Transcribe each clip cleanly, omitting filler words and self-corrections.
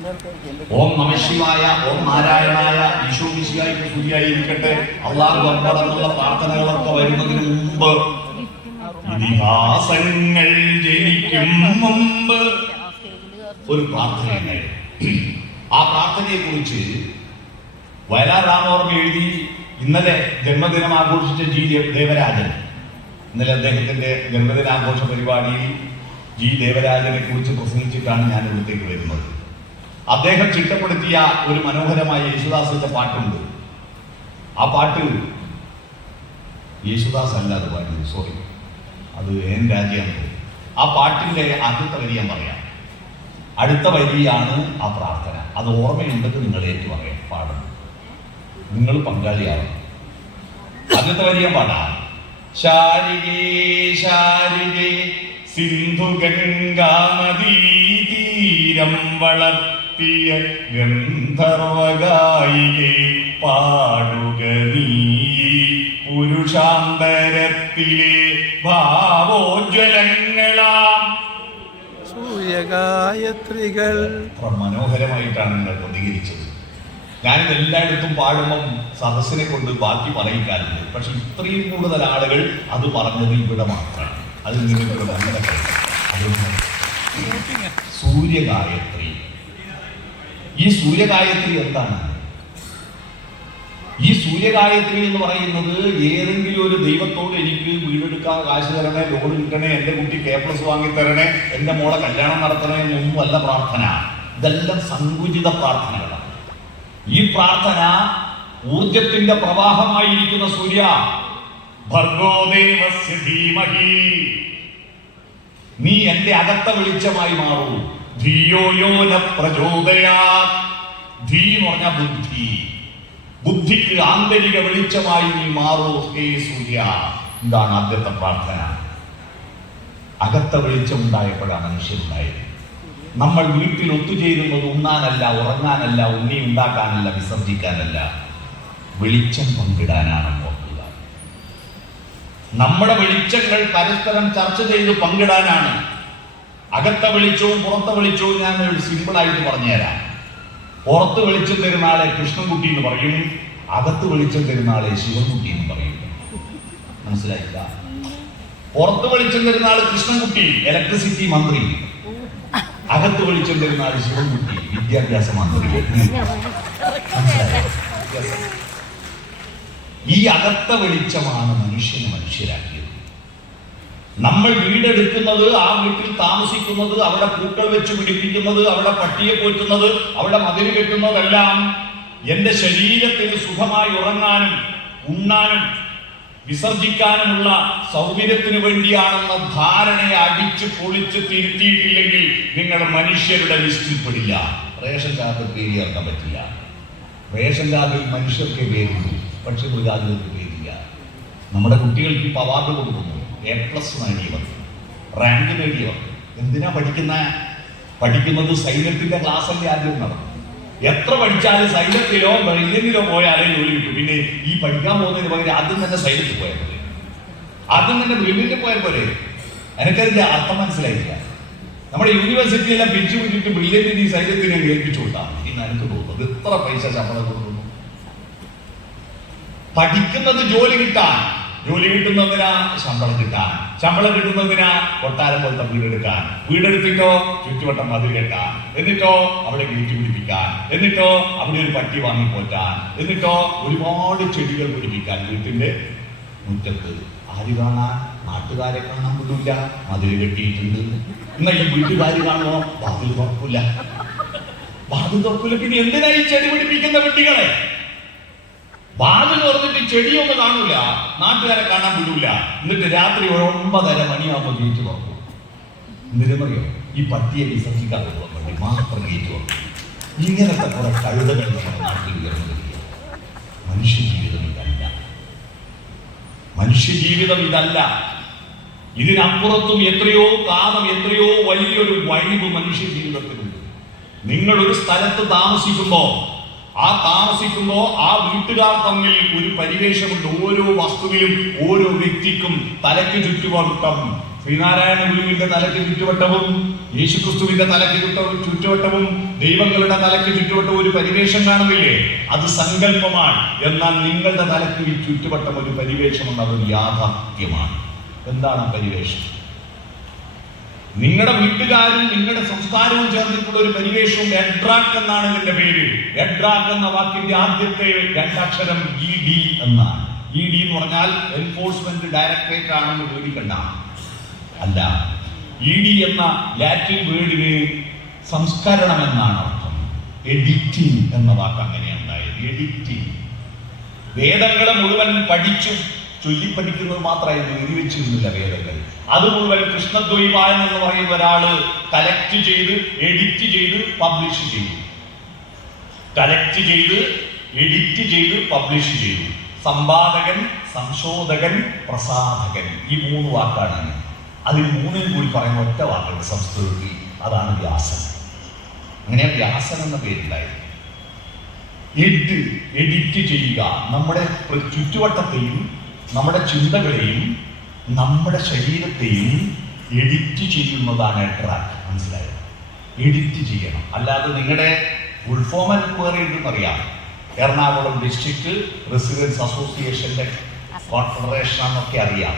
ഓം നമഃശിവായ, ഓം നാരായണായ, ഈശോ മിശിഹായ്ക്ക് സ്തുതിയായിരിക്കട്ടെ, അല്ലാഹു അക്ബർ എന്നുള്ള പ്രാർത്ഥനകളൊക്കെ വരുന്നതിന് മുമ്പ്, ഇതിഹാസങ്ങൾ ജനിക്കും മുമ്പ് ഒരു പ്രാർത്ഥനയുണ്ടായിരുന്നു. ആ പ്രാർത്ഥനയെ കുറിച്ച് വയലാർ രാമവർമ്മ എഴുതി. ഇന്നലെ ജന്മദിനം ആഘോഷിച്ച ജി ദേവരാജൻ, ഇന്നലെ അദ്ദേഹത്തിന്റെ ജന്മദിനാഘോഷ പരിപാടിയിൽ ജി ദേവരാജനെ കുറിച്ച് പ്രസംഗിച്ചിട്ടാണ് ഞാൻ ഇവിടത്തേക്ക് വരുന്നത്. അദ്ദേഹം ചിട്ടപ്പെടുത്തിയ ഒരു മനോഹരമായ യേശുദാസിന്റെ പാട്ടുണ്ട്. ആ പാട്ട് യേശുദാസ് അല്ല അത് പാടുന്നത്, സോറി, അത് ഏൻ രാജ്യമാണ്. ആ പാട്ടിന്റെ ആദ്യത്തെ വരി ഞാൻ പറയാം. അടുത്ത വരിയാണ് ആ പ്രാർത്ഥന. അത് ഓർമ്മയുണ്ടെങ്കിൽ നിങ്ങൾ ഏറ്റു പറയാം, പാടും, നിങ്ങൾ പങ്കാളിയാവും. ആദ്യത്തെ വരി ഞാൻ പാടാം. ശാരികേ ശാരികേ സിന്ധു ഗംഗാ നദീ തീരം വളർത്തിയ ഗന്ധർവഗായികേ പാടുക നീ പുരുഷാന്തരത്തിലെ ഭാവോജ്വലങ്ങളാം സൂര്യഗായത്രികൾ. മനോഹരമായിട്ടാണ് നിങ്ങൾ പ്രതികരിച്ചത്. ഞാനിത് എല്ലായിടത്തും പാടുമ്പം സദസ്സിനെ കൊണ്ട് ബാക്കി പറയിക്കാറുണ്ട്. പക്ഷെ ഇത്രയും കൂടുതൽ ആളുകൾ അത് പറഞ്ഞത് ഇവിടെ മാത്രമാണ്. അത് നിങ്ങൾക്ക് നല്ല സൂര്യഗായത്രി. ഈ സൂര്യഗായത്രി എന്താണ്? ഈ സൂര്യഗായത്രി എന്ന് പറയുന്നത് ഏതെങ്കിലും ഒരു ദൈവത്തോട് എനിക്ക് വീടെടുക്കാൻ കാശ് തരണേ, ലോൺ കിട്ടണേ, എന്റെ കുട്ടി A+ വാങ്ങിത്തരണേ, എന്റെ മോളെ കല്യാണം നടത്തണേ എന്നൊന്നും അല്ല പ്രാർത്ഥന. ഇതെല്ലാം സങ്കുചിത പ്രാർത്ഥനകളാണ്. ഈ പ്രാർത്ഥന ഊർജത്തിന്റെ പ്രവാഹമായിരിക്കുന്ന സൂര്യ, ഭർഗോദേവസ്യ ധീമഹി, നീ എന്റെ അകത്ത വെളിച്ചമായി മാറൂ. ധിയോ യോ ന പ്രചോദയാത്. ധീ എന്ന് പറഞ്ഞ ബുദ്ധി, ബുദ്ധിക്ക് ആന്തരിക വെളിച്ചമായി നീ മാറൂ ഹേ സൂര്യ. ഇതാണ് ആദ്യത്തെ പ്രാർത്ഥന. അകത്ത വെളിച്ചം ഉണ്ടായപ്പോഴാണ് മനുഷ്യരുണ്ടായത്. നമ്മൾ വീട്ടിൽ ഒത്തുചേരുന്നത് ഉണ്ണാനല്ല, ഉറങ്ങാനല്ല, ഉണ്ണി ഉണ്ടാക്കാനല്ല, വിസർജിക്കാനല്ല, വെളിച്ചം പങ്കിടാനാണ്. ഓർക്കുക, നമ്മുടെ വെളിച്ചങ്ങൾ പരസ്പരം ചർച്ച ചെയ്ത് പങ്കിടാനാണ്. അകത്ത വെളിച്ചവും പുറത്തെ വെളിച്ചവും ഞാൻ ഒരു സിമ്പിളായിട്ട് പറഞ്ഞുതരാം. പുറത്ത് വെളിച്ചം തരുന്ന ആളെ കൃഷ്ണൻകുട്ടി എന്ന് പറയും, അകത്ത് വെളിച്ചം തരുന്ന ആളെ ശിവൻകുട്ടി എന്ന് പറയും. മനസ്സിലായില്ല? പുറത്ത് വെളിച്ചം തരുന്ന ആള് കൃഷ്ണൻകുട്ടി, ഇലക്ട്രിസിറ്റി മന്ത്രി. അകത്ത് വെളിച്ചം തരുന്ന ആള് ശിവൻകുട്ടി, വിദ്യാഭ്യാസ മന്ത്രി. ഈ അകത്ത വെളിച്ചമാണ് മനുഷ്യനെ മനുഷ്യരാക്കിയത്. നമ്മൾ വീടെടുക്കുന്നത്, ആ വീട്ടിൽ താമസിക്കുന്നത്, അവിടെ പൂക്കൾ വെച്ച് പിടിപ്പിക്കുന്നത്, അവിടെ പട്ടിയെ പോറ്റുന്നത്, അവിടെ മതില് കെട്ടുന്നതെല്ലാം എന്റെ ശരീരത്തിന് സുഖമായി ഉറങ്ങാനും ഉണ്ണാനും വിസർജിക്കാനുമുള്ള സൗകര്യത്തിന് വേണ്ടിയാണെന്ന ധാരണയെ അടിച്ച് പൊളിച്ച് തിരുത്തിയിട്ടില്ലെങ്കിൽ നിങ്ങൾ മനുഷ്യരുടെ ലിസ്റ്റിൽ പെടില്ല. റേഷൻ കാർഡ് പേര് ചേർക്കാൻ പറ്റില്ല. റേഷൻ കാർഡിൽ മനുഷ്യർക്ക് പേരുള്ളൂ, പക്ഷെ മൃഗാതികൾക്ക് പേരില്ല. നമ്മുടെ കുട്ടികൾക്ക് ഇപ്പോൾ അവാർഡ് കൊടുക്കുന്നു, A+ നേടിയവർ, റാങ്ക് നേടിയവർ. എന്തിനാ പഠിക്കുന്നത്? സൈന്യത്തിന്റെ ക്ലാസ് അല്ലേ ആദ്യം നടന്നു. എത്ര പഠിച്ചാലും സൈന്യത്തിലോ ബ്രില്യനിലോ പോയാലേ ജോലി കിട്ടും. പിന്നെ ഈ പഠിക്കാൻ പോകുന്നതിന് പകരം ആദ്യം തന്നെ സൈന്യത്തിൽ പോയാൽ പോലെ, ആദ്യം തന്നെ ബ്രില്യനിൽ പോയാൽ പോലെ. എനിക്കതിന്റെ അർത്ഥം മനസ്സിലായില്ല. നമ്മുടെ യൂണിവേഴ്സിറ്റിയെല്ലാം പിരിച്ചു വിട്ടിട്ട് ബ്രില്യന്റിന് ഈ സൈന്യത്തിനെ ഏൽപ്പിച്ചു കൊടുത്താൽ ഇന്ന് എനിക്ക് തോന്നുന്നത് എത്ര പൈസ ശമ്പളം കൊടുക്കുന്നു. പഠിക്കുന്നത് ജോലി കിട്ടാൻ, ജോലി കിട്ടുന്നതിനാ ശമ്പളം കിട്ടാൻ, ശമ്പളം കിട്ടുന്നതിനാ കൊട്ടാരം പോലത്തെ വീടെടുക്കാൻ, വീടെടുത്തിട്ടോ ചുറ്റുവട്ടം മതിൽ കെട്ടാൻ, എന്നിട്ടോ അവിടെ ഗേറ്റ് പിടിപ്പിക്കാൻ, എന്നിട്ടോ അവിടെ ഒരു പട്ടി വാങ്ങിപ്പോറ്റാൻ, എന്നിട്ടോ ഒരുപാട് ചെടികൾ പിടിപ്പിക്കാൻ വീട്ടിന്റെ മുറ്റത്ത്. ആര് കാണാൻ? നാട്ടുകാരെ കാണാൻ വിടില്ല, മതിൽ കെട്ടിയിട്ടുണ്ട്. എന്നാ ഈ വീട്ടുകാർ കാണുമോ? വാതിൽ തുറക്കില്ല. വാതിൽ തുറക്കില്ല. പിന്നെ എന്തിനായി ചെടി പിടിപ്പിക്കുന്ന കുട്ടികളെ? വാതിൽ തുറന്നിട്ട് ചെടിയൊന്നും കാണൂല, നാട്ടുകാരെ കാണാൻ വിടൂല. എന്നിട്ട് രാത്രി 9:30 മണിയാകുമ്പോൾ ഗേറ്റ് തുറക്കും. എന്തിനെന്നറിയോ? ഈ പട്ടിയെ വിസർജിക്കാതെ വേണ്ടി മാത്രം ഗേറ്റ് തുറക്കും. ഇങ്ങനത്തെ കുറെ കഴുതകൾ നമ്മുടെ നാട്ടിൽ ഉയർന്നിരിക്കുക. മനുഷ്യജീവിതം ഇതല്ല. മനുഷ്യജീവിതം ഇതല്ല. ഇതിനപ്പുറത്തും എത്രയോ കാലം, എത്രയോ വലിയൊരു വഴിവ് മനുഷ്യ ജീവിതത്തിലുണ്ട്. നിങ്ങൾ ഒരു സ്ഥലത്ത് താമസിക്കുമ്പോ ആ വീട്ടുകാർ തമ്മിൽ ഒരു പരിവേഷമുണ്ട്. ഓരോ വസ്തുവിലും ഓരോ വ്യക്തിക്കും തലയ്ക്ക് ചുറ്റുവട്ടം. ശ്രീനാരായണ ഗുരുവിന്റെ തലയ്ക്ക് ചുറ്റുവട്ടവും യേശുക്രിസ്തുവിന്റെ തലയ്ക്ക് ചുറ്റുവട്ടവും ദൈവങ്ങളുടെ തലയ്ക്ക് ചുറ്റുവട്ടം ഒരു പരിവേഷം കാണുന്നില്ലേ? അത് സങ്കല്പമാണ്. എന്നാൽ നിങ്ങളുടെ തലയ്ക്ക് ചുറ്റുവട്ടം ഒരു പരിവേഷമുണ്ട്, അത് യാഥാർത്ഥ്യമാണ്. എന്താണ് ആ പരിവേഷം? നിങ്ങളുടെ വീട്ടുകാരും നിങ്ങളുടെ സംസ്കാരവും ചേർന്നിട്ടുള്ള ഒരു പരിവേഷവും. എഡ്രാക്ക് എന്നാണ് ഇതിന്റെ പേര്. എഡ്രാക്ക് എന്ന വാക്കിന്റെ ആദ്യത്തെ രണ്ടക്ഷരം ED എന്നാണ്. ED എന്ന് പറഞ്ഞാൽ എൻഫോഴ്സ്മെന്റ് ഡയറക്ടറേറ്റ് ആണെന്ന് പേടിക്കണ്ട. അല്ല, ED എന്ന ലാറ്റിൻ വേർഡിന് സംസ്കരണം എന്നാണ് അർത്ഥം. എഡിറ്റിംഗ് എന്ന വാക്ക് അങ്ങനെയാണ് ഉണ്ടായത്. എഡിറ്റിംഗ്. വേദങ്ങളെ മുഴുവൻ പഠിച്ചു ചൊല്ലിപ്പഠിക്കുന്നത് മാത്രമായിരുന്നു, എഴുതി വെച്ചിരുന്നില്ല വേദങ്ങൾ. അത് മുഴുവൻ കൃഷ്ണദ്വൈപായൻ എന്ന് പറയുന്ന ഒരാള് കലക്ട് ചെയ്ത് എഡിറ്റ് ചെയ്ത് പബ്ലിഷ് ചെയ്തു. കലക്ട് ചെയ്ത് എഡിറ്റ് ചെയ്ത് പബ്ലിഷ് ചെയ്തു. സമ്പാദകൻ, സംശോധകൻ, പ്രസാധകൻ, ഈ 3 വാക്കാണ്. അതിൽ 3 കൂടി പറയുന്ന ഒറ്റ വാക്കുണ്ട് സംസ്കൃതത്തിൽ, അതാണ് വ്യാസൻ. അങ്ങനെ വ്യാസൻ എന്ന പേരുണ്ടായിരുന്നു. എഡിറ്റ് ചെയ്യുക, നമ്മുടെ ചുറ്റുവട്ടത്തെയും നമ്മുടെ ചിന്തകളെയും നമ്മുടെ ശരീരത്തെയും എഡിറ്റ് ചെയ്യുന്നതാണ് എഡ്രാക്ക്. മനസ്സിലായോ? എഡിറ്റ് ചെയ്യണം. അല്ലാതെ നിങ്ങളുടെ ഫുൾ ഫോം എൻക്വയറി ഉണ്ടെന്നറിയാം. എറണാകുളം ഡിസ്ട്രിക്ട് റെസിഡൻസ് അസോസിയേഷന്റെ കോൺഫെഡറേഷൻ എന്നൊക്കെ അറിയാം.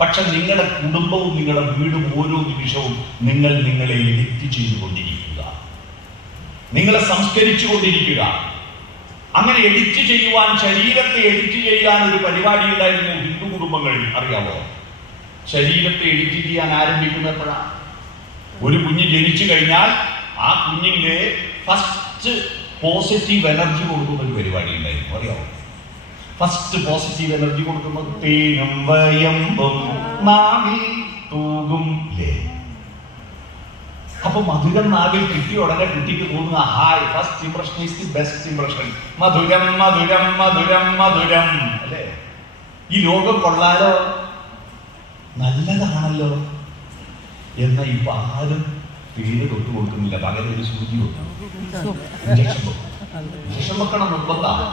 പക്ഷെ നിങ്ങളുടെ കുടുംബവും നിങ്ങളുടെ വീടും ഓരോ നിമിഷവും നിങ്ങളെ എഡിറ്റ് ചെയ്തുകൊണ്ടിരിക്കുക, നിങ്ങളെ സംസ്കരിച്ചു കൊണ്ടിരിക്കുക. അങ്ങനെ എഡിറ്റ് ചെയ്യുവാൻ, ശരീരത്തെ എഡിറ്റ് ചെയ്യാൻ ഒരു പരിപാടി ഉണ്ടായിരുന്നു ഹിന്ദു കുടുംബങ്ങളിൽ. അറിയാമോ? ശരീരത്തെ എഡിറ്റ് ചെയ്യാൻ ആരംഭിക്കുന്നപ്പോഴാണ് ഒരു കുഞ്ഞ് ജനിച്ചു കഴിഞ്ഞാൽ ആ കുഞ്ഞിന്റെ ഫസ്റ്റ് പോസിറ്റീവ് എനർജി കൊടുക്കുന്ന ഒരു പരിപാടി ഉണ്ടായിരുന്നു. അറിയാമോ? ഫസ്റ്റ് പോസിറ്റീവ് എനർജി കൊടുക്കുന്നത് തേനും വയമ്പും നാവിൽ തൂകും. അപ്പൊ മധുരം നാവിൽ കിട്ടിയ ഉടനെ കുട്ടിക്ക് തോന്നുക, hi, first impression is the best impression. മധുരം മധുരം മധുരം മധുരം. അല്ലേ? ഈ ലോകം കൊള്ളാലോ, നല്ലതാണല്ലോ എന്ന ഇപ്പൊ ആരും പേര് തൊട്ട് കൊടുക്കുന്നില്ല. പകരം ഒരു സൂചി വെക്കും, ഇഞ്ചക്ഷൻ വെക്കണം നിർബന്ധമാണ്.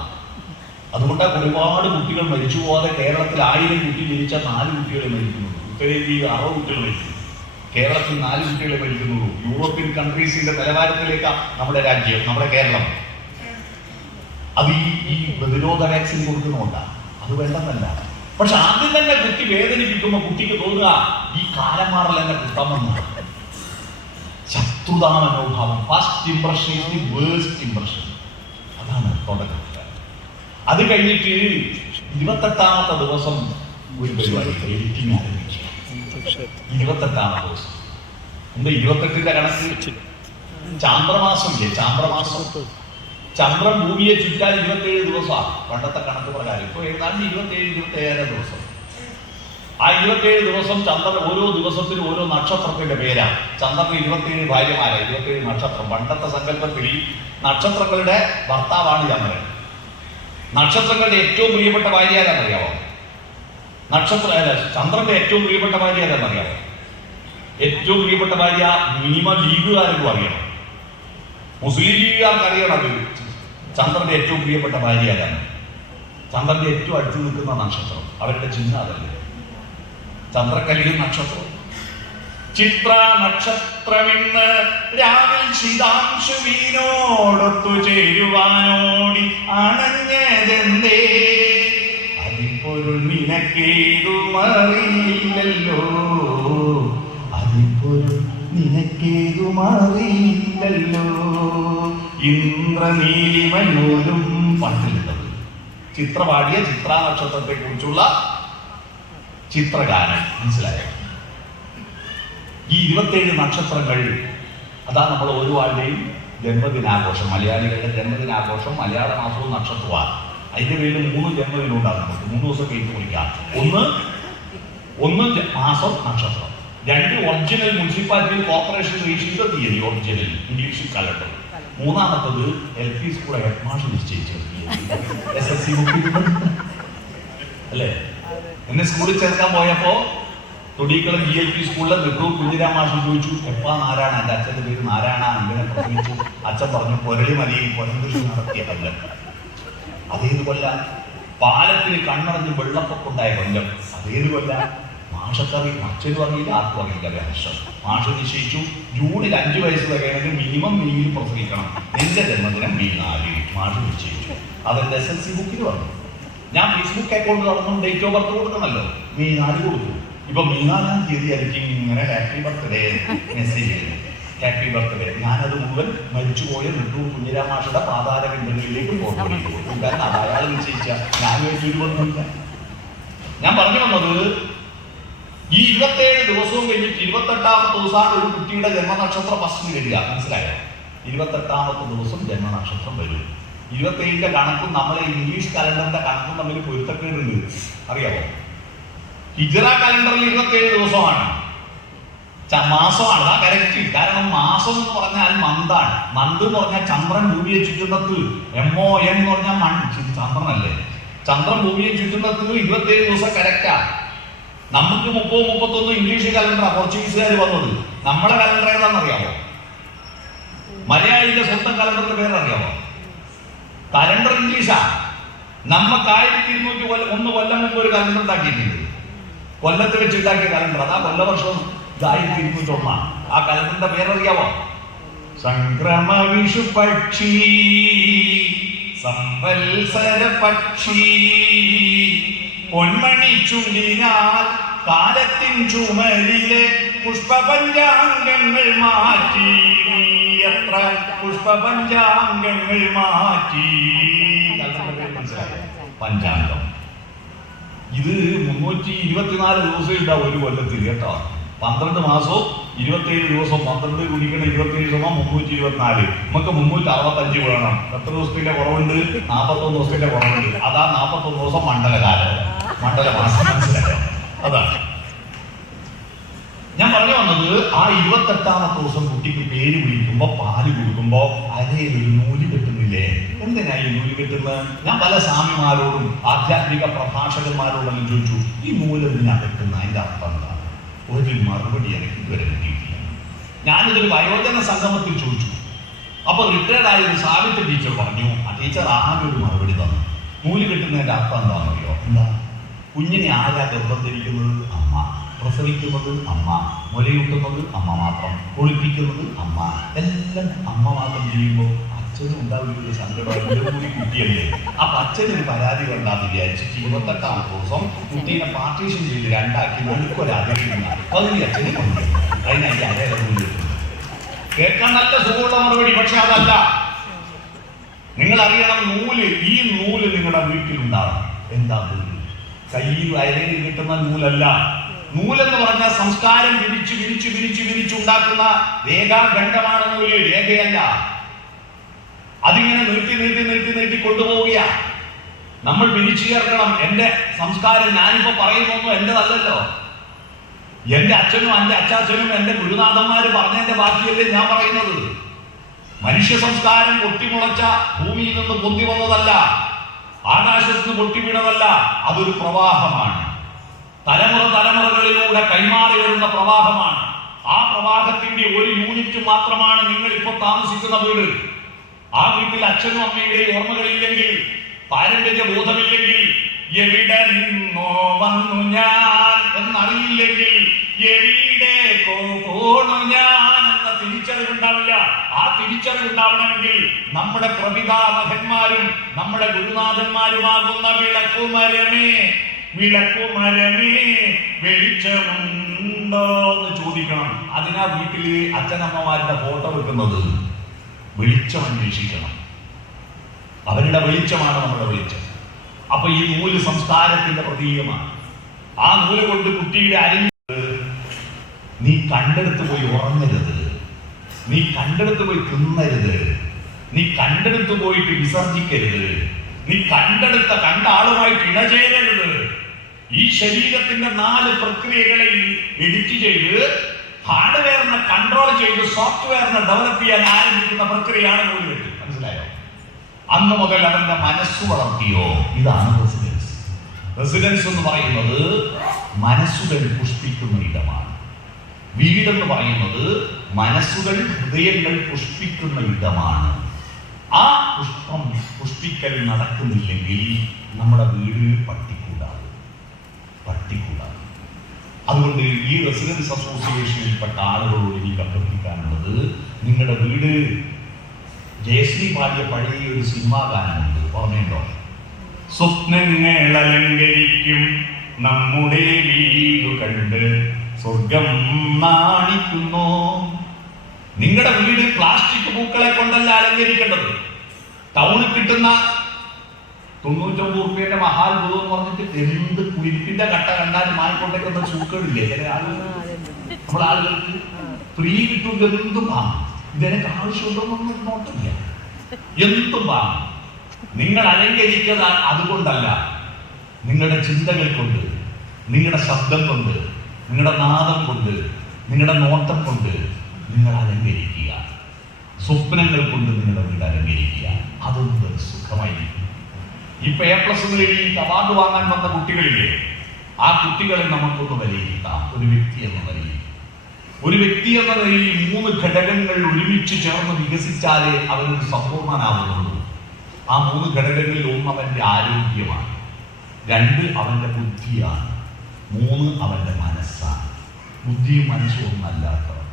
അതുകൊണ്ടാണ് ഒരുപാട് കുട്ടികൾ മരിച്ചു പോകാതെ കേരളത്തിൽ 1000 കുട്ടി ജനിച്ചാൽ 4 കുട്ടികളെ മരിക്കുന്നുള്ളൂ. ഉത്തരേന്ത്യയിൽ 60 കുട്ടികൾ മരിക്കുന്നു. കേരളത്തിൽ 4 കുട്ടികളെ മരിക്കുന്നുള്ളൂ. യൂറോപ്യൻ കൺട്രീസിന്റെ നിലവാരത്തിലേക്കാണ് നമ്മുടെ രാജ്യം, നമ്മുടെ കേരളം. അത് ഈ പ്രതിരോധ വാക്സിൻ കൊടുക്കുന്നതുകൊണ്ടാണ്. അത് വേണ്ടെന്നല്ല. പക്ഷെ ആദ്യം തന്നെ കുട്ടി വേദനിപ്പിക്കുമ്പോൾ കുട്ടിക്ക് തോന്നുക, ഈ കാലം മാറൽ എന്നെ കുട്ടമെന്നാണ്. ശത്രുതാ മനോഭാവം. First impression is the worst impression. അതാണ് തുടക്കം. അത് കഴിഞ്ഞിട്ട് 28ാമത്തെ ദിവസം ഒരു പരിപാടി എഡിറ്റിംഗ് ആരംഭിച്ചു. 28ാമത്തെ ദിവസം. എന്താ 28ന്റെ കണക്ക്? ചാന്ദ്രമാസം ഇല്ലേ? ചാന്ദ്രമാസം. ചന്ദ്രൻ ഭൂമിയെ ചുറ്റാൻ 27 ദിവസമാണ് പണ്ടത്തെ കണക്ക് പ്രകാരം. ഇപ്പൊ ഏതാണ്ട് 27-27 ദിവസം. ആ 27 ദിവസം ചന്ദ്രൻ ഓരോ ദിവസത്തിനും ഓരോ നക്ഷത്രത്തിന്റെ പേരാണ്. ചന്ദ്രന് 27 ഭാര്യമാരാണ്, 27 നക്ഷത്രം. പണ്ടത്തെ സങ്കല്പത്തിൽ നക്ഷത്രങ്ങളുടെ ഭർത്താവാണ് ചന്ദ്രൻ. നക്ഷത്രങ്ങളുടെ ഏറ്റവും പ്രിയപ്പെട്ട ഭാര്യ ആരാന്നറിയാമോ? ചന്ദ്രന്റെ ഏറ്റവും പ്രിയപ്പെട്ട ഭാര്യ ആരാന്നറിയാമോ? ഏറ്റവും പ്രിയപ്പെട്ട ഭാര്യ മിനിമം ലീഗുകാർക്കും അറിയണം, മുസ്ലിം ലീഗുകാർക്ക് അറിയണം. അത് ചന്ദ്രന്റെ ഏറ്റവും പ്രിയപ്പെട്ട ഭാര്യ ആരാണ്? ചന്ദ്രന്റെ ഏറ്റവും അടുത്ത് നിൽക്കുന്ന നക്ഷത്രം, അവരുടെ ചിഹ്നം അതല്ലേ? ചന്ദ്രക്കലിയും നക്ഷത്രം. ചിത്ര നക്ഷത്രമിന്ന് രാവിൽ ശിതാംശു വീനോടൊത്തു ചേരുവാനോടി അണഞ്ഞതെന്തേ, അതിപ്പൊരു നിനക്കേതുമറിയില്ലല്ലോ, അതിപ്പൊരു നിനക്കേതുമറിയില്ലല്ലോ. ഇന്ദ്രനീലിമയോലും പാട്ടിലുള്ളത്. ചിത്ര പാടിയ ചിത്ര നക്ഷത്രത്തെ കുറിച്ചുള്ള ചിത്രഗാനം. മനസ്സിലായോ? ഈ 27 നക്ഷത്രങ്ങൾ, അതാണ് നമ്മൾ ഓരോ ആളുടെയും ജന്മദിനാഘോഷം. മലയാളികളുടെ ജന്മദിനാഘോഷം മലയാള മാസവും നക്ഷത്രമാണ്. അതിന്റെ പേരിൽ 3 ജന്മദിനമുണ്ടാകും. നമുക്ക് 3 ദിവസം കേക്ക് കുറിക്കാം. ഒന്ന് മാസം നക്ഷത്രം, 2 ഒറിജിനൽ മുനിസിപ്പാലിറ്റി കോർപ്പറേഷൻ രജിസ്റ്റർ തീയതി, ഒറിജിനൽ ഇംഗ്ലീഷ് കലണ്ടർ. 3ാമത്തത് LP സ്കൂൾ ഹെഡ് മാസ്റ്റർ നിശ്ചയിച്ച SSC അല്ലേ? എന്നെ സ്കൂളിൽ ചേർക്കാൻ പോയപ്പോ തൊടിക്കുളം GLP സ്കൂളിലെ നെഹ്റു കുഞ്ഞിരാം മാഷ് ചോദിച്ചു, എപ്പാ നാരായണ, എൻ്റെ അച്ഛൻ്റെ പേര് നാരായണ, ഇങ്ങനെ പ്രസംഗിച്ചു. അച്ഛൻ പറഞ്ഞു, പൊരളി മലയിൽ പൊരങ്കൃഷി നടത്തിയ കൊല്ലം. അതേത് കൊല്ലം? പാലത്തിന് കണ്ണടഞ്ഞ് വെള്ളപ്പൊക്കുണ്ടായ കൊല്ലം. അതേത് കൊല്ലം? മാഷക്കറിയില്ല, അച്ഛനും അറിയില്ല, ആർക്കും അറിയില്ല. വർഷം മാഷ് നിശ്ചയിച്ചു ജൂണിൽ 5 വയസ്സ് വരെയാണെങ്കിൽ മിനിമം മെയ്യിൽ പ്രസവിക്കണം. എന്റെ ജന്മദിനം മെയ് 4 മാഷ് നിശ്ചയിച്ചു. അതെന്റെ SLC ബുക്കിൽ വന്നു. ഞാൻ ഫേസ്ബുക്ക് അക്കൗണ്ട് നടന്നു ഡേറ്റ് ഓഫ് ബർത്ത് കൊടുക്കണമല്ലോ, മെയ് 4 കൊടുത്തു. ഇപ്പൊ മെയ് 4 തീയതി ആയിരിക്കും ഇങ്ങനെ ഹാപ്പി ബർത്ത്ഡേ മെസ്സേജ് ചെയ്യുന്നത്. Happy birthday. ഞാനത് മുഴുവൻ മരിച്ചുപോയ നെട്ടൂർ കുഞ്ഞിരാം മാഷയുടെ പാതാര ബിന്ദുകളിലേക്ക് ഫോർവേഡ് ചെയ്തു. കാരണം അത് അയാൾ നിശ്ചയിച്ച, ഞാൻ വേണ്ടിയില്ല. ഞാൻ പറഞ്ഞു വന്നത്, ഈ 27 ദിവസവും കഴിഞ്ഞിട്ട് 28ാമത്തെ ദിവസമാണ് ഒരു കുട്ടിയുടെ ജന്മനക്ഷത്ര ഫസ്റ്റ് വരിക. മനസ്സിലായോ? 28ാമത്തെ ദിവസം ജന്മനക്ഷത്രം വരും. 27ന്റെ കണക്കും നമ്മളെ ഇംഗ്ലീഷ് കലണ്ടറിന്റെ കണക്കും തമ്മിൽ പൊരുത്തക്കേടുണ്ട്, അറിയാമോ? ഹിജ്റ കലണ്ടറിൽ 27 ദിവസമാണ്, മാസമാണ്. ആ കറക്റ്റ്. കാരണം മാസം എന്ന് പറഞ്ഞാൽ മന്താണ്. മന്ത് എന്ന് പറഞ്ഞാൽ ചന്ദ്രൻ ഭൂമിയെ ചുറ്റുന്നത്. MON എന്ന് പറഞ്ഞാൽ ചന്ദ്രനല്ലേ. ചന്ദ്രൻ ഭൂമിയെ ചുറ്റുന്നത് 27 ദിവസം കറക്റ്റാ. നമുക്ക് 30-31 ഇംഗ്ലീഷ് കലണ്ടറാ പോർച്ചുഗീസുകാർ വന്നത്. നമ്മളെ കലണ്ടർ ഏതാണെന്നറിയാമോ? മലയാളിയുടെ സ്വന്തം കലണ്ടറിന്റെ പേരറിയാമോ? കലണ്ടർ ഇംഗ്ലീഷാ. നമുക്ക് 1201 കൊല്ലം മുമ്പ് ഒരു കലണ്ടർ ഉണ്ടാക്കിയിട്ടുണ്ട്. കൊല്ലത്ത് വെച്ചുണ്ടാക്കിയ കലണ്ടർ. അതാ കൊല്ലവർഷം 1201. ആ കലണ്ടറിന്റെ പേരറിയാമോ? സംക്രമ വിഷു പക്ഷി സംവത്സര പക്ഷി പൊന്മണി ചുണ്ടിനാൽ കാലത്തിൻ ചുമലിലെ പുഷ്പപഞ്ചാംഗങ്ങൾ മാറ്റി, എത്ര പുഷ്പപഞ്ചാംഗങ്ങൾ മാറ്റി. പഞ്ചാംഗം ഇത് 324 ദിവസം ഉണ്ടാവും ഒരു കൊല്ലത്തിൽ കേട്ടോ. 12 മാസവും 27 ദിവസം. 12 കുടിക്കണ 27 സമയം 324. നമുക്ക് 365 വേണം. എത്ര ദിവസത്തിന്റെ കുറവുണ്ട്? 41 ദിവസത്തിന്റെ കുറവുണ്ട്. അതാ 41 ദിവസം മണ്ഡലകാലം, മണ്ഡലമാസം. മനസ്സിലായോ? അതാണ് ഞാൻ പറഞ്ഞു വന്നത്. ആ 28ാമത്തെ ദിവസം കുട്ടിക്ക് പേര് വിളിക്കുമ്പോ, പാല് കൊടുക്കുമ്പോ അരയിൽ ഒരു നൂല് കെട്ടുന്നില്ലേ? എന്തിനാ ഈ നൂല് കെട്ടുന്നത്? ഞാൻ പല സ്വാമിമാരോടും ആധ്യാത്മിക പ്രഭാഷകന്മാരോടെല്ലാം ചോദിച്ചു, ഈ നൂല് എന്തിനാ കെട്ടുന്ന? അതിന്റെ അർത്ഥം എന്താണ്? ഒരു മറുപടി എനിക്ക് ഇതുവരെ കിട്ടിയിട്ടില്ല. ഞാനിതൊരു വയോജന സംഗമത്തിൽ ചോദിച്ചു. അപ്പൊ റിട്ടയർഡ് ആയ ഒരു സാവിത്രി ടീച്ചർ പറഞ്ഞു, ആ ടീച്ചർ ആകെ ഒരു മറുപടി തന്നു. നൂല് കെട്ടുന്നതിന്റെ അർത്ഥം എന്താണെന്നറിയോ? എന്താ? കുഞ്ഞിനെ ആരാ ഗർഭം ധരിക്കുന്നത്? അമ്മ. പ്രസവിക്കുന്നത് അമ്മ. മുലയൂട്ടുന്നത് അമ്മ മാത്രം. കുളിപ്പിക്കുന്നത് അമ്മ. എല്ലാം അമ്മ മാത്രം ചെയ്യുമ്പോൾ അച്ഛനും ഉണ്ടാവില്ല സങ്കടം. കൂടി കുട്ടിയല്ലേ. അപ്പൊ അച്ഛനൊരു പരാതി വേണ്ടാന്ന് വിചാരിച്ചിട്ട് 28ാമത്തെ ദിവസം കുട്ടീനെ പാർട്ടീഷൻ ചെയ്ത് 2ആക്കി നടുക്കൊരതിരിക്കുന്ന പകുതി അച്ഛനെ കൊണ്ടു. അതിനായി അരൂല് കേൾക്കാൻ നല്ല സുഖമുള്ള മറുപടി. പക്ഷെ അതല്ല. നിങ്ങൾ അറിയണം, നൂല്, ഈ നൂല് നിങ്ങളുടെ വീട്ടിലുണ്ടാകും. എന്താ നൂല്? കയ്യിൽ അരയിൽ കിട്ടുന്ന നൂലല്ല. നൂലെന്ന് പറഞ്ഞാൽ സംസ്കാരം വിരിച്ചുണ്ടാക്കുന്ന രേഖാഖണ്ഡമാണ് നൂല്, രേഖയല്ല. അതിങ്ങനെ നീട്ടി കൊണ്ടുപോവുക. നമ്മൾ പിരിച്ചു ചേർക്കണം. എന്റെ സംസ്കാരം ഞാനിപ്പോ പറയുന്നൊന്നും എന്റെതല്ലല്ലോ. എന്റെ അച്ഛനും എന്റെ അച്ചാച്ചനും എന്റെ ഗുരുനാഥന്മാര് പറഞ്ഞതിന്റെ ബാക്കിയല്ലേ ഞാൻ പറയുന്നത്. മനുഷ്യ സംസ്കാരം പൊട്ടിമുളച്ച ഭൂമിയിൽ നിന്ന് പൊന്തി വന്നതല്ല, ആകാശത്ത് നിന്ന് പൊട്ടി വീണതല്ല. അതൊരു പ്രവാഹമാണ്. തലമുറകളിലൂടെ കൈമാറി വരുന്ന പ്രവാഹമാണ്. ആ പ്രവാഹത്തിന്റെ ഒരു യൂണിറ്റ് മാത്രമാണ് നിങ്ങൾ ഇപ്പോൾ താമസിക്കുന്ന വീട്. ആ വീട്ടിൽ അച്ഛനും അമ്മയുടെയും ഓർമ്മകളില്ലെങ്കിൽ, പാരമ്പര്യ ബോധമില്ലെങ്കിൽ, എവിടെ നിന്നോ വന്നു ഞാൻ എന്നറിയില്ലെങ്കിൽ, എവിടെ പോണു ഞാൻ എന്ന തിരിച്ചറിവുണ്ടാവില്ല. ആ തിരിച്ചറിവുണ്ടാവണമെങ്കിൽ നമ്മുടെ പ്രപിതാമഹന്മാരും നമ്മുടെ ഗുരുനാഥന്മാരുമാകുന്ന വിളക്കുമരമേ വെളിച്ചമുണ്ടോ എന്ന് ചോദിക്കണം. അതിനാ വീട്ടില് അച്ഛനമ്മമാരുടെ ഫോട്ടോ വെക്കുന്നത്. വെളിച്ചം അന്വേഷിക്കണം. അവരുടെ വെളിച്ചമാണ് നമ്മുടെ വെളിച്ചം. അപ്പൊ ഈ നൂല് സംസ്കാരത്തിന്റെ പ്രതീകമാണ്. ആ നൂല് കൊണ്ട് കുട്ടിയുടെ നീ കണ്ടെടുത്ത് പോയി ഉറങ്ങരുത്, നീ കണ്ടെടുത്ത് പോയി തിന്നരുത്, നീ കണ്ടെടുത്ത് പോയിട്ട് വിസർജിക്കരുത്, നീ കണ്ട ആളുമായിട്ട് ഇണചേരരുത്. ഈ ശരീരത്തിന്റെ 4 പ്രക്രിയകളെ എഡിറ്റ് ചെയ്ത് ഹാർഡ്വെയറിനെ കൺട്രോൾ ചെയ്ത് സോഫ്റ്റ്വെയറിനെ ഡെവലപ്പ് ചെയ്യാൻ ആരംഭിക്കുന്ന പ്രക്രിയയാണ് നൂലുകെട്ട്. മനസ്സിലായോ? അന്ന് മുതൽ അവന്റെ മനസ്സ് വളർത്തിയോ. ഇതാണ് റെസിഡൻസ്. റെസിഡൻസ് എന്ന് പറയുന്നത് മനസ്സുകൾ പുഷ്പിക്കുന്ന ഇടമാണ്. വീടെന്ന് പറയുന്നത് മനസ്സുകൾ, ഹൃദയങ്ങൾ പുഷ്പിക്കുന്ന ഇടമാണ്. ആ പുഷ്പിക്കൽ നടക്കുന്നില്ലെങ്കിൽ നമ്മുടെ വീട് പട്ടിക്കൂടാണ്. അതുകൊണ്ട് ഈ റെസിഡൻസ് അസോസിയേഷനിൽപ്പെട്ട ആളുകളോട് എനിക്ക് അഭ്യർത്ഥിക്കാനുള്ളത്, നിങ്ങളുടെ വീട് ജയശ്രീ പാടിയ പഴയ ഒരു സിനിമാ ഗാനമുണ്ട്, ഓർമ്മയുണ്ടോ? സ്വപ്നങ്ങൾ അലങ്കരിക്കും നമ്മുടെ വീടു കണ്ട് സ്വർഗം നാണിക്കുന്നു. നിങ്ങളുടെ വീട് പ്ലാസ്റ്റിക് പൂക്കളെ കൊണ്ടല്ല അലങ്കരിക്കേണ്ടത്. ടൗണിൽ കിട്ടുന്ന 99 റുപ്യന്റെ മഹാത്ഭുതം എന്ന് പറഞ്ഞിട്ട് എന്ത് കുരിപ്പിന്റെ കട്ട കണ്ടാലും മാറിക്കൊണ്ടേക്കുന്ന സൂക്കേടില്ലേ ചില ആളുകൾ. നമ്മുടെ ആളുകൾക്ക് ഫ്രീ കിട്ടുമ്പോൾ എന്തും വാങ്ങും. ഇതിനൊക്കെ ആവശ്യമുണ്ടോന്നൊന്നും നോട്ടില്ല, എന്തും വാങ്ങും. നിങ്ങൾ അലങ്കരിക്കുക അതുകൊണ്ടല്ല, നിങ്ങളുടെ ചിന്തകൾ കൊണ്ട്, നിങ്ങളുടെ ശബ്ദം കൊണ്ട്, നിങ്ങളുടെ നാദം കൊണ്ട്, നിങ്ങളുടെ നോട്ടം കൊണ്ട് നിങ്ങൾ അലങ്കരിക്കുക. സ്വപ്നങ്ങൾ കൊണ്ട് നിങ്ങളുടെ വീട് അലങ്കരിക്കുക. അതൊന്നും സുഖമായിരിക്കും. ഇപ്പൊ A+ നേടി അവാർഡ് വാങ്ങാൻ വന്ന കുട്ടികളില്ലേ, ആ കുട്ടികളെ നമുക്കൊന്ന് വിലയിരുത്താം. ഒരു വ്യക്തി എന്ന നിലയിൽ, ഒരു വ്യക്തി എന്ന നിലയിൽ 3 ഘടകങ്ങൾ ഒരുമിച്ച് ചേർന്ന് വികസിച്ചാലേ അവനൊരു സമ്പൂർണ്ണനാവുന്നുള്ളൂ. ആ 3 ഘടകങ്ങളിൽ ഒന്ന് അവന്റെ ആരോഗ്യമാണ്, 2 അവന്റെ ബുദ്ധിയാണ്, 3 അവന്റെ മനസ്സാണ്. ബുദ്ധിയും മനസ്സും ഒന്നല്ലാത്തവർ.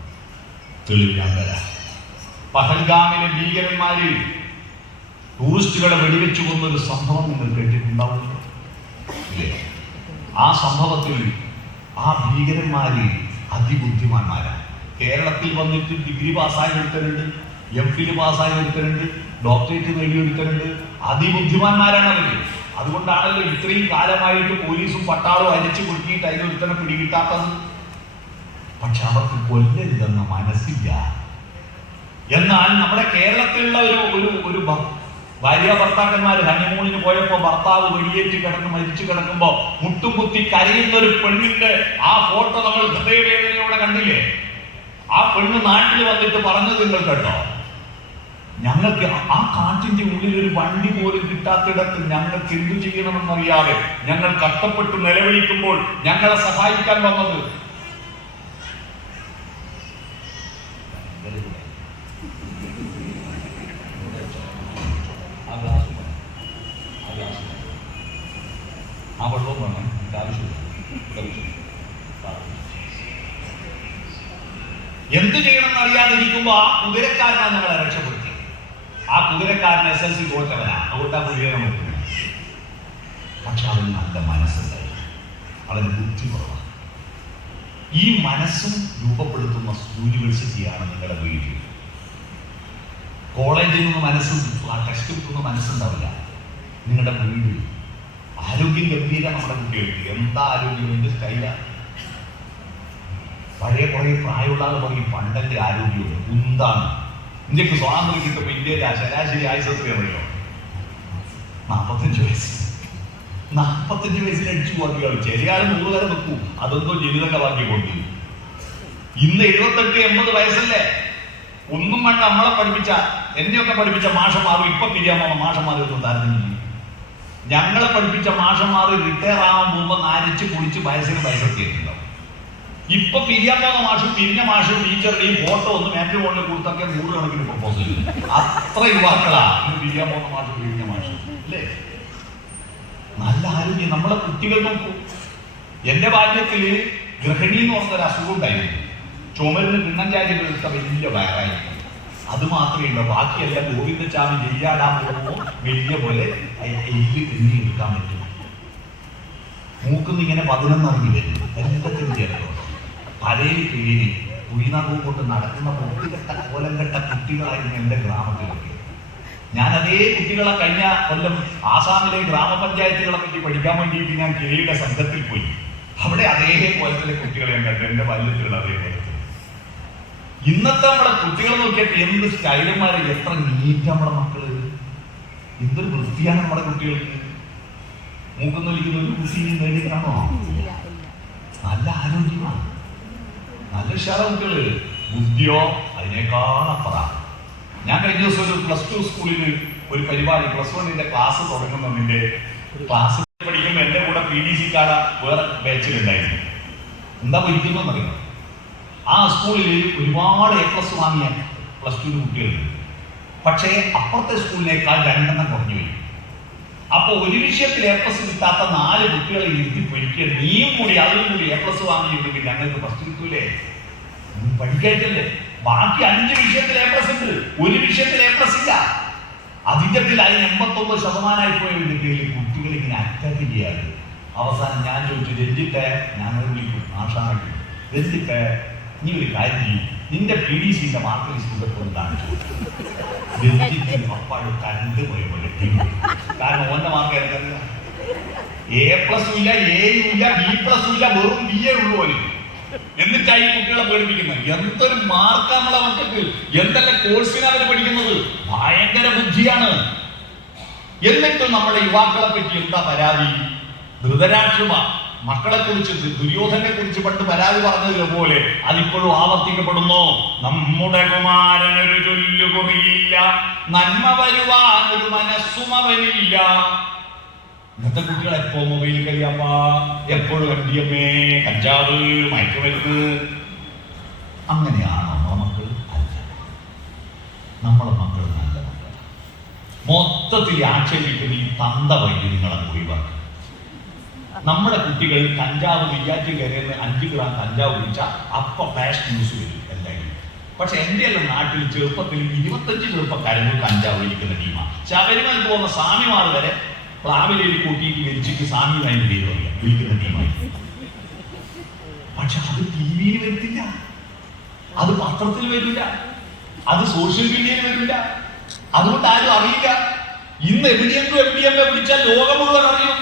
തെളിവ് ഞാൻ തരാം. പഹൽഗാമിലെ ഭീകരന്മാര് ടൂറിസ്റ്റുകളെ വെടിവെച്ചു കൊന്നൊരു സംഭവം നിങ്ങൾ കേട്ടിട്ടുണ്ടാവുമല്ലോ, ഇല്ലേ? ആ സംഭവത്തിൽ ആ ഭീകരന്മാര് അതിബുദ്ധിമാന്മാരാണ്. കേരളത്തിൽ വന്നിട്ട് ഡിഗ്രി പാസ്സായി എടുത്തരുണ്ട്, MPhil പാസ്സായി എടുത്തരുണ്ട്, ഡോക്ടറേറ്റ് നേടിയെടുത്തരുണ്ട്. അതിബുദ്ധിമാന്മാരാണ് അവര്. അതുകൊണ്ടാണല്ലോ ഇത്രയും കാലമായിട്ട് പോലീസും പട്ടാളവും അരിച്ചു കുടുക്കിയിട്ട് അതിനൊരുത്തനെ പിടികിട്ടാത്തത്. പക്ഷെ അവർക്ക് കൊല്ലരുതെന്ന മനസ്സില്ല. എന്നാൽ നമ്മുടെ കേരളത്തിലുള്ള ഒരു ഭാര്യ ഭർത്താക്കന്മാർ ഹണിമൂണിന് പോയപ്പോ ഭർത്താവ് വെടിയേറ്റ് കിടന്ന് മരിച്ചു കിടക്കുമ്പോ മുട്ടും കുത്തി കരയുന്ന ഒരു പെണ്ണിന്റെ ആ ഫോട്ടോ നമ്മൾ ഹൃദയവേദനയോടെ കണ്ടില്ലേ? ആ പെണ്ണ് നാട്ടിൽ വന്നിട്ട് പറഞ്ഞത് നിങ്ങൾ കേട്ടോ? ഞങ്ങൾക്ക് ആ കാട്ടിന്റെ ഉള്ളിൽ ഒരു വണ്ടി പോലും കിട്ടാത്തിടത്ത് ഞങ്ങൾക്ക് എന്തു ചെയ്യണമെന്നറിയാതെ ഞങ്ങൾ കഷ്ടപ്പെട്ട് നിലവിളിക്കുമ്പോൾ ഞങ്ങളെ സഹായിക്കാൻ വന്നത്. ആ വെള്ളവും വേണം, എന്ത് ചെയ്യണമെന്ന് അറിയാതിരിക്കുമ്പോ ആ കുതിരക്കാരനാണ് ഞങ്ങളെ രക്ഷപ്പെടുത്തി. ആ കുതിരക്കാരൻ SSLC തോറ്റവനാ, അതുകൊണ്ട് ആ കുതിര നമുക്ക്. പക്ഷെ അവന് നല്ല മനസ്സുണ്ടായി, അവന് ബുദ്ധി കുറവാണ്. ഈ മനസ്സും രൂപപ്പെടുത്തുന്ന യൂണിവേഴ്സിറ്റിയാണ് നിങ്ങളുടെ വീട്. കോളേജിൽ നിന്ന് മനസ്സും ടെക്സ്റ്റ് ബുക്കിൽ മനസ്സുണ്ടാവില്ല. നിങ്ങളുടെ വീട് ആരോഗ്യം ഗംഭീര. നമ്മുടെ കുട്ടികൾക്ക് എന്താ ആരോഗ്യം, എന്ത് സ്റ്റൈലാണ്. പഴയ കുറേ പ്രായമുള്ള ആൾ പറയും പണ്ടത്തെ ആരോഗ്യമുണ്ട്, കുന്താണ്. ഇന്ത്യക്ക് സ്വാതന്ത്ര്യം കിട്ടുമ്പോൾ ഇന്ത്യയിലെ ശരാശരി ആയുസ് എത്രയോ? 45 വയസ്സ്. 45 വയസ്സിൽ അടിച്ചു പോവുകയാണ്. ചെറിയ ആൾ 100 വരെ നിൽക്കൂ, അതെന്തോ ജീവിതമൊക്കെ വാങ്ങിക്കൊണ്ട്. ഇന്ന് 78-80 വയസ്സല്ലേ? ഒന്നും വേണ്ട. നമ്മളെ പഠിപ്പിച്ച, എന്നെയൊക്കെ പഠിപ്പിച്ച മാഷന്മാരും ഇപ്പൊ പിരിയാമോ മാഷന്മാരൊന്നും താരതമ്യം. ഞങ്ങളെ പഠിപ്പിച്ച മാഷന്മാർ റിട്ടയർ ആവാൻ പോകുമ്പോൾ നാരിച്ച് കുളിച്ച് വയസ്സെത്തിയിട്ടുണ്ടാവും. ഇപ്പൊ പിരിയാൻ പോകുന്ന മാഷും പിരിഞ്ഞ മാഷും ടീച്ചറുടെയും ഫോട്ടോ ഒന്ന് മാറ്റ് കൊണ്ട് കൊടുത്തൊക്കെ 100 കണക്കിന് പ്രപ്പോസൽ ചെയ്യും. അത്ര യുവാക്കളാ ഇന്ന് പിരിയാൻ പോകുന്ന മാഷും പിരിഞ്ഞ മാഷും, അല്ലേ? നല്ല ആരോഗ്യം. നമ്മളെ കുട്ടികൾ നോക്കൂ. എന്റെ ബാല്യത്തില് ഗൃഹിണി എന്ന് പറഞ്ഞൊരു അസുഖം ഉണ്ടായിരുന്നു. ചുമരിന് കിണ്ണം ചാരി എടുത്ത വലിയ വയറായിരുന്നു. അത് മാത്രമേ ഉള്ളൂ. ബാക്കിയെല്ലാം ഗോവിന്ദച്ചാമി ജയിലാടാൻ പോകുമ്പോൾ വലിയ പോലെ എല്ല് എണ്ണി എടുക്കാൻ പറ്റും. മൂക്കുന്ന് ഇങ്ങനെ 11 ഇറങ്ങി വരും. എല്ലാത്തിനും ചേർന്നു. പലയിൽ പേര് കുഴിനകവും കൊണ്ട് നടക്കുന്ന പൊട്ടിക്കെട്ട കോലം കെട്ട കുട്ടികളായിരുന്നു എൻ്റെ ഗ്രാമത്തിലൊക്കെ. ഞാൻ അതേ കുട്ടികളെ കഴിഞ്ഞ കൊല്ലം ആസാമിലെ ഗ്രാമപഞ്ചായത്തുകളെ പറ്റി പഠിക്കാൻ വേണ്ടിയിട്ട് ഞാൻ കിളിയുടെ സംഘത്തിൽ പോയി. അവിടെ അതേപോലത്തെ കുട്ടികളെ ഞാൻ കണ്ടു. എൻ്റെ ബാല്യത്തിലുള്ള അതേപോലെ. ഇന്നത്തെ നമ്മളെ കുട്ടികളെ നോക്കിയിട്ട് എന്ത് സ്റ്റൈലന്മാരെ, എത്ര നീറ്റ് നമ്മളെ മക്കള്, എന്തൊരു വൃത്തിയാണ് നമ്മുടെ കുട്ടികൾക്ക്. മൂക്കുന്നൊലിക്കുന്ന ഒരു കുട്ടി നേടിയിട്ടാണോ? നല്ല ആരോഗ്യമാണ്, നല്ല ഉഷാറ കുട്ടികള്. ബുദ്ധിയോ അതിനേക്കാൾ അപ്പുറം. ഞാൻ കഴിഞ്ഞ ദിവസം ഒരു +2 സ്കൂളിൽ ഒരു പരിപാടി, +1 ക്ലാസ് തുടങ്ങുന്നതിന്റെ ക്ലാസ് പഠിക്കുമ്പോൾ എൻ്റെ കൂടെ PDC-ക്കാര വേറെ ബാച്ചിലുണ്ടായിരുന്നു. എന്താ പഠിക്കുന്നതെന്ന് അറിയണം. ആ സ്കൂളിൽ ഒരുപാട് A+ വാങ്ങിയ +2 കുട്ടികളുണ്ട്. പക്ഷേ അപ്പുറത്തെ സ്കൂളിനേക്കാൾ 2 കുറഞ്ഞു പോയി. അപ്പൊ ഒരു വിഷയത്തിൽ A+ കിട്ടാത്ത 4 കുട്ടികളെ ഇരുത്തി പഠിക്കുക, നീയും കൂടി അതിലും കൂടി A+ വാങ്ങിയിരുന്നെങ്കിൽ ഞങ്ങൾക്ക് ഫസ്റ്റ് കിട്ടൂലേ? പഠിക്കായിട്ടല്ലേ? ബാക്കി 5 വിഷയത്തിൽ A+ ഉണ്ട്, ഒരു വിഷയത്തിൽ A+ ഇല്ല. അതിന്റെ അതിന് 89% പോയതിന്റെ പേരിൽ കുട്ടികൾ ഇങ്ങനെ അറ്റാക്ക് ചെയ്യാറ്. അവസാനം ഞാൻ ചോദിച്ചു, രഞ്ജിത്തെ, ഞാൻ വിളിക്കും ആഷാനായിട്ട്, രഞ്ജിത്തെ നീ ഒരു കാര്യം ചെയ്യും, നിന്റെ PDCന്റെ മാർക്ക് ലിസ്റ്റ് ഇതൊക്കെ എന്താണ് ചോദിച്ചു. രഞ്ജിത്ത് അപ്പാട് കണ്ടു പോയ പോലെ, കാരണം ഓന്റെ മാർക്ക് എനിക്കറിയാം. A+ ഇല്ല, A ഇല്ല, B+ ഇല്ല, വെറും BA ഉള്ളു പോലെ. എന്നിട്ടായി കുട്ടികളെ പേടിപ്പിക്കുന്നത്. എന്തൊരു മാർക്കാണുള്ള മക്കൾക്ക്, എന്തെല്ലാം കോഴ്സിനാണ് അവർ പഠിക്കുന്നത്, ഭയങ്കര ബുദ്ധിയാണ്. എന്നിട്ടും നമ്മുടെ യുവാക്കളെ പറ്റി എന്താ പരാതി? ധൃതരാഷ്ട്രമ മക്കളെ കുറിച്ച്, ദുര്യോധനെ കുറിച്ച് പണ്ട് പരാതി പറഞ്ഞതുപോലെ അതിപ്പോഴും ആവർത്തിക്കപ്പെടുന്നു. നമ്മുടെ കുമാരനൊരു ചൊല്ലു കുറിയില്ല, നന്മ വരുവാൻ ഒരു മനസ്സും അവനില്ല. ഇന്നത്തെ കുട്ടികൾ എപ്പോ മൊബൈൽ കഴിയാമ്മ, എപ്പോഴും MDMA, കഞ്ചാവ്, മയക്കുമരുന്ന്. അങ്ങനെയാണോ നമ്മളെ മക്കൾ? അല്ല, നമ്മളെ മക്കൾ നല്ല മക്കൾ. മൊത്തത്തിൽ ആക്ഷേപിക്കുന്ന ഈ തന്ത വൈദ്യുതികളെ ഒഴിവാക്കി. നമ്മുടെ കുട്ടികൾ കഞ്ചാവ് വിചാരിച്ച് കയറിയെന്ന് 5 ഗ്രാം കഞ്ചാവ് കുടിച്ചാൽ അപ്പൊ ഫ്ലാഷ് ന്യൂസ് വരും എല്ലാവരും. പക്ഷെ എൻ്റെ എല്ലാം നാട്ടിൽ ചെറുപ്പത്തിൽ 25 ചെറുപ്പക്കാരങ്ങൾ കഞ്ചാവ് വലിക്കുന്ന ടീമാണ്. ശബരിമല പോകുന്ന സ്വാമിമാർ വരെ പ്ലാവിലേരി കൂട്ടിയിട്ട് വലിച്ചിട്ട് സ്വാമി അതിന്റെ പേര് പറയാം, വിളിക്കുന്ന ടീമായി. പക്ഷെ അത് TV-യിൽ വരത്തില്ല, അത് പത്രത്തിൽ വരില്ല, അത് സോഷ്യൽ മീഡിയയിൽ വരില്ല. അതുകൊണ്ട് ആരും അറിയില്ല. ഇന്ന് എവിടെയെങ്കിലും MDMA പിടിച്ചാൽ ലോകം മുഴുവൻ അറിയും.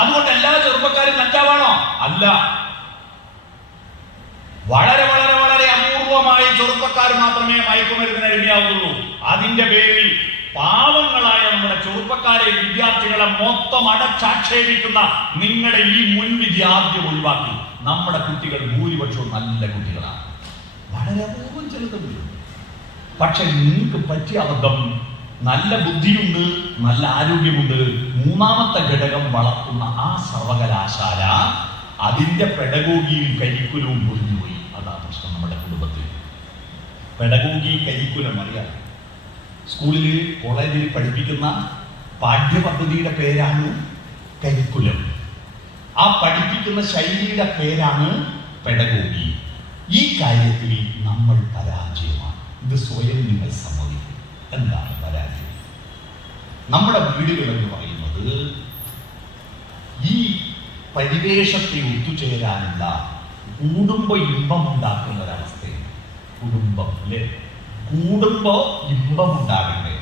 അതുകൊണ്ട് എല്ലാ ചെറുപ്പക്കാരും കഞ്ചാവാണോ? അല്ല. വളരെ വളരെ വളരെ അപൂർവമായി ചെറുപ്പക്കാർ മാത്രമേ മയക്കുമരുന്നിന് അടിമയാവുള്ളൂ. അതിന്റെ പേരിൽ പാവങ്ങളായ നമ്മുടെ ചെറുപ്പക്കാരെ, വിദ്യാർത്ഥികളെ മൊത്തം അടച്ചാക്ഷേപിക്കുന്ന നിങ്ങളുടെ ഈ മുൻവിധി ആദ്യം ഒഴിവാക്കി. നമ്മുടെ കുട്ടികൾ ഭൂരിപക്ഷവും നല്ല കുട്ടികളാണ്, വളരെ അപൂർവം ചെലുത്തുണ്ട്. പക്ഷെ നിങ്ങൾക്ക് പറ്റിയ അബദ്ധം, നല്ല ബുദ്ധിയുണ്ട്, നല്ല ആരോഗ്യമുണ്ട്, മൂന്നാമത്തെ ഘടകം വളർത്തുന്ന ആ സർവകലാശാല അതിന്റെ പെഡഗോഗിയും കരിക്കുലവും പൊളിഞ്ഞുപോയി. അതാ പ്രശ്നം നമ്മുടെ കുടുംബത്തിൽ. പെഡഗോഗി കരിക്കുലം അറിയാം. സ്കൂളിൽ കോളേജിൽ പഠിപ്പിക്കുന്ന പാഠ്യപദ്ധതിയുടെ പേരാണ് കരിക്കുലം. ആ പഠിപ്പിക്കുന്ന ശൈലിയുടെ പേരാണ് പെഡഗോഗി. ഈ കാര്യത്തിൽ നമ്മൾ പരാജയമാണ്. ഇത് സ്വയം നിങ്ങൾ സമ്മതിക്കും. എന്താണ് പരാജയം? നമ്മുടെ വീടുകൾ എന്ന് പറയുന്നത് ഈ പരിവേഷത്തെ ഒത്തുചേരാനുള്ള കുടുംബ ഇമ്പം ഉണ്ടാക്കുന്ന ഒരവസ്ഥയാണ്. കുടുംബം അല്ലേ? കൂടുമ്പോ ഇമ്പം ഉണ്ടാകണ്ടേ?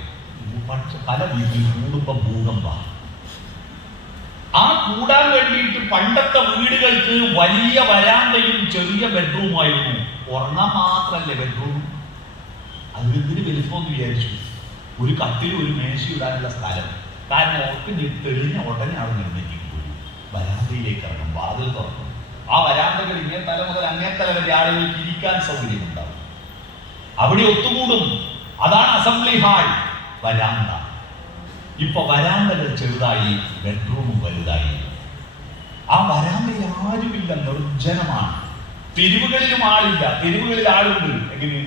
പക്ഷെ പല വീട്ടിൽ കുടുംബ ഭൂകമ്പമാണ്. ആ കൂടാൻ വേണ്ടിയിട്ട് പണ്ടത്തെ വീടുകൾക്ക് വലിയ വരാന്തയും ചെറിയ ബെഡ്റൂമായിരുന്നു. ഉറങ്ങാൻ മാത്രല്ലേ ബെഡ്റൂം. അതിനെന്തിന് വലിപ്പമെന്ന് വിചാരിച്ചു? ഒരു കത്തിൽ ഒരു മേശ ഇടാനുള്ള സ്ഥലം. കാരണം ഓർക്ക് തെളിഞ്ഞ ഉടനെ അവിടെ നിർമ്മിക്കും. വരാന്തയിലേക്ക് ഇറങ്ങും, വാതിൽ തുറക്കും. ആ വരാന്തകൾ ഇങ്ങേ തല മുതൽ അങ്ങേ തല വരെ ആളുകൾക്ക് ഇരിക്കാൻ സൗകര്യമുണ്ടാവും. അവിടെ ഒത്തുകൂടും. അതാണ് അസംബ്ലി ഹാൾ, വരാന്ത. ഇപ്പൊ വരാന്തകൾ ചെറുതായി, ബെഡ്റൂം വലുതായി. ആ വരാന്തയിൽ ആരുമില്ല, നിർജ്ജനമാണ്. തെരുവുകളിലും ആളില്ല. തെരുവുകളിൽ ആളുണ്ട്. എങ്ങനെ?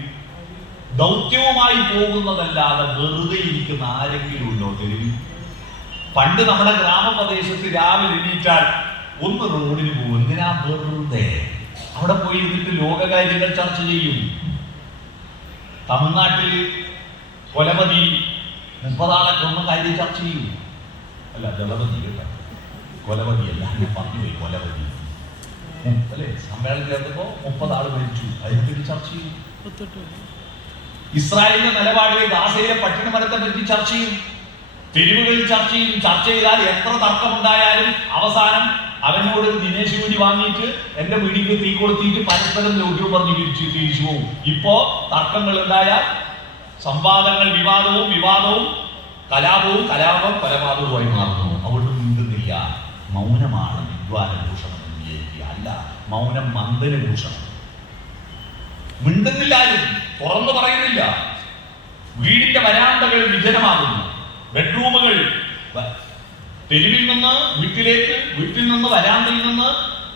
ദൗത്യവുമായി പോകുന്നതല്ലാതെ വെറുതെ ഇരിക്കുന്ന ആരെങ്കിലും ഉണ്ടോ തെരുവിൽ? പണ്ട് നമ്മുടെ ഗ്രാമപ്രദേശത്ത് രാവിലെ എണീറ്റാൽ ഒന്ന് റോഡിന് പോകും. എന്തിനാ വെറുതെ? അവിടെ പോയി ഇരുന്നിട്ട് ലോകകാര്യങ്ങൾ ചർച്ച ചെയ്യും. തമിഴ്നാട്ടിൽ കൊലപതി 30 ആളെ കൊന്ന കാര്യം ചർച്ച ചെയ്യും. അല്ല, ദളപതി കേട്ടോ, കൊലപതിയല്ല, പറഞ്ഞുപോയി, കൊലപതി അല്ലേ? സമ്മേളനം ചേർന്നപ്പോ 30 ആള് മരിച്ചു. അതിനെപ്പറ്റി ചർച്ച ചെയ്യും. ഇസ്രായേലിന്റെ നിലപാടിൽ ഗാസയിലെ പട്ടിണമരത്തെ പറ്റി ചർച്ച ചെയ്യും. തെരുവുകളിൽ ചർച്ച ചെയ്യും. ചർച്ച ചെയ്താൽ എത്ര തർക്കമുണ്ടായാലും അവസാനം അവനോട് ദിനേശ് കൂടി വാങ്ങിയിട്ട് എന്റെ വീടിക്ക് തീ കൊളുത്തിയിട്ട് പരസ്പരം ലോക്യവും പറഞ്ഞ് തിരിച്ചു പോകും. ഇപ്പോ തർക്കങ്ങൾ ഉണ്ടായാൽ സംവാദങ്ങൾ വിവാദവും, വിവാദവും കലാപവും, കലാപം കൊലപാതകവുമായി മാറുന്നു. അവിടെ മിണ്ടുന്നില്ല. മൗനമാണ് വിദ്വാന ഭൂഷണം എന്ന് വിചാരിക്കുക. അല്ല, മൗനം മന്ദന ഭൂഷണം. മിണ്ടുന്നില്ല, ആരും തുറന്നു പറയുന്നില്ല. വീടിന്റെ വരാന്തകൾ വിജനമാകുന്നു. ബെഡ്റൂമുകൾ തെരുവിൽ നിന്ന് വീട്ടിലേക്ക്, വീട്ടിൽ നിന്ന് വരാന്തയിൽ നിന്ന്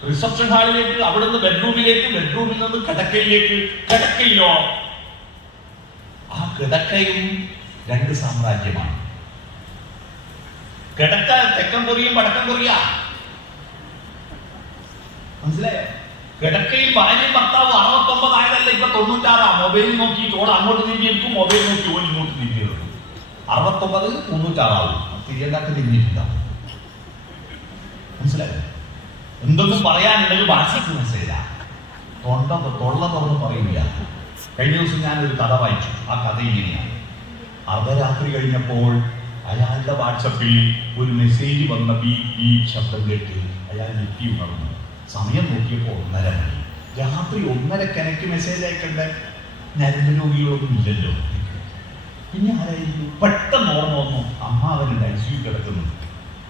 റിസപ്ഷൻ ഹാളിലേക്ക്, അവിടുന്ന് ബെഡ്റൂമിലേക്ക്, ബെഡ്റൂമിൽ നിന്ന് കിടക്കയിലേക്ക്. കിടക്കയിലോ? ആ കിടക്കയും 2 സാമ്രാജ്യമാണ്. കിടക്ക തെക്കൻ കൊറിയും വടക്കൻ കൊറിയ, മനസ്സിലായോ? കിടക്കയിൽ ഭാര്യയും ഭർത്താവ് 69 ആയതല്ല, ഇപ്പൊ 96. മൊബൈൽ നോക്കി ഓൾ അങ്ങോട്ട് നീങ്ങിയിരിക്കും, മൊബൈൽ നോക്കി ഓൾ ഇങ്ങോട്ട് നീങ്ങിയിരിക്കും. 69 96 തിരിയണ്ടാക്കി തിരിഞ്ഞിട്ടുണ്ടാവും. മനസ്സിലായോ? എന്തൊന്നും പറയാനുണ്ടെങ്കിൽ വാട്സാപ്പ് മെസ്സേജാ, തൊള്ള തുറന്ന് പറയില്ല. കഴിഞ്ഞ ദിവസം ഞാനൊരു കഥ വായിച്ചു. ആ കഥ ഇങ്ങനെയാണ്. അർദ്ധരാത്രി കഴിഞ്ഞപ്പോൾ അയാളുടെ വാട്സപ്പിൽ ഒരു മെസ്സേജ് വന്ന ഈ ശബ്ദം കേട്ട് അയാൾ ഞെട്ടി ഉണർന്നു. സമയം നോക്കിയപ്പോൾ 1:30 മണി. രാത്രി 1:30 എനിക്ക് മെസ്സേജ് അയക്കേണ്ട ഞരമ്പ് രോഗികളൊന്നും ഇല്ലല്ലോ. പിന്നെ ആരായിരിക്കും? പെട്ടെന്ന് ഓർമ്മ വന്നു, അമ്മാവനുണ്ട് ICU കിടക്കുന്നു.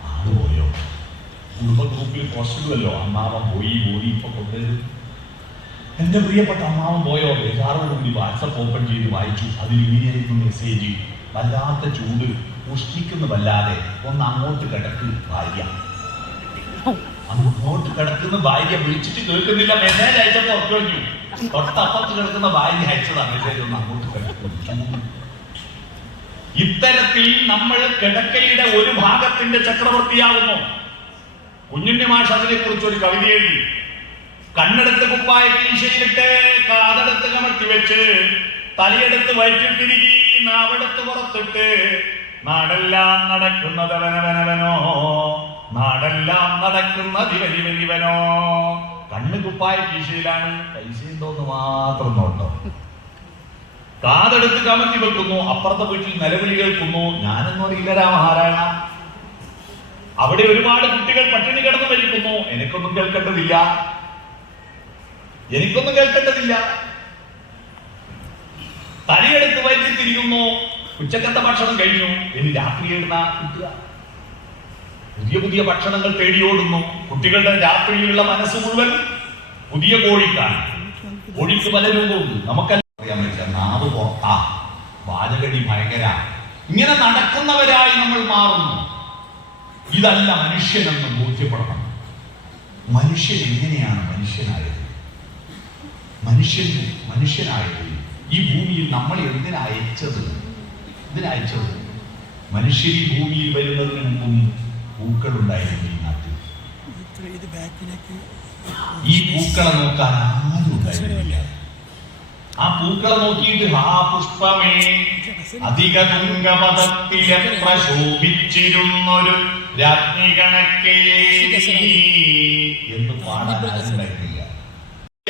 ആള് പോയോ? കുടുംബ ഗ്രൂപ്പിൽ പോസ്റ്റുകളല്ലോ, അമ്മാവൻ പോയി ബോഡി ഇപ്പൊ കൊണ്ടുവരും. എന്റെ പ്രിയപ്പെട്ട അമ്മാവൻ പോയോ? ബേജാറോടുകൂടി വാട്സപ്പ് ഓപ്പൺ ചെയ്ത് വായിച്ചു. അതിൽ ഇങ്ങനെയായിരുന്നു മെസ്സേജ്: വല്ലാത്ത ചൂട്, ഉഷ്ണിക്കുന്നതല്ലാതെ ഒന്ന് അങ്ങോട്ട് കിടക്ക് ഭാര്യ. അങ്ങോട്ട് കിടക്കുന്ന ഭാര്യ വിളിച്ചിട്ട് കേൾക്കുന്നില്ല. മെസ്സേജ് അയച്ചപ്പോ ഉറക്കഴിഞ്ഞു. തൊട്ടപ്പുറത്ത് കിടക്കുന്ന ഭാര്യ അയച്ചതാ മെസ്സേജ്: ഒന്ന് അങ്ങോട്ട് കിടക്കുന്നു. ഇത്തരത്തിൽ നമ്മൾ കിടക്കയുടെ ഒരു ഭാഗത്തിന്റെ ചക്രവർത്തിയാകുന്നു. കുഞ്ഞുണ്ണി മാഷ് അതിനെ കുറിച്ച് ഒരു കവിത എഴുതി. കണ്ണെടുത്ത് കുപ്പായ കീശയിലിട്ട്, കാതെടുത്ത് കമഴ്ത്തി വെച്ച്, തലയെടുത്ത് വയറ്റിട്ടിരികി, നാവെടുത്ത് പുറത്തിട്ട്, നാടെല്ലാം നടക്കുന്നതവനവനവനോ, നാടെല്ലാം നടക്കുന്നതിവനിവനിവനോ. കണ്ണ് കുപ്പായ കീശയിലാണ്, പൈസ ഉണ്ടോന്ന് മാത്രം നോട്ടോ. കാതെടുത്ത് കമഴ്ത്തി വെക്കുന്നു, അപ്പുറത്തെ വീട്ടിൽ നിലവിളി കേൾക്കുന്നു. ഞാനൊന്നും അറിയില്ല മഹാരാണ. അവിടെ ഒരുപാട് കുട്ടികൾ പട്ടിണി കിടന്നു മരിക്കുന്നു. എനിക്കൊന്നും കേൾക്കേണ്ടതില്ല. തലയെടുത്ത് വയറ്റി തിരിയുന്നു. ഉച്ചക്കത്തെ ഭക്ഷണം കഴിഞ്ഞു. ഇനി രാത്രി എഴുന്ന കിട്ടുക. പുതിയ പുതിയ ഭക്ഷണങ്ങൾ തേടിയോടുന്നു. കുട്ടികളുടെ രാത്രിയിലുള്ള മനസ്സ് മുഴുവൻ പുതിയ കോഴിക്കാണ്. കോഴിക്ക് പല രൂപമുണ്ട്. നമുക്കല്ല അറിയാൻ പറ്റില്ല. നാവ് പുറത്താ, വാചകടി ഭയങ്കര. ഇങ്ങനെ നടക്കുന്നവരായി നമ്മൾ മാറുന്നു. ഇതല്ല മനുഷ്യനെന്ന് ബോധ്യപ്പെടണം. മനുഷ്യൻ എങ്ങനെയാണ് മനുഷ്യനായത്? മനുഷ്യനായത് ഈ ഭൂമിയിൽ നമ്മൾ എന്തിനയച്ചത്? മനുഷ്യർ ഈ ഭൂമിയിൽ വരുന്നതിന് മുമ്പും പൂക്കളുണ്ടായിരുന്നു ഈ നാട്ടിൽ. ഈ പൂക്കളെ നോക്കാൻ ആരും ഉണ്ടായിരുന്നില്ല. ആ പൂക്കളെ നോക്കിയിട്ട് ആ പുഷ്പമേ അധിക തുങ്കപദത്തിലെ പ്രശോഭിച്ചിരുന്നൊരു രാജ്ഞി കണക്കേ എന്ന് പാടാൻ ആരുണ്ടായിരുന്നില്ല.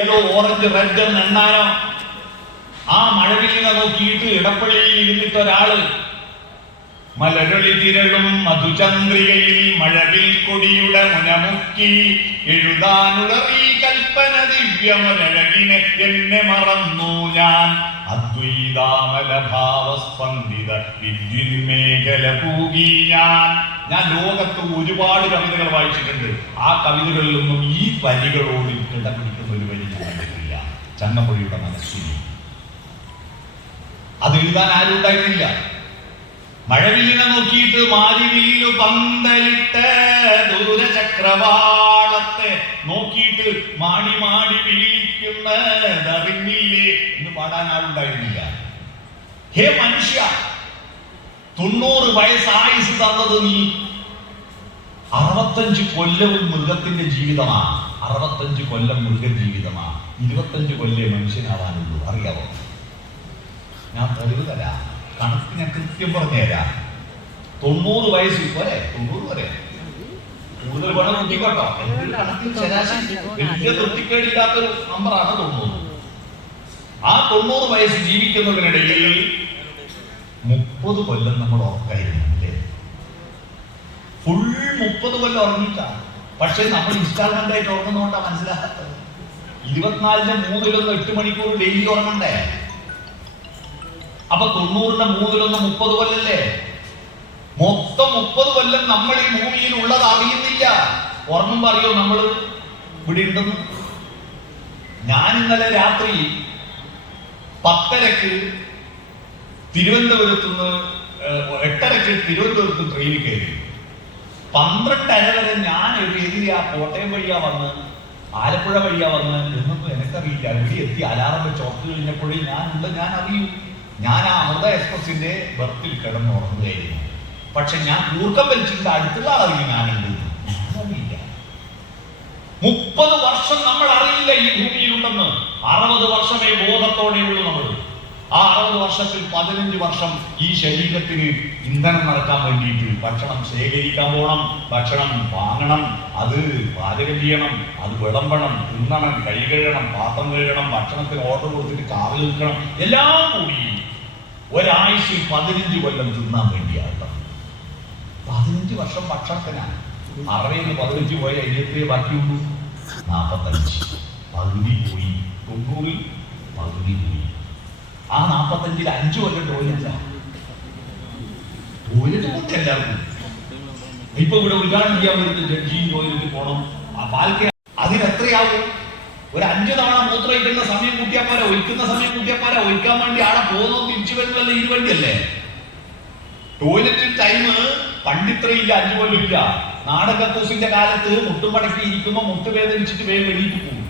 ഏതോ ഓറഞ്ച് റെഡ് എന്ന് എണ്ണാനോ. ആ മഴവില്ലിനെ നോക്കിയിട്ട് ഇടപ്പള്ളിയിൽ ഇരുന്നിട്ട് ഒരാള് മലരളി തിരളും മധുചന്ദ്രികയിൽ മഴവിൽ കൊടിയുടെ മുനമുക്കി എഴുതാനുളറി കൽപ്പന ദിവ്യമലഴകിനെ എന്നെ മറന്നു ഞാൻ. അദ്വൈതാമലഭാവസ്പന്ദിത വിദ്യുന്മേഖല പൂകി ഞാൻ. ലോകത്ത് ഒരുപാട് കവിതകൾ വായിച്ചിട്ടുണ്ട്. ആ കവിതകളിലൊന്നും ഈ വരികളോട് കിടപിടിക്കുന്ന ഒരു വരി ഞാൻ കണ്ടിട്ടില്ല. ചങ്ങമ്പുഴയുടെ മനസ്സിൽ അത് എഴുതാൻ ആരും ഉണ്ടായിരുന്നില്ല. മഴവില്ലിനെ നോക്കിയിട്ട് മാരിവില്ലു പന്തലിട്ട് ദൂരചക്രവാളത്തെ നോക്കിയിട്ട് മാടി മാടി വീഴിക്കുന്നതറിഞ്ഞില്ലേ എന്ന് പാടാൻ ആളുണ്ടായിരുന്നില്ല. ഹേ മനുഷ്യ, 90 വയസ്സായുസ് തന്നത് നീ. 65 കൊല്ലവും മൃഗത്തിന്റെ ജീവിതമാണ്. 65 കൊല്ലം മൃഗജീവിതമാണ്. 25 കൊല്ലം മനുഷ്യനാവാനുള്ളൂ. അറിയാവോ? ഞാൻ തെളിവ് തരാം, കണക്ക് ഞാൻ കൃത്യം പറഞ്ഞുതരാം. 90 വയസ്സ് വരെ, 90 വരെ കൂടുതൽ വേണം നോക്കിക്കോട്ടോ. കണക്കിൽ ശരാശരി വലിയ തൃപ്തിക്കേടില്ലാത്തൊരു നമ്പറാണ് 90. ആ 90 വയസ്സ് ജീവിക്കുന്നതിനിടയിൽ 30 കൊല്ലം നമ്മൾ ഉറക്കായിരുന്നു. ഫുൾ 30 കൊല്ലം ഉറങ്ങിയിട്ടാണ്. പക്ഷെ നമ്മൾ ഇൻസ്റ്റാൾമെന്റ് ആയിട്ട് ഉറങ്ങുന്നോണ്ടാ മനസ്സിലാക്കാത്തത്. 24-ന്റെ 3-ലൊന്ന് 8 മണിക്കൂർ ഡെയിലി ഉറങ്ങണ്ടേ? അപ്പൊ 90-ന്റെ 3-ലൊന്ന് 30 കൊല്ലല്ലേ? മൊത്തം 30 കൊല്ലം നമ്മൾ ഈ ഭൂമിയിൽ ഉള്ളത് അറിയുന്നില്ല. ഉറങ്ങുമ്പോ അറിയോ നമ്മൾ ഇവിടെ ഉണ്ടെന്ന്? ഞാൻ ഇന്നലെ രാത്രി 10:30 തിരുവനന്തപുരത്തുനിന്ന് 8:30 തിരുവനന്തപുരത്ത് ട്രെയിനിൽ കയറി. 12:30 വരെ ഞാൻ എതിരെയാ കോട്ടയം വഴിയാ വന്ന്, ആലപ്പുഴ വഴിയാ വന്ന് എന്നൊന്നും എനിക്കറിയില്ല. ഇവിടെ എത്തി അലാറം വെച്ച് ഉറച്ചു കഴിഞ്ഞപ്പോഴേ ഞാൻ അറിയൂ. ഞാൻ ആ അമൃത എക്സ്പ്രസിന്റെ ബർത്തിൽ കിടന്ന് ഉറങ്ങുകയായിരുന്നു. പക്ഷെ ഞാൻ കൂർക്കം വലിച്ചിട്ട് അടുത്തുള്ള ആളറിയും ഞാനുണ്ട്. 30 വർഷം നമ്മൾ അറിയില്ല ഈ ഭൂമിയിലുണ്ടെന്ന്. 60 വർഷമേ ബോധത്തോടെയുള്ളൂ നമ്മൾ. ആ 60 വർഷത്തിൽ 15 വർഷം ഈ ശരീരത്തിന് ഇന്ധനം നടക്കാൻ വേണ്ടിയിട്ട് ഭക്ഷണം ശേഖരിക്കാൻ പോകണം, ഭക്ഷണം വാങ്ങണം, അത് പാചകം ചെയ്യണം, അത് വിളമ്പണം, തിന്നണം, കൈ കഴുകണം, പാത്രം കഴുകണം, ഭക്ഷണത്തിന് ഓർഡർ കൊടുത്തിട്ട് കാറിൽ നിൽക്കണം. എല്ലാം കൂടി ഒരാഴ്ചയിൽ 15 കൊല്ലം തിന്നാൻ വേണ്ടിയാട്ടോ. 15 വർഷം ഭക്ഷണത്തിനാണ്. 60 15 പോയ 23 ബാക്കിയുള്ളൂ. 45 പകുതി പോയി. 90 പകുതി പോയി. ആ 45-ൽ 5 കൊല്ലം ടോയ്ലറ്റ് കൊണ്ട് എല്ലാവർക്കും. ഇപ്പൊ ഇവിടെ ഉദ്ഘാടനം ചെയ്യാൻ വരുന്നത് ജഡ്ജിയും ടോയ്ലറ്റ് പോകണം. ആ പാൽക്കെ അതിനെത്രയാവും? ഒരു 5 തവണ മൂത്രമൊഴിക്കുന്ന സമയം കൂട്ടിയാൽ പോരാ, ഒഴിക്കുന്ന സമയം കൂട്ടിയാൽ പോരാ. ഒഴിക്കാൻ വേണ്ടി ആടെ പോകുന്നോ തിരിച്ചു വരുന്നതല്ല ഇരുവണ്ടിയല്ലേ. ടോയ്ലറ്റിൽ ടൈം പണ്ടിത്രയില്ല, 5 കൊല്ലം ഇല്ല. നാടകക്കൂസിന്റെ കാലത്ത് മുട്ടുമടക്കി ഇരിക്കുമ്പോ മുട്ട് വേദനിച്ചിട്ട് വേഗം എണീറ്റ് പോകും.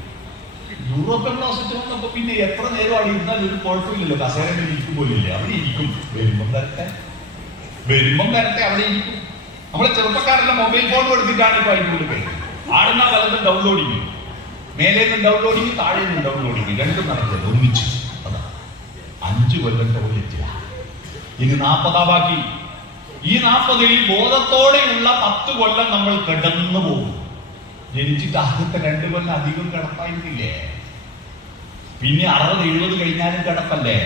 യൂറോപ്യൻ ഹോസ്പിറ്റൽ വന്നപ്പോ പിന്നെ എത്ര നേരം അവിടെ ഇരുന്നാൽ ഒരു കുഴപ്പമില്ലല്ലോ. കസേരയിൽ ഇരിക്കുമ്പോഴില്ലേ, അവിടെ ഇരിക്കും. വരുമ്പം വരട്ടെ അവിടെ ഇരിക്കും. നമ്മളെ ചെറുപ്പക്കാരെല്ലാം മൊബൈൽ ഫോൺ എടുത്തിട്ടാണ് ഇപ്പൊ അതിൻ്റെ ഉള്ളിൽ കഴിയും. ആടുന്ന വലതും ഡൗൺലോഡിങ്, മേലേന്നും ഡൗൺലോഡിങ്, താഴേന്നും ഡൗൺലോഡിങ്, രണ്ടും നടക്കില്ല ഒന്നിച്ച്. അതാ 5 കൊല്ലം ടോയ്ലറ്റിലാണ്. ഇനി 40 ബാക്കി. ഈ 40-ൽ ബോധത്തോടെയുള്ള 10 കൊല്ലം നമ്മൾ കിടന്നു പോകും. ജനിച്ചിട്ട് ആദ്യത്തെ 2 കൊല്ലം അധികം കിടപ്പായിരുന്നില്ലേ? പിന്നെ 60-70 കഴിഞ്ഞാലും കിടപ്പല്ലേ?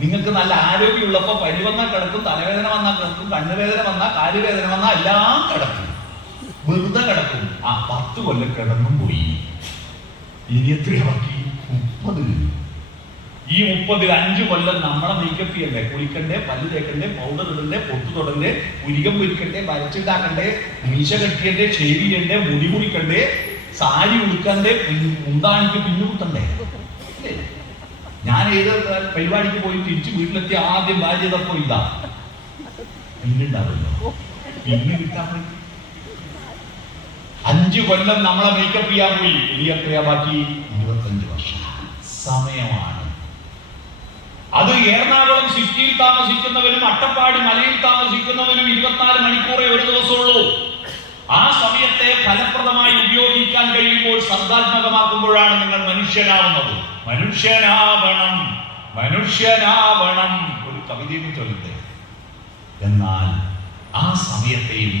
നിങ്ങൾക്ക് നല്ല ആരോഗ്യമുള്ളപ്പോ പനി വന്നാൽ കിടക്കും, തലവേദന വന്നാൽ കിടക്കും, കണ്ണുവേദന വന്നാൽ, കാലുവേദന വന്നാൽ എല്ലാം കിടക്കും, വെറുതെ കിടക്കും. ആ 10 കൊല്ലം കിടന്നും പോയി. ഇനി എത്രയാ ബാക്കി? 30. ഈ 30-ൽ 5 കൊല്ലം നമ്മളെ മേക്കപ്പ് ചെയ്യണ്ടേ, കുളിക്കണ്ടേ, പല്ല് തേക്കണ്ടേ, പൗഡർ ഇടണ്ടേ, പൊട്ടു തൊടണ്ടേ, പുരികം പൊരിക്കണ്ടേ, വരച്ചുണ്ടാക്കണ്ടേ, മീശ കെട്ടിയണ്ടേ, ഷേവ് ചെയ്യണ്ടേ, മുടി മുറിക്കണ്ടേ, സാരി ഉടുക്കണ്ടേ, മുന്താണിക്ക് പിന്നുകുത്തണ്ടേ. ഞാൻ ഏത് പരിപാടിക്ക് പോയി തിരിച്ച് വീട്ടിലെത്തി ആദ്യം ഭാര്യ തപ്പോ ഇതാ പിന്നുണ്ടാവില്ലോ, പിന്നെ കിട്ടാൻ പറ്റും. 5 കൊല്ലം നമ്മളെ മേക്കപ്പ് ചെയ്യാൻ പോയി. ഇനി എത്രയാ ബാക്കി? 25 വർഷം സമയമാണ്. അത് എറണാകുളം സിറ്റിയിൽ താമസിക്കുന്നവരും അട്ടപ്പാടി മലയിൽ താമസിക്കുന്നവരും 24 മണിക്കൂറേ ഒരു ദിവസമുള്ളൂ. ആ സമയത്തെ ഫലപ്രദമായി ഉപയോഗിക്കാൻ കഴിയുമ്പോൾ, സർഗാത്മകമാക്കുമ്പോഴാണ് നിങ്ങൾ മനുഷ്യനാവുന്നത്. മനുഷ്യനാവണം, മനുഷ്യനാവണം. ഒരു കവിതയും ചൊല്ലട്ടെ. എന്നാൽ ആ സമയത്തെയും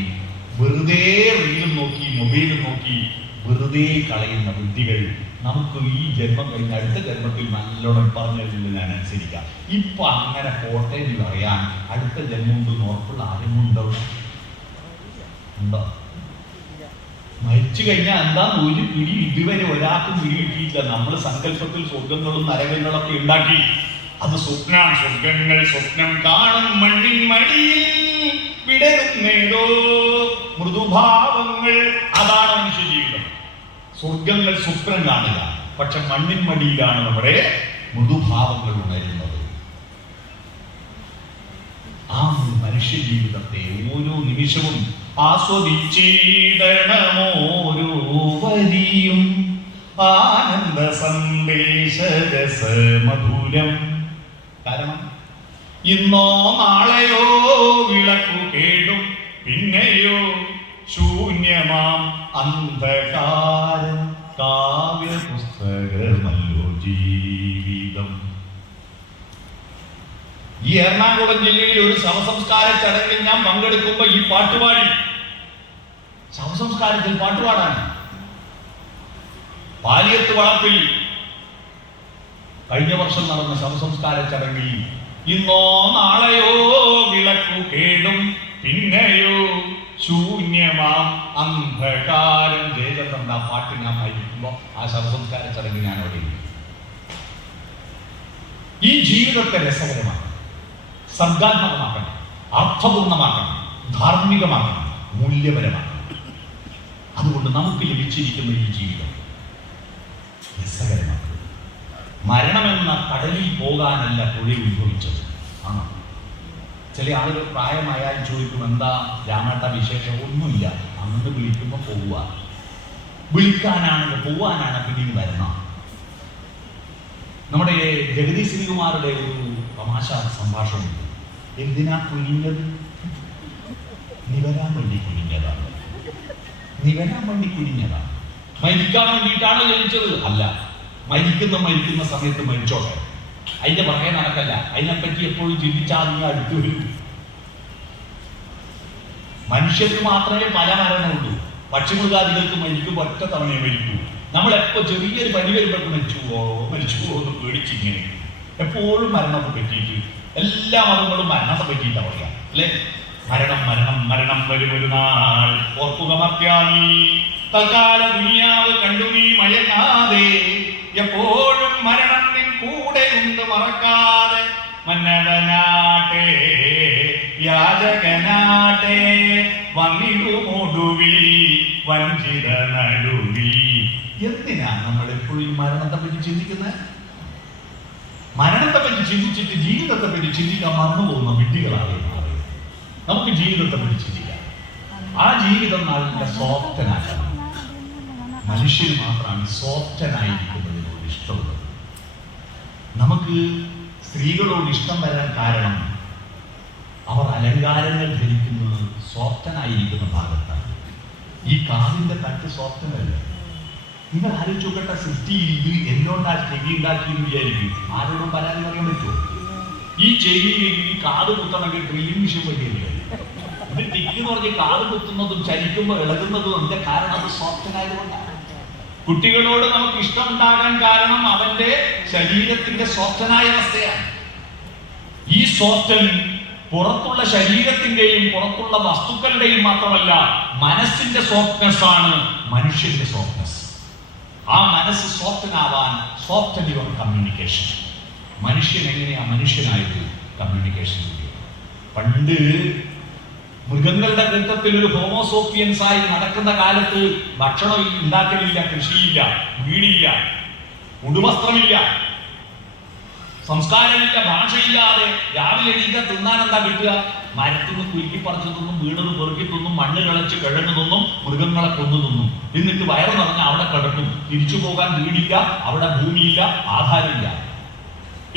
വെറുതെ റീലും നോക്കി മൊബൈലും നോക്കി വെറുതെ കളയുന്ന ബുദ്ധികൾ നമുക്ക് ഈ ജന്മം കഴിഞ്ഞ അടുത്ത ജന്മത്തിൽ നല്ലോണം പറഞ്ഞില്ല. ഞാൻ അനുസരിക്കാം. ഇപ്പൊ അങ്ങനെ പോട്ടെ എന്ന് പറയാൻ അടുത്ത ജന്മം ഉണ്ടെന്ന് ഉറപ്പുള്ള ആരെങ്കിലും ഉണ്ടോ? മരിച്ചു കഴിഞ്ഞാൽ എന്താന്ന് ഒരു പിടി ഇതുവരെ ഒരാൾക്കും പിടി കിട്ടിയിട്ടില്ല. നമ്മൾ സങ്കല്പത്തിൽ സ്വർഗങ്ങളും നരകങ്ങളൊക്കെ ഉണ്ടാക്കി. അത് സ്വപ്നമാണ്. സ്വർഗങ്ങൾ സ്വപ്നം കാണും മണ്ണിൻ മടിയിൽ വിടരുന്നേതോ മൃദുഭാവങ്ങൾ. അതാണ് മനുഷ്യ ജീവിതം. സ്വർഗങ്ങൾ സ്വപ്നം കാണുക, പക്ഷെ മണ്ണിൻ മടിയിലാണ് നമ്മുടെ മൃദുഭാവങ്ങൾ ഉണരുന്നത്. ആ മനുഷ്യ ജീവിതത്തെ ഓരോ നിമിഷവും ആസ്വദിച്ചിടണമോരോ വരിയും ആനന്ദ സന്ദേശരസ മധുരം. കാരണം ഇന്നോ നാളെയോ വിളക്കു കേടും, പിന്നെയോ ശൂന്യമാം അന്ധകാരം. കാവ്യ പുസ്തകമല്ലോ ജീവിതം. ഈ എറണാകുളം ജില്ലയിൽ ഒരു ശവസംസ്കാര ചടങ്ങിൽ ഞാൻ പങ്കെടുക്കുമ്പോ ഈ പാട്ടുപാടി. ശവസംസ്കാരത്തിൽ പാട്ടുപാടാൻ പാലിയത്ത് വളപ്പിൽ കഴിഞ്ഞ വർഷം നടന്ന ശവസംസ്കാര ചടങ്ങിൽ ഇന്നോ നാളെയോ വിളക്കു കേടും, പിന്നെയോ ശൂന്യമാം അന്ധകാരം. ജയചന്ദ്രന്റെ ആ പാട്ട് ഞാൻ വായിക്കുമ്പോ ആ ശവസംസ്കാര ചടങ്ങിൽ ഞാൻ അവിടെ ഇല്ല. ഈ ജീവിതത്തെ രസകരമാക്കണം, സർഗാത്മകമാക്കണം, അർത്ഥപൂർണമാക്കണം, ധാർമ്മികമാക്കണം, മൂല്യപരമാക്കണം. അതുകൊണ്ട് നമുക്ക് ലഭിച്ചിരിക്കുന്ന ഈ ജീവിതം രസകരമാക്കണം. മരണമെന്ന കടലിൽ പോകാനല്ല പുഴയിൽ ഉത്ഭവിച്ചത്. ആണ്. ചില ആളുകൾ പ്രായമായാൽ ചോദിക്കും, എന്താ രാമേട്ട വിശേഷം? ഒന്നുമില്ല, അങ്ങോട്ട് വിളിക്കുമ്പോൾ പോവുക. വിളിക്കാനാണ്, പോവാനാണ് പിന്നീട് വരണം. നമ്മുടെ ജഗദീഷ് ശ്രീകുമാറുടെ ഒരു തമാശ സംഭാഷണം, എന്തിനാ കുനിഞ്ഞത്? നിവരാൻ വേണ്ടി കുനിഞ്ഞതാണ്. നിവരാൻ വേണ്ടി കുനിഞ്ഞതാണ്. മരിക്കാൻ വേണ്ടിയിട്ടാണ് ജനിച്ചത്? അല്ല. മരിക്കുന്ന സമയത്ത് മരിച്ചോട്ടെ, അതിന്റെ പറയാൻ നടക്കല്ല. അതിനെപ്പറ്റി എപ്പോഴും ചിന്തിച്ചാൽ നിങ്ങൾ അടുത്ത് വരും. മനുഷ്യർക്ക് മാത്രമേ പല മരണമുള്ളൂ. പക്ഷിമൃഗാദികൾക്ക് മരിക്കുമ്പോൾ ഒറ്റ തവണയെ മരിക്കൂ. നമ്മളെപ്പോ ചെറിയൊരു പനി വരുമ്പോഴേക്ക് മരിച്ചുവോ എന്ന് പേടിച്ചിങ്ങനെ എപ്പോഴും മരണത്തെ പറ്റിയിട്ട് എല്ലാ മതങ്ങളും മരണത്തെ പറ്റിയിട്ടാണ് പറയാ അല്ലെ. മരണം മരണം മരണം ഒരു നാൾ ഓർക്കുക മർത്യാനി, തൽക്കാല ദുനിയാവ് കണ്ടു നീ മയങ്ങാതെ, എപ്പോഴും മരണം നിൻ കൂടെ ഉണ്ട് മറക്കാതെ. മന്നവനാട്ടെ യാചകനാട്ടെ വന്നിടുമൊടുവിൽ വഞ്ചിത നടുവിൽ. എന്തിനാ നമ്മൾ എപ്പോഴും മരണത്തെ പറ്റി ചിന്തിക്കുന്നത്? മരണത്തെ പറ്റി ചിന്തിച്ചിട്ട് ജീവിതത്തെ പറ്റി ചിന്തിക്കാൻ മറന്നു പോകുന്ന വിഡ്ഢികളാണ് മാറി. നമുക്ക് ജീവിതത്തെ പറ്റി ചിന്തിക്കാം. ആ ജീവിതം നല്ല സോഫ്റ്റനാക്കണം. മനുഷ്യന് മാത്രമാണ് സോഫ്റ്റനായിരിക്കുന്നതിനോട് ഇഷ്ടമുള്ളത്. നമുക്ക് സ്ത്രീകളോട് ഇഷ്ടം വരാൻ കാരണം അവർ അലങ്കാരങ്ങൾ ധരിക്കുന്നത് സോഫ്റ്റനായിരിക്കുന്ന ഭാഗത്താണ്. ഈ കാതിന്റെ തട്ട് സോഫ്റ്റനല്ല. നിങ്ങൾ ആലോചിച്ചോക്കട്ടെ, സൃഷ്ടിയിൽ ഇത് എന്തുകൊണ്ടാ ചെവി ഉണ്ടാക്കിയെന്ന് വിചാരിക്കും. ആരോടും പരാതി പറയാൻ പറ്റുമോ? ഈ ചെവിയിൽ ഈ കാത് കുത്തണമെങ്കിൽ ഡ്രില്ലിംഗ് മെഷീൻ പറ്റിയല്ലേ? ഇത് ടിക്കെന്ന് പറഞ്ഞ് കാത് കുത്തുന്നതും ചലിക്കുമ്പോൾ ഇളകുന്നതും അതിന്റെ കാരണം അത് സോഫ്റ്റനായതുകൊണ്ടാണ്. കുട്ടികളോട് നമുക്ക് ഇഷ്ടം ഉണ്ടാകാൻ കാരണം അവന്റെ ശരീരത്തിന്റെ സോഫ്റ്റനായ അവസ്ഥയാണ്. ഈ സോഫ്റ്റൻ പുറത്തുള്ള ശരീരത്തിന്റെയും പുറത്തുള്ള വസ്തുക്കളുടെയും മാത്രമല്ല, മനസ്സിന്റെ സോഫ്റ്റ്നെസ് ആണ് മനുഷ്യന്റെ സോഫ്റ്റ്നെസ്. ആ മനസ്സ് സോഫ്റ്റനാവാൻ സോഫ്റ്റൻ യുവർ കമ്മ്യൂണിക്കേഷൻ. മനുഷ്യൻ എങ്ങനെയാ മനുഷ്യനായത്? കമ്മ്യൂണിക്കേഷൻ. പണ്ട് മൃഗങ്ങളുടെ കൂട്ടത്തിൽ ഒരു ഹോമോസോപ്പിയൻസ് ആയി നടക്കുന്ന കാലത്ത് ഭക്ഷണം ഉണ്ടാക്കലില്ല, കൃഷിയില്ല, വീടില്ല, ഉടുവസ്ത്രമില്ല, സംസ്കാരമില്ല, ഭാഷയില്ലാതെ രാവിലെ എണീറ്റാൽ തിന്നാൻ എന്താ കിട്ടുക? മരത്തുനിന്ന് കുലുക്കി പറിച്ചു തിന്നും, വീണത് പെറുക്കി തിന്നും, മണ്ണ് കളച്ച് കിഴങ്ങ് തിന്നും, മൃഗങ്ങളെ കൊന്നു തിന്നും. എന്നിട്ട് വയറ് നിറഞ്ഞ അവിടെ കിടക്കും. തിരിച്ചു പോകാൻ വീടില്ല, അവിടെ ഭൂമിയില്ല, ആധാരമില്ല.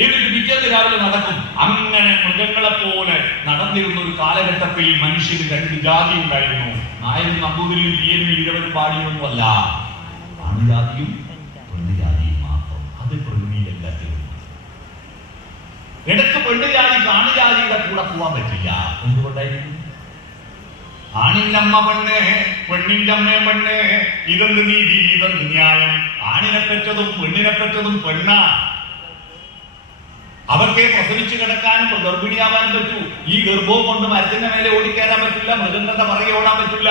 എന്നിട്ട് പിറ്റേന്ന് രാവിലെ നടക്കും. അങ്ങനെ മൃഗങ്ങളെ പോലെ നടന്നിരുന്ന ഒരു കാലഘട്ടത്തിൽ മനുഷ്യന് രണ്ട് ജാതി ഉണ്ടായിരുന്നു. നായരും നമ്പൂതിരിയും തീയനും ഇഴവരും പാടിയൊന്നുമല്ല, ആണുജാതിയും പെണ്ണുജാതിയും മാത്രം. അത് പ്രകൃതിയിലെല്ലാത്തിലും. ഇടക്ക് പെണ്ണുജാതി ആണുജാതിയുടെ കൂടെ പോവാൻ പറ്റില്ല. എന്തുകൊണ്ടായിരിക്കും? ആണിന്റെ അമ്മ പെണ്ണ്, പെണ്ണിന്റെ അമ്മ പെണ്ണ്. ഇതെന്ത് നീതി, ഇതെന്ത് ന്യായം? ആണിനെ പെറ്റതും പെണ്ണിനെ പെറ്റതും പെണ്ണാ. അവർക്കേ പ്രസവിച്ചു കിടക്കാനും ഗർഭിണിയാവാനും പറ്റൂ. ഈ ഗർഭവും കൊണ്ട് മരത്തിന്റെ മേലെ ഓടിക്കയറാൻ പറ്റില്ല, മൃഗങ്ങളുടെ പുറകെ ഓടാൻ പറ്റില്ല,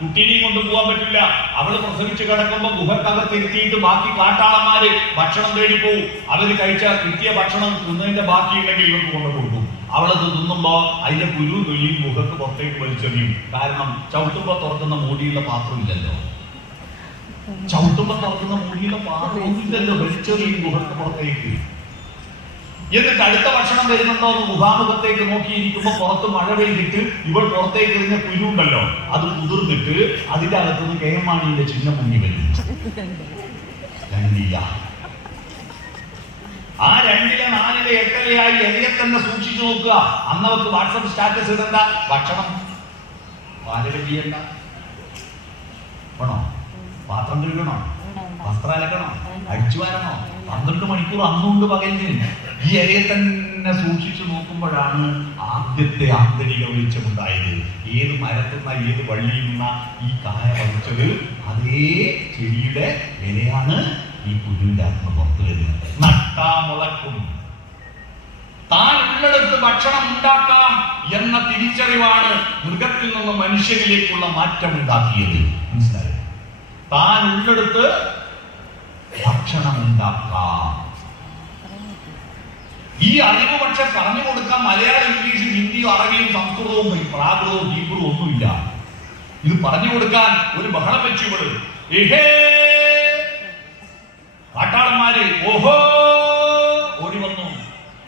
കുട്ടീനെയും കൊണ്ട് പോകാൻ പറ്റില്ല. അവള് പ്രസവിച്ചു കിടക്കുമ്പോ ഗുഹക്കകത്തിരുത്തിയിട്ട് ബാക്കി കാട്ടാളന്മാര് ഭക്ഷണം തേടി പോവും. അവര് കഴിച്ച കിട്ടിയ ഭക്ഷണം തിന്നതിന്റെ ബാക്കിയുണ്ടെങ്കിൽ ഇവർക്ക് കൊണ്ടു കൊടുക്കും. അവളത് തിന്നുമ്പോ അതിന്റെ കുരു തൊലിയും ഗുഹക്ക് പുറത്തേക്ക് വലിച്ചെറിയും. കാരണം ചവിട്ടുമ്പോ തുറക്കുന്ന മൂടിയുള്ള പാത്രം ഇല്ലല്ലോ. ചവിട്ടുമ്പോ തുറക്കുന്ന മൂടിയുള്ള പാത്രം ഇല്ലല്ലോ, വലിച്ചെറിയും ഗുഹക്ക് പുറത്തേക്ക്. എന്നിട്ട് അടുത്ത ഭക്ഷണം വരുന്നുണ്ടോ എന്ന് മുഖാമുഖത്തേക്ക് നോക്കിയിരിക്കുമ്പോ പുറത്ത് മഴ പെയ്തിട്ട് ഇവൾ പുറത്തേക്ക് എറിഞ്ഞ കുരുണ്ടല്ലോ, അത് കുതിർന്നിട്ട് അതിന്റെ അകത്തുനിന്ന് KM മാണിയുടെ ചിഹ്നം മുങ്ങി വരും. രണ്ടില. ആ 2, 4, 8 എലിയെ തന്നെ സൂക്ഷിച്ചു നോക്കുക. അന്നവർക്ക് വാട്സപ്പ് സ്റ്റാറ്റസ് ഇടണ്ട, ഭക്ഷണം പാലകം ചെയ്യണ്ട, വേണോ? പാത്രം കഴുകണോ? വസ്ത്രം അലക്കണോ? അടിച്ചു വാരണോ? 12 മണിക്കൂർ അന്നുകൊണ്ട് പകലിന് ഈ ഇലയെ തന്നെ സൂക്ഷിച്ചു നോക്കുമ്പോഴാണ് ആദ്യത്തെ ആന്തരിക വെളിച്ചമുണ്ടായത്. ഏത് മരത്തുന്ന ഏത് വള്ളിയിൽ നിന്ന ഈ കായ പറിച്ചത് അതേ ചെടിയുടെ ഇലയാണ് ഈ കുരുവിന്റെ അകത്ത് പുറത്തു വരുന്നത്. നട്ടാ മുളക്കും. താൻ ഉള്ളിടത്ത് ഭക്ഷണം ഉണ്ടാക്കാം എന്ന തിരിച്ചറിവാണ് മൃഗത്തിൽ നിന്ന് മനുഷ്യരിലേക്കുള്ള മാറ്റം ഉണ്ടാക്കിയത്. മനസ്സിലായോ? താൻ ഉള്ളിടത്ത് ഭക്ഷണം ഉണ്ടാക്കാം. ഈ അറിവ് പക്ഷെ പറഞ്ഞു കൊടുക്കാൻ മലയാളം, ഇംഗ്ലീഷും ഹിന്ദിയും അറബിയും സംസ്കൃതവും പ്രാകൃതവും ഹീബ്രുവും ഒന്നുമില്ല. ഇത് പറഞ്ഞു കൊടുക്കാൻ ഒരു ബഹളം വെച്ചു ഇവള്. കാട്ടാളന്മാര് ഓഹോ ഓടി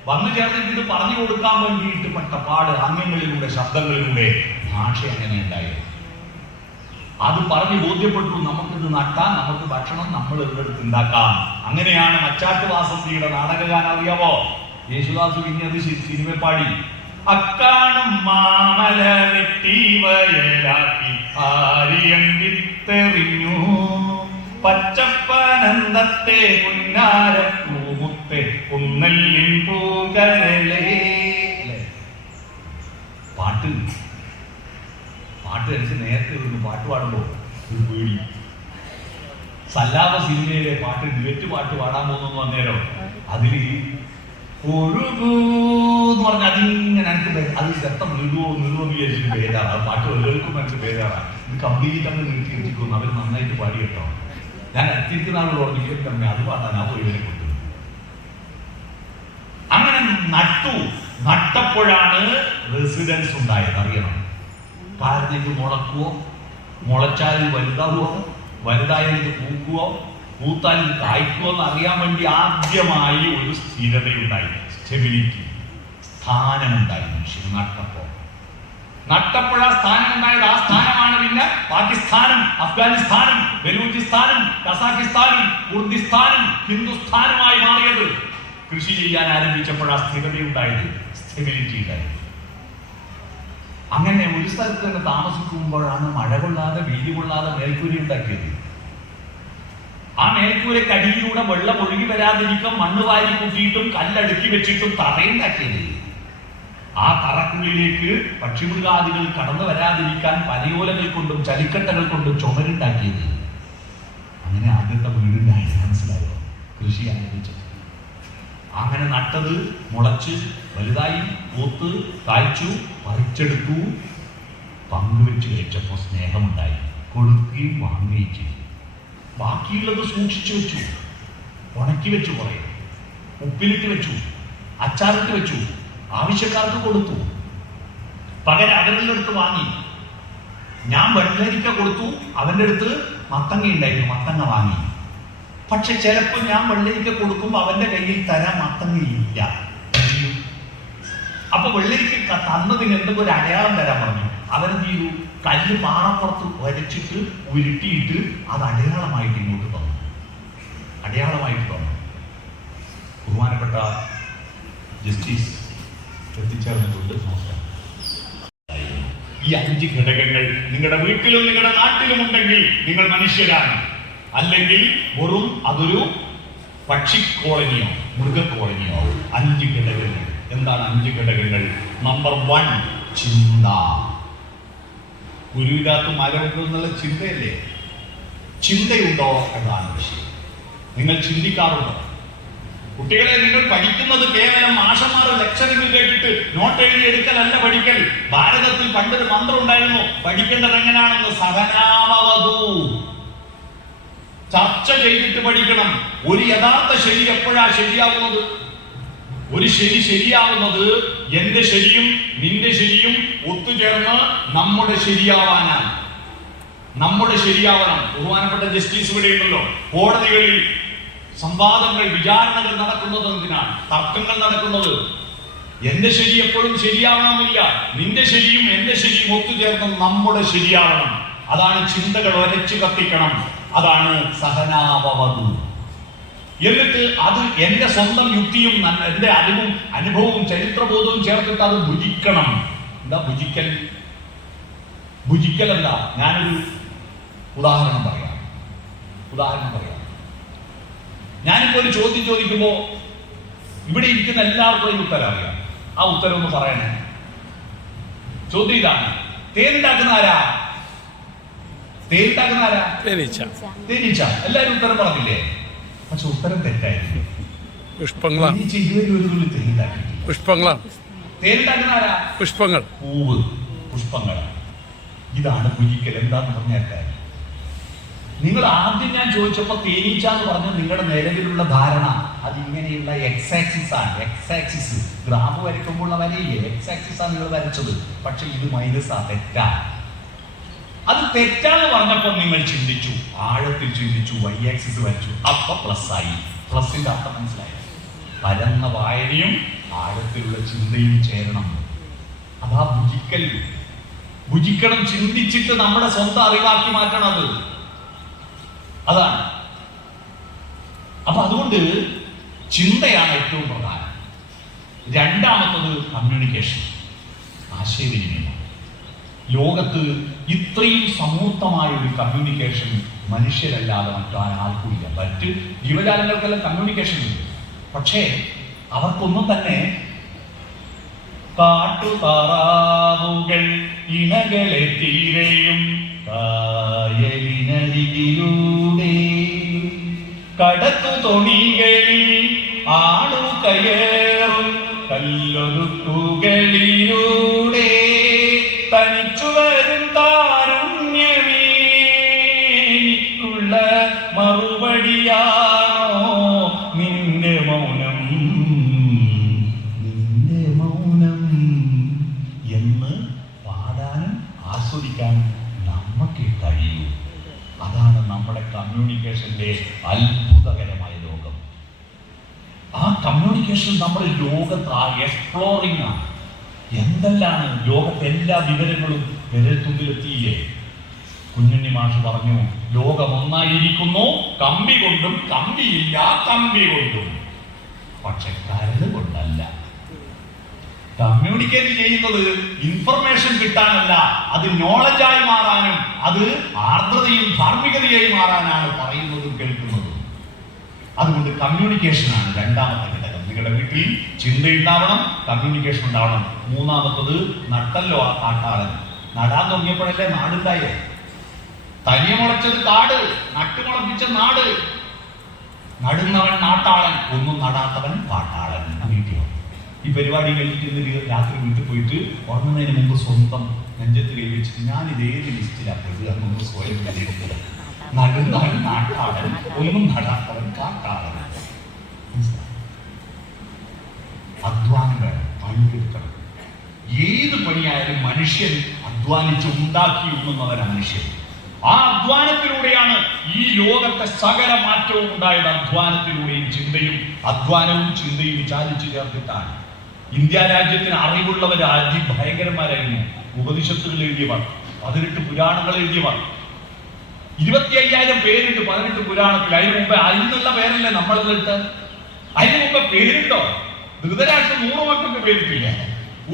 വന്നു ചേർന്നിട്ട് ഇത് പറഞ്ഞു കൊടുക്കാൻ വേണ്ടിയിട്ട് പെട്ട പാട് അംഗങ്ങളിലൂടെ, ശബ്ദങ്ങളിലൂടെ. ഭാഷ എങ്ങനെ ഉണ്ടായത്? അത് പറഞ്ഞ് ബോധ്യപ്പെട്ടു. നമുക്കിത് നട്ടാൻ, നമുക്ക് ഭക്ഷണം നമ്മൾ ഇവിടെടുത്ത് ഉണ്ടാക്കാം. അങ്ങനെയാണ് മച്ചാട്ട് വാസന്തിയുടെ നാടകഗാനം അറിയാമോ? യേശുദാസ് പിന്നെ അത് സിനിമ പാടി. അക്കാണും മാമല വെട്ടി വയലാക്കി ആര്യൻ വിത്തെറിഞ്ഞു പച്ചപ്പനന്തത്തെ പുന്നാരപ്പൂമുത്തെ കുന്നല്ലിൻ പൂകരളേ. പാട്ട് കഴിച്ച് നേരത്തെ ഇരുന്ന് പാട്ട് പാടുമ്പോൾ ഒരു പേടി. സല്ലാപ സിനിമയിലെ പാട്ട് ഡുവറ്റ് പാട്ട് പാടാൻ പോകുന്നു അന്നേരം അതിൽ ഒഴുകൂന്ന് പറഞ്ഞാൽ അതിങ്ങനെ എനിക്ക് അത് ശബ്ദം നീടുവോ വിചാരിച്ചിട്ട് പേരാണ്. അത് പാട്ട് കേൾക്കുമ്പോൾ എനിക്ക് പേരാണ്. ഇത് കംപ്ലീറ്റ് അങ്ങ് നിർത്തിയിരിക്കുന്നു. അവർ നന്നായിട്ട് പാടി കേട്ടോ. ഞാൻ എത്തിക്കുന്ന ആൾ പറഞ്ഞു അത് പാടാൻ ആ പോയി കൊണ്ടു. അങ്ങനെ നട്ടപ്പോഴാണ് റെസിഡൻസ് ഉണ്ടായത്. അറിയണം, കാരണം ഇത് മുളക്കുവോ, മുളച്ചാൽ ഇത് വലുതാവുമോ, വലുതായാൽ ഇത് പൂക്കുവോ, പൂത്താൽ ഇത് കായ്ക്കുവോ എന്ന് അറിയാൻ വേണ്ടി ആദ്യമായി ഒരു സ്ഥിരതയുണ്ടായി, സ്റ്റെബിലിറ്റി, സ്ഥാനമുണ്ടായി. മനുഷ്യൻ നട്ടപ്പോഴാ സ്ഥാനം ഉണ്ടായത്. ആ സ്ഥാനമാണ് പിന്നെ പാകിസ്ഥാനും അഫ്ഗാനിസ്ഥാനും ബലൂചിസ്ഥാനും കസാഖിസ്ഥാനും കുർദിസ്ഥാനും ഹിന്ദുസ്ഥാനുമായി മാറിയത്. കൃഷി ചെയ്യാൻ ആരംഭിച്ചപ്പോഴാ സ്ഥിരതയുണ്ടായത്, സ്റ്റെബിലിറ്റി ഉണ്ടായത്. അങ്ങനെ ഒരു സ്ഥലത്ത് തന്നെ താമസിക്കുമ്പോഴാണ് മഴ കൊള്ളാതെ വെയിൽ കൊള്ളാതെ മേൽക്കൂര ഉണ്ടാക്കിയത്. ആ മേൽക്കൂരക്കടിയിലൂടെ വെള്ളം ഒഴുകി വരാതിരിക്കാൻ മണ്ണ് വാരി കൂട്ടിയിട്ടും കല്ലടുക്കി വെച്ചിട്ടും തറയുണ്ടാക്കിയത്. ആ തറക്കുള്ളിലേക്ക് പക്ഷിമൃഗാദികൾ കടന്നു വരാതിരിക്കാൻ പനയോലകൾ കൊണ്ടും ചലിക്കട്ടകൾ കൊണ്ടും ചുമരുണ്ടാക്കിയത്. അങ്ങനെ ആദ്യത്തെ വീടുണ്ടായത്. മനസ്സിലായോ? കൃഷി ആരംഭിച്ചത് അങ്ങനെ. നട്ടത് മുളച്ച് വലുതായി, പൂത്ത് കായ്ച്ചു, പറിച്ചെടുത്തു, പങ്കുവെച്ച് കഴിച്ചപ്പോൾ സ്നേഹമുണ്ടായി. കൊടുക്കുകയും വാങ്ങുകയും ചെയ്തു. ബാക്കിയുള്ളത് സൂക്ഷിച്ചു വെച്ചു, ഉണക്കി വെച്ചു, കുറേ ഉപ്പിലിട്ട് വെച്ചു, അച്ചാറിട്ട് വെച്ചു, ആവശ്യക്കാർക്ക് കൊടുത്തു. പകരം അവരുടെ അടുത്ത് വാങ്ങി. ഞാൻ വെള്ളരിക്ക കൊടുത്തു, അവന്റെ അടുത്ത് മത്തങ്ങ ഉണ്ടായിരുന്നു, മത്തങ്ങ വാങ്ങി. പക്ഷെ ചിലപ്പോൾ ഞാൻ വെള്ളരിക്ക കൊടുക്കുമ്പോൾ അവന്റെ കയ്യിൽ തരാൻ മത്തങ്ങയില്ല. അപ്പൊ വെള്ളരിക്ക തന്നതിന് എന്തെങ്കിലും ഒരു അടയാളം തരാൻ പറഞ്ഞു. അവരെന്ത് ചെയ്തു? കല്ല് പാറപ്പുറത്ത് വരച്ചിട്ട് ഉരുട്ടിയിട്ട് അത് അടയാളമായിട്ട് ഇങ്ങോട്ട് തന്നു. ബഹുമാനപ്പെട്ട ജസ്റ്റിസ് എത്തിച്ചേർന്നിട്ടുണ്ട്. ഈ 5 ഘടകങ്ങൾ നിങ്ങളുടെ വീട്ടിലും നിങ്ങളുടെ നാട്ടിലും ഉണ്ടെങ്കിൽ നിങ്ങൾ മനുഷ്യരാണ്. അല്ലെങ്കിൽ വെറും അതൊരു പക്ഷി കോളനിയോ മൃഗക്കോളനിയോ. 5 ഘടകങ്ങൾ. എന്താണ് 5 ഘടകങ്ങൾ? നമ്പർ 1, ചിന്ത. ഗുരുവിനകത്ത് മലമുണ്ടോ എന്നുള്ള ചിന്തയല്ലേ? ചിന്തയുണ്ടോ എന്നാണ് വിഷയം. നിങ്ങൾ ചിന്തിക്കാറുണ്ടോ? കുട്ടികളെ, നിങ്ങൾ പഠിക്കുന്നത് കേവലം മാഷന്മാർ ലെക്ചറിൽ കേട്ടിട്ട് നോട്ട് എഴുതി എടുക്കലല്ല പഠിക്കൽ. ഭാരതത്തിൽ പണ്ടൊരു മന്ത്രം ഉണ്ടായിരുന്നു, പഠിക്കേണ്ടത് എങ്ങനെയാണെന്ന്. സഹനാമവതു. ചർച്ച ചെയ്തിട്ട് പഠിക്കണം. ഒരു യഥാർത്ഥ ശരി എപ്പോഴാ ശരിയാവുന്നത്? ഒരു ശരി ശരിയാവുന്നത് എന്റെ ശരിയും നിന്റെ ശരിയും ഒത്തുചേർന്ന് നമ്മുടെ ശരിയാവാനാണ്. നമ്മുടെ ശരിയാവണം. ബഹുമാനപ്പെട്ട ജസ്റ്റിസ് ഇവിടെയുണ്ടല്ലോ. കോടതികളിൽ സംവാദങ്ങൾ, വിചാരണകൾ നടക്കുന്നത് എന്തിനാണ്? തർക്കങ്ങൾ നടക്കുന്നത്. എന്റെ ശരി എപ്പോഴും ശരിയാവണമെന്നില്ല. നിന്റെ ശരിയും എന്റെ ശരിയും ഒത്തുചേർന്ന് നമ്മുടെ ശരിയാവണം. അതാണ് ചിന്തകൾ ഒരച്ചു കത്തിക്കണം. അതാണ് സഹനാവവതു. എന്നിട്ട് അത് എന്റെ സ്വന്തം യുക്തിയും എന്റെ അറിവും അനുഭവവും ചരിത്രബോധവും ചേർത്തിട്ട് അത് ഭുജിക്കണം. എന്താ ഭുജിക്കൽ? ഭുജിക്കലല്ല. ഞാനൊരു ഉദാഹരണം പറയാം. ഞാനിപ്പോ ഒരു ചോദ്യം ചോദിക്കുമ്പോ ഇവിടെ ഇരിക്കുന്ന എല്ലാവർക്കും ഉത്തരം അറിയാം. ആ ഉത്തരം ഒന്ന് പറയണേ. ചോദ്യം ഇതാണ്: തേനുണ്ടാക്കുന്ന ആരാ? തേനീച്ച. എല്ലാവരും ഉത്തരം പറഞ്ഞില്ലേ? പക്ഷെ ഉത്തരം തെറ്റായിരുന്നു. പൂവ്, പുഷ്പങ്ങൾ. ഇതാണ് ഭുജിക്കൽ. എന്താന്ന് പറഞ്ഞാൽ നിങ്ങൾ ആദ്യം ഞാൻ ചോദിച്ചപ്പോ തേനീച്ച എന്ന് പറഞ്ഞ നിങ്ങളുടെ നിലവിലുള്ള ധാരണ അത് ഇങ്ങനെയുള്ള എക്സാക്സിസ് ആണ്. എക്സാക്സിസ് ഗ്രാഫ് വരയ്ക്കുമ്പോൾ വരയില്ലേ? എക്സാക്സിസ് ആണ് നിങ്ങൾ വരച്ചത്. പക്ഷെ ഇത് മൈനസാ, തെറ്റാ. അത് തെറ്റാന്ന് പറഞ്ഞപ്പോൾ നിങ്ങൾ ചിന്തിച്ചു, ആഴത്തിൽ ചിന്തിച്ചു, വൈ ആക്സിസ് വരച്ചു. അപ്പൊ പ്ലസ് ആയി. പ്ലസിന്റെ അർത്ഥം മനസ്സിലായി. പരന്ന വായനയും ആഴത്തിലുള്ള ചിന്തയും ചേരണം. അതാ ഭുജിക്കൽ. ഭുജിക്കണം, ചിന്തിച്ചിട്ട് നമ്മുടെ സ്വന്തം അറിവാക്കി മാറ്റണം. അതാണ്. അപ്പൊ അതുകൊണ്ട് ചിന്തയാണ് ഏറ്റവും പ്രധാനം. രണ്ടാമത്തത് കമ്മ്യൂണിക്കേഷൻ, ആശയവിനിമയം. ലോകത്ത് ഇത്രയും സമൂർത്തമായ ഒരു കമ്മ്യൂണിക്കേഷൻ മനുഷ്യരല്ലാതെ മറ്റാർക്കുമില്ല. മറ്റ് ജീവജാലങ്ങൾക്കെല്ലാം കമ്മ്യൂണിക്കേഷൻ ഉണ്ട്. പക്ഷേ അവർക്കൊന്നും തന്നെ കാട്ടുതാറാവുകൾ ഇണകളെ തീരെയും കായലിനരികിലൂടെ കടത്തു തൊണികളിൽ ആടു കയറും കല്ലൊതുക്കുകളിലൂടെ തനിച്ചു വരും താരുണ്യമേക്കുള്ള മറുപടിയാണോ നിന്റെ മൗനം, നിന്റെ മൗനം എന്ന് പാടാനും ആസ്വദിക്കാനും നമുക്ക് കഴിയും. അതാണ് നമ്മുടെ കമ്മ്യൂണിക്കേഷന്റെ അത്ഭുതകരമായ ലോകം. ആ കമ്മ്യൂണിക്കേഷൻ നമ്മുടെ ലോകത്ത് എക്സ്പ്ലോറിംഗ് ആണ്. എന്തെല്ലാണ് ലോകത്തെ എല്ലാ വിവരങ്ങളും വിരൽത്തുമ്പിലെത്തിയില്ലേ? കുഞ്ഞുണ്ണി മാഷ് പറഞ്ഞു, ലോകം ഒന്നായിരിക്കുന്നു, കമ്പി കൊണ്ടും കമ്പിയില്ല കമ്പി കൊണ്ടും. പക്ഷെ കരട് കൊണ്ടല്ല. കമ്മ്യൂണിക്കേറ്റ് ചെയ്യുന്നത് ഇൻഫർമേഷൻ കിട്ടാനല്ല, അത് നോളജായി മാറാനും അത് ആർദ്രതയും ധാർമ്മികതയായി മാറാനാണ് പറയുന്നതും കേൾക്കുന്നതും. അതുകൊണ്ട് കമ്മ്യൂണിക്കേഷനാണ് രണ്ടാമത്തെ ഘടകം. നിങ്ങളുടെ വീട്ടിൽ ചിന്തയുണ്ടാവണം, കമ്മ്യൂണിക്കേഷൻ ഉണ്ടാവണം. മൂന്നാമത്തത് നട്ടല്ലോ ആ കാട്ടാളൻ. നടാൻ തുടങ്ങിയപ്പോഴല്ലേ നാടുണ്ടായേ? തനിയെ മുളച്ചത് കാട്, നട്ടുമുളപ്പിച്ച നാട്. നടുന്നവൻ നാട്ടാളൻ, ഒന്നും നടാത്തവൻ കാട്ടാളൻ. ഈ പരിപാടി കഴിഞ്ഞിട്ട് ഇന്ന് രാത്രി വീട്ടിൽ പോയിട്ട് ഉറങ്ങുന്നതിന് മുമ്പ് സ്വന്തം നെഞ്ചത്ത് കൈ വെച്ചിട്ട് ഞാൻ ഇതേത് ലിസ്റ്റിലാക്കരുത് എന്നൊന്ന് സ്വയം വിലയിരുത്തുക. നടുന്നവൻ നാട്ടാളൻ, ഒന്നും നടാത്തവൻ കാട്ടാളൻ. അധ്വാനം വേണം, പണിയെടുക്കണം. ഏത് പണിയായാലും മനുഷ്യൻ അധ്വാനിച്ച് ഉണ്ടാക്കി ഉണ്ണുന്നവരാണ് മനുഷ്യൻ. ആ അധ്വാനത്തിലൂടെയാണ് ഈ ലോകത്തെ സകല മാറ്റവും ഉണ്ടായത്. അധ്വാനത്തിലൂടെയും ചിന്തയും, അധ്വാനവും ചിന്തയും വിചാരിച്ചു ചേർത്തിട്ടാണ്. ഇന്ത്യ രാജ്യത്തിന് അറിവുള്ളവർ അതിഭയങ്കരന്മാരായിരുന്നു. ഉപനിഷത്തുകൾ എഴുതിയവർ, 18 പുരാണങ്ങൾ എഴുതിയവർ. 25,000 പേരുണ്ട് 18 പുരാണത്തിൽ. അതിന് മുമ്പ് അതിനുള്ള പേരല്ലേ നമ്മളെന്നിട്ട്? അതിന് മുമ്പ് പേരുണ്ടോ? ധൃതരാഷ്ട്രം 100 മക്കൾക്ക് പേരിട്ടില്ല.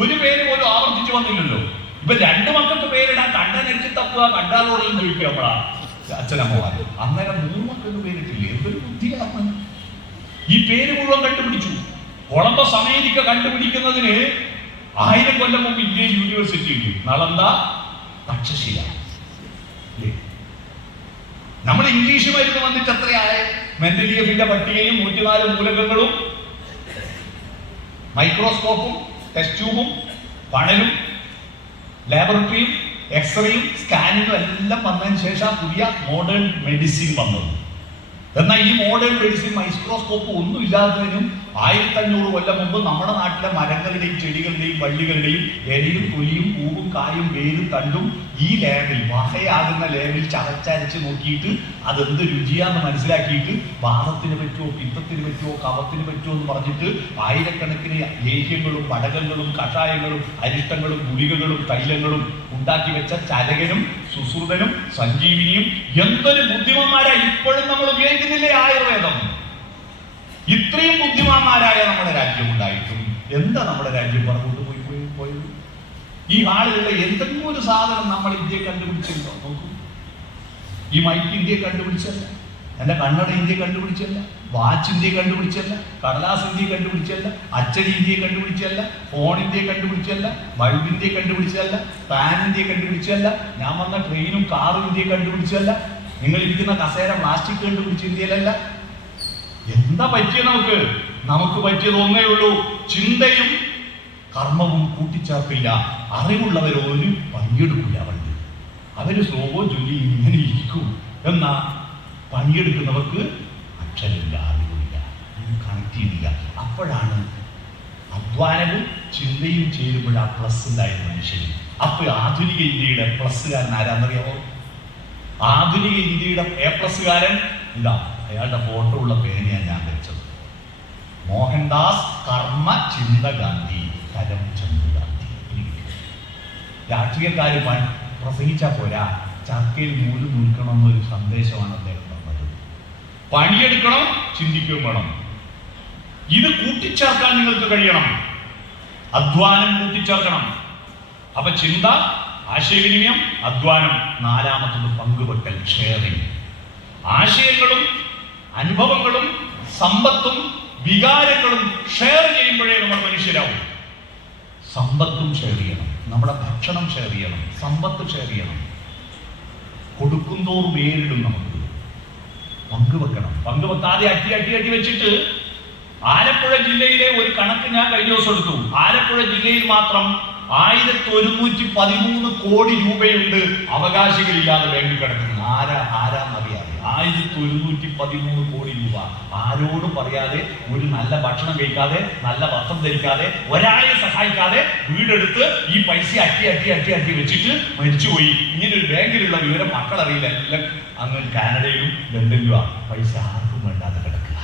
ഒരു പേര് പോലും ആവർത്തിച്ചു വന്നില്ലല്ലോ. ഇപ്പൊ 2 മക്കൾക്ക് പേരിടാൻ കണ്ടനടിച്ച് തപ്പുക, കണ്ടാലോടെയും ചോദിക്കുക നമ്മളാ അച്ഛനമ്മമാർ. അന്നേരം 100 മക്കൾക്ക് പേരിട്ടില്ലേ? എന്തൊരു ബുദ്ധിയാണ്! ഈ പേര് മുഴുവൻ കണ്ടുപിടിച്ചു. കൊളംബസ് അമേരിക്ക കണ്ടുപിടിക്കുന്നതിന് 1000 കൊല്ലം മുമ്പ് ഇന്ത്യൻ യൂണിവേഴ്സിറ്റി ഉണ്ട്, നളന്ദ, തക്ഷശില. നമ്മൾ ഇംഗ്ലീഷ് മരുന്ന് വന്നിട്ട് എത്രയായ? മെന്റലിയഫിന്റെ പട്ടികയും 104 മൂലകങ്ങളും മൈക്രോസ്കോപ്പും ടെസ്റ്റ് ട്യൂബും പണലും ലാബറട്ടറിയും എക്സ്റേയും സ്കാനിങ്ങും എല്ലാം വന്നതിന് ശേഷം പുതിയ മോഡേൺ മെഡിസിൻ വന്നത്. എന്നാൽ ഈ മോഡേൺ മെഡിസിൻ മൈക്രോസ്കോപ്പ് ഒന്നും ഇല്ലാത്തതിനും 1500 കൊല്ലം മുമ്പ് നമ്മുടെ നാട്ടിലെ മരങ്ങളുടെയും ചെടികളുടെയും വള്ളികളുടെയും ഇലയും തൊലിയും പൂവും കായും വേരും തണ്ടും ഈ ലേബിൽ വഹയാകുന്ന ലേബിൽ ചതച്ചരച്ച് നോക്കിയിട്ട് അതെന്ത് രുചിയാന്ന് മനസ്സിലാക്കിയിട്ട് വാദത്തിന് പറ്റുമോ, പിത്തത്തിന് പറ്റുമോ, കഫത്തിന് പറ്റുമോ എന്ന് പറഞ്ഞിട്ട് ആയിരക്കണക്കിന് ലേഹ്യങ്ങളും വടകങ്ങളും കഷായങ്ങളും അരിഷ്ടങ്ങളും ഗുളികകളും തൈലങ്ങളും ഉണ്ടാക്കി വെച്ച ചരകനും സുശ്രുതനും സഞ്ജീവിനിയും എന്തൊരു ബുദ്ധിമാന്മാരാ ഇപ്പോഴും നമ്മൾ ഉപയോഗിക്കുന്നില്ലേ ആയുർവേദം. ഇത്രയും ബുദ്ധിമാന്മാരായ നമ്മുടെ രാജ്യം ഉണ്ടായിട്ടും എന്താ നമ്മുടെ രാജ്യം പുറകോട്ട് പോയത്? ഈ ആളുകളുടെ എന്തെങ്കിലും ഒരു സാധനം നമ്മൾ ഇന്ത്യയെ കണ്ടുപിടിച്ചിട്ടുണ്ടോ? നോക്കൂ, ഈ മൈക്ക് ഇന്ത്യയെ കണ്ടുപിടിച്ചല്ല, എന്റെ കണ്ണട ഇന്ത്യയെ കണ്ടുപിടിച്ചല്ല, വാച്ച് ഇന്ത്യയെ കണ്ടുപിടിച്ചല്ല, കടലാസ് ഇന്ത്യയെ കണ്ടുപിടിച്ചല്ല, അച്ചടി ഇന്ത്യയെ കണ്ടുപിടിച്ചല്ല, ഫോൺ ഇന്ത്യയെ കണ്ടുപിടിച്ചല്ല, ബൾബ് ഇന്ത്യയെ കണ്ടുപിടിച്ചല്ല, ഫാൻ ഇന്ത്യയെ കണ്ടുപിടിച്ചല്ല, ഞാൻ വന്ന ട്രെയിനും കാറും ഇന്ത്യയെ കണ്ടുപിടിച്ചല്ല, നിങ്ങൾ ഇരിക്കുന്ന കസേര പ്ലാസ്റ്റിക് കണ്ടുപിടിച്ച ഇന്ത്യയിലല്ല. എന്താ പറ്റിയ നമുക്ക് പറ്റിയത് ഒന്നേ ഉള്ളൂ, ചിന്തയും കർമ്മവും കൂട്ടിച്ചേർപ്പില്ല. അറിവുള്ളവർ ഒരു പണിയെടുക്കില്ല. അവര് സ്ലോവോ ചൊല്ലി ഇങ്ങനെ ഇരിക്കും. എന്നാ പണിയെടുക്കുന്നവർക്ക് അക്ഷരമില്ല, അറിവില്ല, കണക്ട് ചെയ്തില്ല. അപ്പോഴാണ് അധ്വാനവും ചിന്തയും ചേരുമ്പോൾ ആ പ്ലസ് ഉണ്ടായത് മനുഷ്യന്. അപ്പൊ ആധുനിക ഇന്ത്യയുടെ പ്ലസ്സുകാരൻ ആരാന്നറിയാമോ? ആധുനിക ഇന്ത്യയുടെ A+കാരൻ ഇതാ, അയാളുടെ ഫോട്ടോ ഉള്ള പേനയാണ് ഞാൻ വെച്ചത്. മോഹൻദാസ് കർമ്മ ചിന്ത ഗാന്ധി, കരംചന്ദ് ഗാന്ധി. രാഷ്ട്രീയക്കാർ പ്രസംഗിച്ചാൽ പോരാ, ചർക്കയിൽ നൂല് നിൽക്കണം എന്നൊരു സന്ദേശമാണ് അദ്ദേഹം പറഞ്ഞത്. പണിയെടുക്കണം, ചിന്തിക്കുകയും വേണം. ഇത് കൂട്ടിച്ചേർക്കാൻ നിങ്ങൾക്ക് കഴിയണം. അധ്വാനം കൂട്ടിച്ചേർക്കണം. അപ്പൊ ചിന്ത, ആശയവിനിമയം, അധ്വാനം. നാലാമത്തത് പങ്കുവെക്കൽ, ഷെയറിംഗ്. ആശയങ്ങളും അനുഭവങ്ങളും സമ്പത്തും വികാരങ്ങളും ഷെയർ ചെയ്യുമ്പോഴേ നമ്മൾ മനുഷ്യരാവും. സമ്പത്തും ഷെയർ ചെയ്യണം, നമ്മുടെ ഭക്ഷണം ഷെയർ ചെയ്യണം, സമ്പത്ത് ഷെയർ ചെയ്യണം. കൊടുക്കുന്തോറും നേരിടും. നമുക്ക് പങ്കുവെക്കണം. പങ്കുവെക്കാതെ അട്ടി വെച്ചിട്ട് ആലപ്പുഴ ജില്ലയിലെ ഒരു കണക്ക് ഞാൻ കഴിഞ്ഞ ദിവസം എടുത്തു. ആലപ്പുഴ ജില്ലയിൽ മാത്രം 1113 കോടി രൂപയുണ്ട് അവകാശികളില്ലാതെ ബാങ്കിൽ കിടക്കുന്നത്. ആരാന്നറിയാതെ 1113 കോടി രൂപ ആരോടും പറയാതെ, ഒരു നല്ല ഭക്ഷണം കഴിക്കാതെ, നല്ല വസ്ത്രം ധരിക്കാതെ, ഒരാളെ സഹായിക്കാതെ വീടെടുത്ത് ഈ പൈസ അട്ടി വെച്ചിട്ട് മരിച്ചുപോയി. ഇങ്ങനെ ഒരു ബാങ്കിലുള്ള വിവരം മക്കളറിയില്ല. എല്ലാം അങ്ങ് കാനഡയിലും ലണ്ടനിലുമാണ്. പൈസ ആർക്കും വേണ്ടാതെ കിടക്കുക.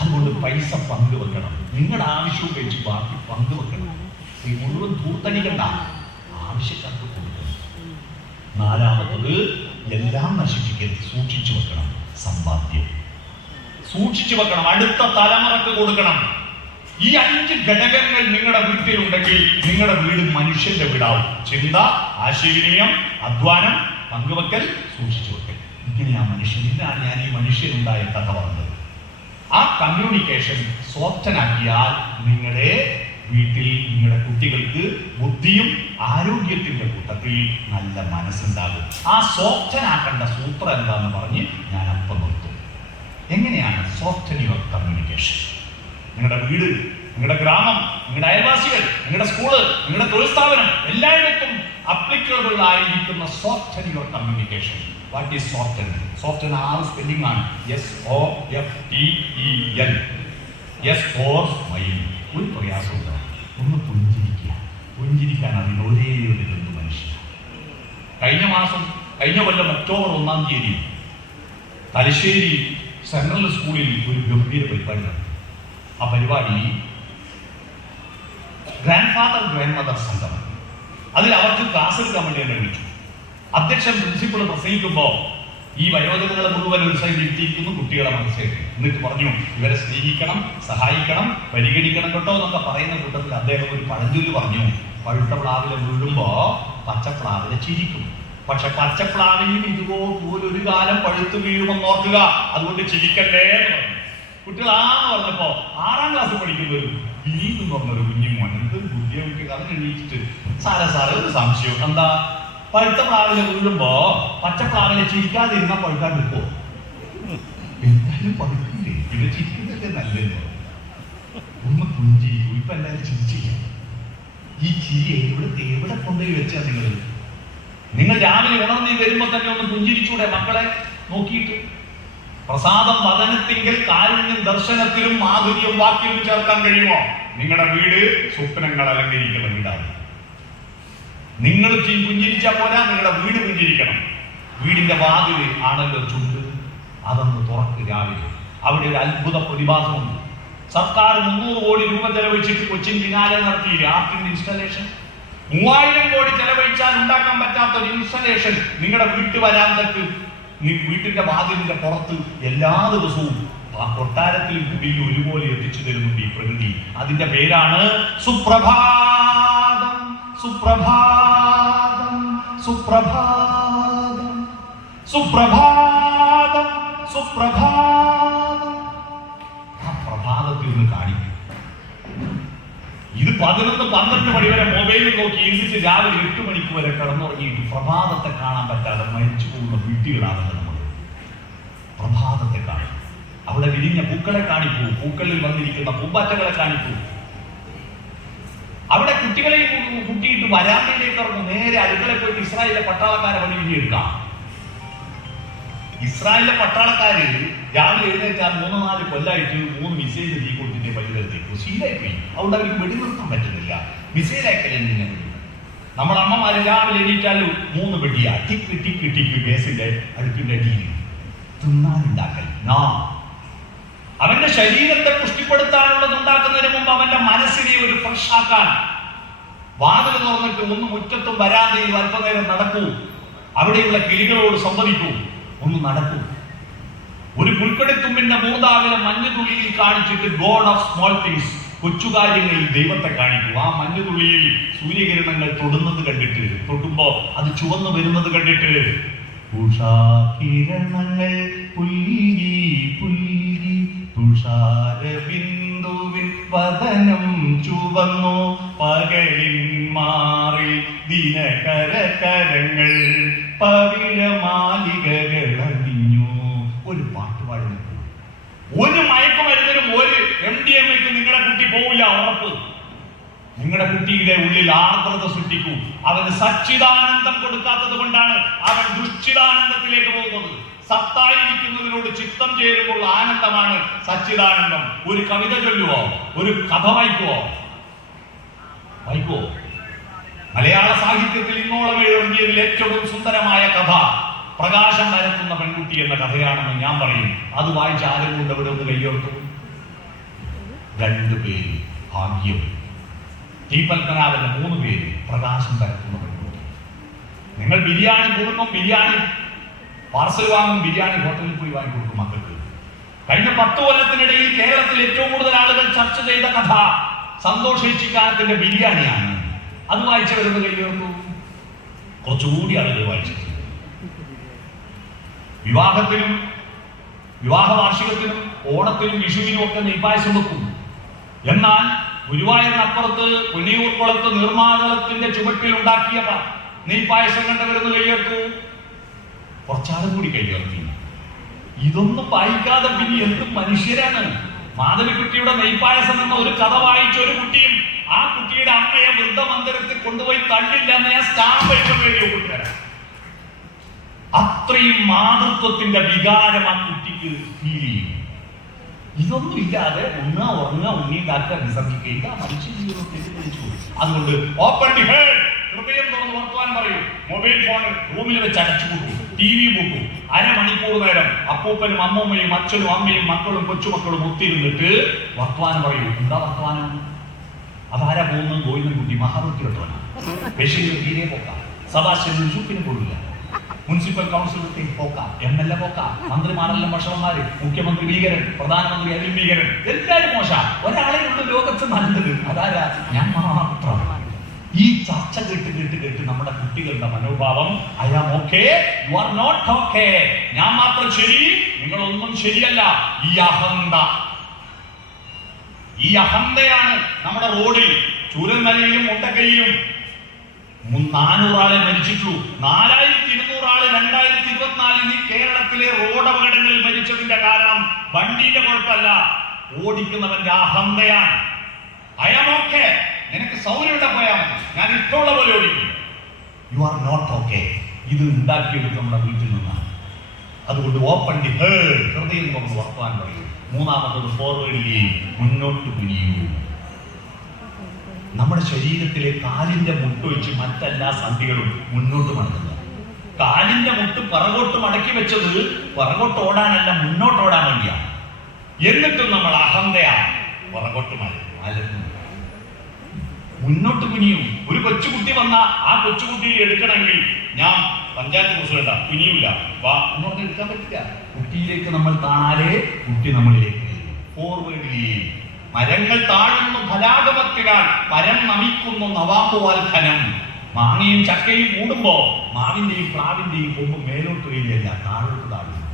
അതുകൊണ്ട് പൈസ പങ്കുവെക്കണം. നിങ്ങളുടെ ആവശ്യവും വെച്ച് ബാക്കി പങ്കുവെക്കണം. ഈ മുഴുവൻ ധൂർത്തടിക്കണ്ട, ആവശ്യക്കാർക്ക് കൊടുക്കണം. നാലാമത്തത് എല്ലാം നശിപ്പിക്കരുത്, സൂക്ഷിച്ചു വെക്കണം. സമ്പാദ്യം സൂക്ഷിച്ചു വെക്കണം, അടുത്ത തലമുറക്ക് കൊടുക്കണം. ഈ 5 ഘടകങ്ങൾ നിങ്ങളുടെ വീട്ടിലുണ്ടെങ്കിൽ നിങ്ങളുടെ വീട് മനുഷ്യന്റെ വീടാവും. ചിന്ത, ആശയവിനിമയം, അധ്വാനം, പങ്കുവെക്കൽ, സൂക്ഷിച്ചു വെക്കൽ. ഇങ്ങനെയാണ് മനുഷ്യൻ. ഇതിനാണ് ഞാൻ ഈ മനുഷ്യനുണ്ടായ കഥ പറഞ്ഞത്. ആ കമ്മ്യൂണിക്കേഷൻ സോഫ്റ്റനാക്കിയാൽ നിങ്ങളുടെ വീട്ടിൽ നിങ്ങളുടെ കുട്ടികൾക്ക് ബുദ്ധിയും ആരോഗ്യത്തിന്റെ കൂട്ടത്തിൽ നല്ല മനസ്സുണ്ടാകും. ആ സോഫ്റ്റനാക്കേണ്ട സൂത്രം എന്താന്ന് പറഞ്ഞ് ഞാൻ അപ്പം നിർത്തും. എങ്ങനെയാണ് സോഫ്റ്റൻ യുവർ കമ്മ്യൂണിക്കേഷൻ? നിങ്ങളുടെ വീട്, നിങ്ങളുടെ ഗ്രാമം, നിങ്ങളുടെ അയൽവാസികൾ, നിങ്ങളുടെ സ്കൂള്, നിങ്ങളുടെ തൊഴിൽ സ്ഥാപനം, എല്ലായിടത്തും അപ്ലിക്കബിൾ ആയിരിക്കുന്ന soften your communication. What is soften? Soften 6 spelling ആണ്. SOFTEN. S for smile. ഒരു പ്രയാസമില്ല, ഒന്ന് പുഞ്ചിരിക്കുക. പുഞ്ചിരിക്കാൻ അതിന് ഒരേ ഒരു ബന്ധു മനുഷ്യൻ. കഴിഞ്ഞ കൊല്ലം ഒക്ടോബർ 1-ാം തീയതി തലശ്ശേരി സെൻട്രൽ സ്കൂളിൽ ഒരു ഗംഭീര പരിപാടി നടത്തി. ആ പരിപാടി ഗ്രാൻഡ് ഫാദർ ഗ്രാൻഡ് മദർ സംഘം. അതിൽ അവർക്ക് ക്ലാസ് എടുക്കാൻ വേണ്ടി എന്നെ വിളിച്ചു. അധ്യക്ഷൻ പ്രിൻസിപ്പൾ പ്രസംഗിക്കുമ്പോൾ ഈ വയോജനങ്ങളെ മുഴുവൻ ഒരു സൈഡിൽ ഇരുത്തിയിരിക്കുന്നു, കുട്ടികളെ മനസ്സിലാക്കി. എന്നിട്ട് പറഞ്ഞു, ഇവരെ സ്നേഹിക്കണം, സഹായിക്കണം, പരിഗണിക്കണം കേട്ടോ എന്നൊക്കെ പറയുന്ന കൂട്ടത്തിൽ അദ്ദേഹം ഒരു പഴഞ്ചൊല്ല് പറഞ്ഞു. പഴുത്ത പ്ലാവിലെ വീഴുമ്പോ പച്ചപ്ലാവിലെ ചിരിക്കും, പക്ഷെ പച്ചപ്ലാവിനും ഇതുപോലൊരു കാലം പഴുത്ത് വീഴുമെന്ന് ഓർക്കുക, അതുകൊണ്ട് ചിരിക്കല്ലേ എന്ന് പറഞ്ഞു. കുട്ടികളാന്ന് പറഞ്ഞപ്പോ 6-ാം ക്ലാസ് പഠിക്കുന്ന ഒരു വിനീത് എന്ന് പറഞ്ഞൊരു കുഞ്ഞുമോൻ, എന്തൊരു ബുദ്ധിയെ കുട്ടികൾ അത് എണീച്ചിട്ട്, സാറേ ഒരു സംശയം, എന്താ പഴുത്ത പ്ലാവിലെ വീഴുമ്പോ പച്ചപ്ലാവിലെ ചിരിക്കാതിരുന്ന പഴുക്കാൻ കിട്ടുമോ? എന്തായാലും പഴുക്കില്ലേ, ഇത് ചിരിക്കുന്നതൊക്കെ നല്ലല്ലോ. ഒന്ന് പുഞ്ചിരിക്കും. ഇപ്പൊ എല്ലാവരും ചിരിച്ചില്ല. ഈ ചിരി എവിടെ കൊണ്ടുപോയി വെച്ചാ നിങ്ങൾ രാവിലെ ഉണർന്നി വരുമ്പോ തന്നെ ഒന്ന് പുഞ്ചിരിച്ചൂടെ മക്കളെ നോക്കിയിട്ട്? പ്രസാദം വദനത്തിങ്കിൽ കാരുണ്യം ദർശനത്തിലും മാധുര്യം വാക്കിലും ചേർക്കാൻ കഴിയുമോ? നിങ്ങളുടെ വീട് സ്വപ്നങ്ങൾ അലങ്കരിക്കുന്ന വീടാണ്. നിങ്ങൾ പുഞ്ചിരിച്ചാൽ പോരാ, നിങ്ങളുടെ വീട് പുഞ്ചിരിക്കണം. വീടിന്റെ വാതിൽ ആണല്ലോ ചുണ്ട്, അതൊന്ന് തുറക്ക് രാവിലെ. അവിടെ ഒരു അത്ഭുത പ്രതിഭാസമുണ്ട്. സർക്കാർ 300 കോടി രൂപ ചെലവഴിച്ചിട്ട് കൊച്ചിൻ ഫിനാലെ നടത്തി ആർട്ടിന്റെ ഇൻസ്റ്റലേഷൻ. 3000 കോടി ചെലവഴിച്ചാൽ ഉണ്ടാക്കാൻ പറ്റാത്ത ഒരു ഇൻസ്റ്റലേഷൻ നിങ്ങളുടെ വീട്ടുവരാന്തക്ക്, വീട്ടിന്റെ വാതിലിന്റെ പുറത്ത് എല്ലാ ദിവസവും ആ കൊട്ടാരത്തിലും കുടിയിൽ ഒരുപോലെ എത്തിച്ചു തരുന്നുണ്ട് ഈ പ്രകൃതി. അതിന്റെ പേരാണ് സുപ്രഭാതം. സുപ്രഭാതം, സുപ്രഭാതം, സുപ്രഭാതം, സുപ്രഭാതം. ആ പ്രഭാതത്തിൽ നിന്ന് കാണിക്കും. ഇത് 11-12 മണി വരെ മൊബൈലിൽ നോക്കി എഴുതിച്ച് രാവിലെ 8 മണിക്ക് വരെ കിടന്നുറങ്ങിയിട്ട് പ്രഭാതത്തെ കാണാൻ പറ്റാതെ മരിച്ചു പോകുന്ന വീട്ടുകളാണ് നമ്മൾ. പ്രഭാതത്തെ കാണും. അവിടെ വിരിഞ്ഞ പൂക്കളെ കാണിക്കൂ, പൂക്കളിൽ വന്നിരിക്കുന്ന പൂമ്പാറ്റകളെ കാണിക്കൂ. അവിടെ കുട്ടികളെ കൂട്ടിയിട്ട് വരാന്തയിലേക്ക് ഇറങ്ങും. നേരെ അടുക്കളയിൽ പോയിട്ട് ഇസ്രായേലിലെ പട്ടാളക്കാരെ വഴി വിരിയെടുക്കാം. ഇസ്രായേലിലെ പട്ടാളക്കാര് രാവിലെ എഴുന്നേറ്റാൽ 3-4 കൊല്ലായിട്ട് 3 മിസൈൽ തീ കൊടുത്തിട്ട് പരിതരത്തേക്ക് ശീലമായി. അതുകൊണ്ട് അവർക്ക് വെടിനിർത്താൻ പറ്റുന്നില്ല. മിസൈൽ അയക്കലിങ്ങനെ നമ്മുടെ അമ്മമാര് രാവിലെ എണീറ്റാൽ 3 വെടിയാ, ടിക്ക് ടിക്ക് ടിക്ക് ഗ്യാസിന്റെ അടുപ്പിന്റെ അടിയിൽ. തിന്നാനുണ്ടാക്കൽ അവന്റെ ശരീരത്തെ പുഷ്ടിപ്പെടുത്താനുള്ളത് ഉണ്ടാക്കുന്നതിന് മുമ്പ് അവന്റെ മനസ്സിനെ ഒരു ഫ്രഷ് ആക്കാൻ വാതിൽ തുറന്നിട്ട് ഒന്ന് മുറ്റത്തും വരാന്തയിൽ അല്പനേരം നടക്കൂ. അവിടെയുള്ള കിളികളോട് സംവദിക്കൂ, ഒന്ന് നടക്കൂ. ഒരു പുൽക്കടിത്തുമ്പിന്റെ മൂതാവിലെ മഞ്ഞുതുള്ളിയിൽ കാണിച്ചിട്ട് ഗോഡ് ഓഫ് സ്മോൾ തിങ്സ്, കൊച്ചു കാര്യങ്ങളിൽ ദൈവത്തെ കാണിക്കൂ. ആ മഞ്ഞുതുള്ളിയിൽ സൂര്യകിരണങ്ങൾ തൊടുന്നത് കണ്ടിട്ട്, തൊട്ടുമ്പോ അത് ചുവന്നു വരുന്നത് കണ്ടിട്ട്, ഉഷാകിരണങ്ങൾ പുൽകി പുൽകി തുഷാരബിന്ദുവിൻ വദനം ചുവന്നു, പകലിൻ മാറി ദിനകരകരങ്ങൾ പവിഴമാലികകൾ അണിഞ്ഞു. ഒരു പാട്ട് പാടുന്നു. ഒരു മയക്കുമരുന്നിനും ഒരു MDMAക്കും നിങ്ങളുടെ കുട്ടി പോവില്ല, ഉറപ്പ്. നിങ്ങളുടെ കുട്ടിയുടെ ഉള്ളിൽ ആർദ്രത സൃഷ്ടിക്കൂ. അവന് സച്ചിദാനന്ദം കൊടുക്കാത്തത് കൊണ്ടാണ് അവൻ ദുശ്ചിതാനന്ദത്തിലേക്ക് പോകുന്നത്. സത്തായിരിക്കുന്നതിനോട് ചിത്തം ചേരുമ്പോൾ ആനന്ദമാണ് സച്ചിദാനന്ദം. ഒരു കവിത ചൊല്ലുവോ? ഒരു കഥ വായിക്കുവോ? മലയാള സാഹിത്യത്തിൽ ഇന്നോളം എഴുതിയതിൽ ഏറ്റവും സുന്ദരമായ കഥ പ്രകാശം പരത്തുന്ന പെൺകുട്ടി എന്ന കഥയാണെന്ന് ഞാൻ പറയും. അത് വായിച്ച ആരും കൊണ്ട് അവിടെ ഒന്ന് കയ്യോർത്തു. 2 പേര് ഭാഗ്യം. ടി പത്മനാഭന്റെ 3 പേര് പ്രകാശം പരത്തുന്ന പെൺകുട്ടി. നിങ്ങൾ ബിരിയാണി കൊടുക്കും, ബിരിയാണി പാർസൽ വാങ്ങും, ബിരിയാണി ഹോട്ടലിൽ പോയി വാങ്ങിക്കൊടുക്കും മക്കൾക്ക്. കഴിഞ്ഞ 10 കൊല്ലത്തിനിടയിൽ കേരളത്തിൽ ഏറ്റവും കൂടുതൽ ആളുകൾ ചർച്ച ചെയ്ത കഥ സന്തോഷ് ഏച്ചിക്കാനത്തിന്റെ ബിരിയാണിയാണ്. അത് വായിച്ചവരെന്ന് കയ്യോർത്തു. കുറച്ചുകൂടി ആളുകൾ വായിച്ചിട്ടുണ്ട്. വിവാഹത്തിനും വിവാഹ വാർഷികത്തിനും ഓണത്തിനും വിഷുവിനും ഒക്കെ നെയ്പായസം വെക്കും. എന്നാൽ ഗുരുവായൂരിനപ്പുറത്ത് പുന്നിയൂർക്കുളത്ത് നിർമ്മാണത്തിന്റെ ചുവട്ടിൽ ഉണ്ടാക്കിയ നെയ്പായസം കണ്ടവരെന്ന് കയ്യേർത്തു. കുറച്ചാളും കൂടി കയ്യേർത്തി. ഇതൊന്നും വായിക്കാതെ പിന്നെ എന്ത് മനുഷ്യരാണ്. മാധവിക്കുട്ടിയുടെ നെയ്പായസം എന്ന ഒരു കഥ വായിച്ച ഒരു കുട്ടിയും ആ കുട്ടിയുടെ അമ്മയെ വൃദ്ധമന്ദിരത്തിൽ കൊണ്ടുപോയി തള്ളില്ല എന്ന് ഞാൻ സ്റ്റാമ്പ് കൂട്ടുകാരാണ്. അത്രയും മാതൃത്വത്തിന്റെ വികാരം ആ കുട്ടിക്ക് ഫീൽ ചെയ്യും. ഇതൊന്നും ഇല്ലാതെ ഉറങ്ങുക, ഉണ്ണിണ്ടാക്കുക, വിസർജിക്കുക, മനുഷ്യ ജീവിതത്തിൽ വിളിച്ചു. അതുകൊണ്ട് ഓപ്പൺ ദി ഹെഡ്, ഹൃദയം തുറന്ന് വർത്തമാനം പറയൂ. മൊബൈൽ ഫോൺ റൂമിൽ വെച്ച് അടച്ചു കൂട്ടും, TV പൂട്ടും. അരമണിക്കൂർ നേരം അപ്പൂപ്പനും അമ്മൂമ്മയും അച്ഛനും അമ്മയും മക്കളും കൊച്ചുമക്കളും ഒത്തിരുന്നിട്ട് വർത്തമാനം പറയൂ. എന്താ വർത്തമാനം? അതാരാ പോകുന്നത്? ഗോവിന്ദൻകുട്ടി മഹാവൃത്തിയിട്ടവനാണ്. ബഷീർ തീരെ പോക്കാം, സദാശിവൻ യൂസുഫിനെ കൊള്ളില്ല, മുനിസിപ്പൽ കൗൺസിലർക്ക് പോക്കാം, MLA പോക്കാം, മന്ത്രിമാരെല്ലാം ഭക്ഷണന്മാര്, മുഖ്യമന്ത്രി ഭീകരൻ, പ്രധാനമന്ത്രി അതിൽ ഭീകരൻ, എല്ലാവരും മോശ. ഒരാളെ ഉള്ള ലോകത്ത് നല്ലത് അതാരാ? ഞാൻ മാത്രം. ഈ ചർച്ച കേട്ട് നമ്മുടെ കുട്ടികളുടെ മനോഭാവം I am okay, you are not okay, ഞാൻ മാത്രം ശരി, നിങ്ങളൊന്നും ശരിയല്ല. ഈ അഹന്തയാണ് നമ്മുടെ റോഡിൽ ചൂരൽമലയിലും മുണ്ടക്കയിലും 400 ആളെ മരിച്ചിട്ടു. 4200 ആള് 2024 കേരളത്തിലെ റോഡ് അപകടങ്ങളിൽ മരിച്ചതിന്റെ കാരണം വണ്ടിയുടെ കുഴപ്പമല്ല, ഓടിക്കുന്നവന്റെ അഹന്തയാണ്. ഐ ആം ഓക്കേ, നിനക്ക് സൗകര്യം പോയാൽ മതി, ഞാൻ ഇഷ്ടമുള്ള പോലെ ഓടിക്കും. You are not okay. ഇത് ഉണ്ടാക്കിയെടുക്കും നമ്മുടെ വീട്ടിൽ നിന്നാണ്. അതുകൊണ്ട് ഓപ്പൺ ദി ഹേർട്ട്, ഹൃദയം കൊണ്ട് വർത്തമാനം പറയൂ. മൂന്നാമത്തത് ഫോർവേഡ്, മുന്നോട്ട് കുനിയൂ. നമ്മുടെ ശരീരത്തിലെ കാലിന്റെ മുട്ടൊഴിച്ച് മറ്റെല്ലാ സന്ധികളും മുന്നോട്ട് മടക്കുക. കാലിന്റെ മുട്ട് പിറകോട്ട് മടക്കി വെച്ചത് പിറകോട്ട് ഓടാനല്ല, മുന്നോട്ട് ഓടാൻ വേണ്ടിയാണ്. എന്നിട്ടും നമ്മൾ അഹന്തയാണ്, പിറകോട്ട് മലർന്നു. മുന്നോട്ട് കുനിയും. ഒരു കൊച്ചുകുട്ടി വന്ന ആ കൊച്ചുകുട്ടിയെ എടുക്കണമെങ്കിൽ ഞാൻ പഞ്ചായത്ത് പ്രസിഡന്റാ, കുനിയൂല, വാ എന്ന് പറഞ്ഞ് എടുക്കാൻ പറ്റില്ല. കുട്ടിയിലേക്ക് നമ്മൾ താഴെ, കുട്ടി നമ്മളിലേക്ക്. ഫോർവേഡ്. മരങ്ങൾ താഴുന്നു ഫലാഗമത്തിനാൽ, പരം നമിക്കുന്നു നവാമ്പുവാൽ ഖനം. മാങ്ങയും ചക്കയും കൂടുമ്പോ മാവിന്റെയും പ്ലാവിന്റെയും കൊമ്പ് മേലോട്ട് വരികയല്ല, താഴോട്ട് താഴുന്നു.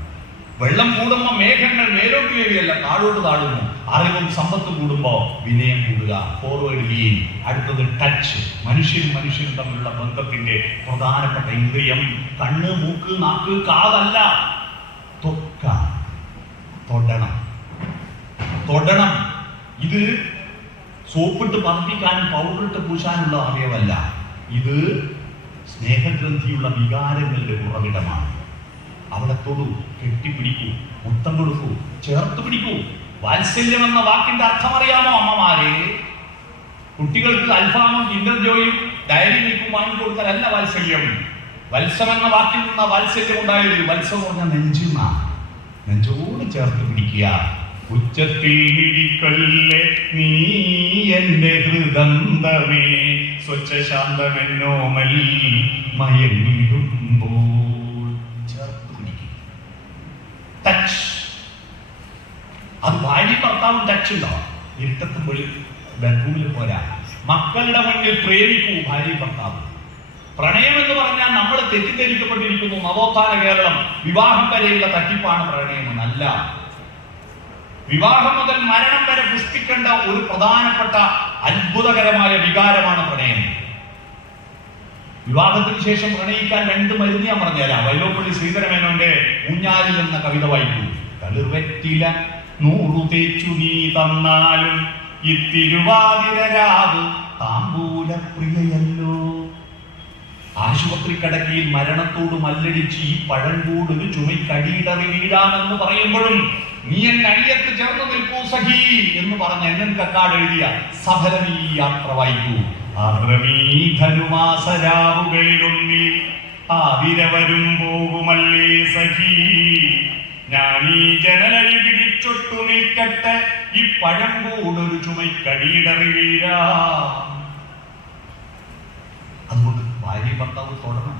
വെള്ളം കൂടുമ്പോ മേഘങ്ങൾ മേലോട്ട് വരികയല്ല, താഴോട്ട് താഴുന്നു. അറിവും സമ്പത്തും കൂടുമ്പോ വിനയം കൂടുക. Forward lean. അടുത്തത് ടച്ച്. മനുഷ്യനും തമ്മിലുള്ള ബന്ധത്തിന്റെ പ്രധാനപ്പെട്ട ഇന്ദ്രിയം കണ്ണ്, മൂക്ക്, നാക്ക്, കാതല്ല, ത്വക്ക. തൊടണം. ഇത് സോപ്പിട്ട് പതിപ്പിക്കാനും പൗഡറിട്ട് പൂശാനുള്ള അവയവമല്ല. ഇത് സ്നേഹഗ്രന്ഥിയുള്ള വികാരങ്ങളുടെ ഉറവിടമാണ്. അവിടെ തൊടു, കെട്ടിപ്പിടിക്കൂ, മുത്തം കൊടുക്കൂ, ചേർത്ത് പിടിക്കൂ. വാത്സല്യം എന്ന വാക്കിന്റെ അർത്ഥം അറിയാമോ അമ്മമാരെ? കുട്ടികൾക്ക് അൽഫാമും കിൻഡർ ജോയും ഡയറി മിൽക്കും വാങ്ങിക്കൊടുക്കലല്ല വാത്സല്യം. വത്സം എന്ന വാക്കിൽ നിന്ന് വാത്സല്യം ഉണ്ടായത്. വത്സം പറഞ്ഞ നെഞ്ചോട് ചേർത്ത് പിടിക്കുക. ഉച്ചത്തിൽ മിടിക്കൊല്ലേ നീ എന്റെ ഹൃദന്തമേ, സ്വച്ഛശാന്തമെന്നോമൽ മയങ്ങിടുമ്പോൾ ചേർത്ത് പിടിക്കുക. ടച്ച്. അത് ഭാര്യ ഭർത്താവും ടച്ച് ഉണ്ടാവും. ഇരുട്ടത്തും വെളി ബെഡ്റൂമിൽ പോരാ. മക്കളുടെ മുന്നിൽ പ്രേമിക്കൂ ഭാര്യ ഭർത്താവ്. പ്രണയം എന്ന് പറഞ്ഞാൽ നമ്മൾ തെറ്റിദ്ധരിക്കപ്പെട്ടിരിക്കുന്നു. നവോത്ഥാന കേരളം വിവാഹം വരെയുള്ള തട്ടിപ്പാണ് പ്രണയം. അല്ല, വിവാഹം മുതൽ മരണം വരെ പുഷ്പിക്കേണ്ട ഒരു പ്രധാനപ്പെട്ട അത്ഭുതകരമായ വികാരമാണ് പ്രണയം. വിവാഹത്തിന് ശേഷം പ്രണയിക്കാൻ 2 മരുന്ന് ഞാൻ പറഞ്ഞുതരാം. വൈലോപ്പള്ളി ശ്രീധരമേനോന്റെ ഊഞ്ഞാലിൽ എന്ന കവിത വായിക്കൂ. കളിർവെറ്റില 100 തേച്ചു നീ തന്നാലും ഇത്തിരുവാതിരാവ് താമ്പൂല പ്രിയയല്ലോ. ആശുപത്രി കിടക്കയിൽ മരണത്തോട് മല്ലടിച്ച് ഈ പഴങ്കൂട് ഒരു ചുമക്കടിയിടറി വീഴാമെന്ന് പറയുമ്പോഴും നീ എന്നെ അടിയത്ത് ചേർന്ന് നിൽക്കൂ സഖി എന്ന് പറഞ്ഞ് എൻ കക്കാട് എഴുതിയ സഫലമീ യാത്ര വായിക്കൂ. ധനുമാസരാവുകളിലൊന്നിൽ ആതിരവരും പോകുമല്ലേ സഖി, ഞാനീ ജനലരി പിടിച്ചൊട്ടു നിൽക്കട്ടെ ഈ പഴങ്കൂടൊരു ചുമക്കടിയിടറി വീഴാ. അതുകൊണ്ട് ഭാര്യ ഭർത്താവ് തുടരണം.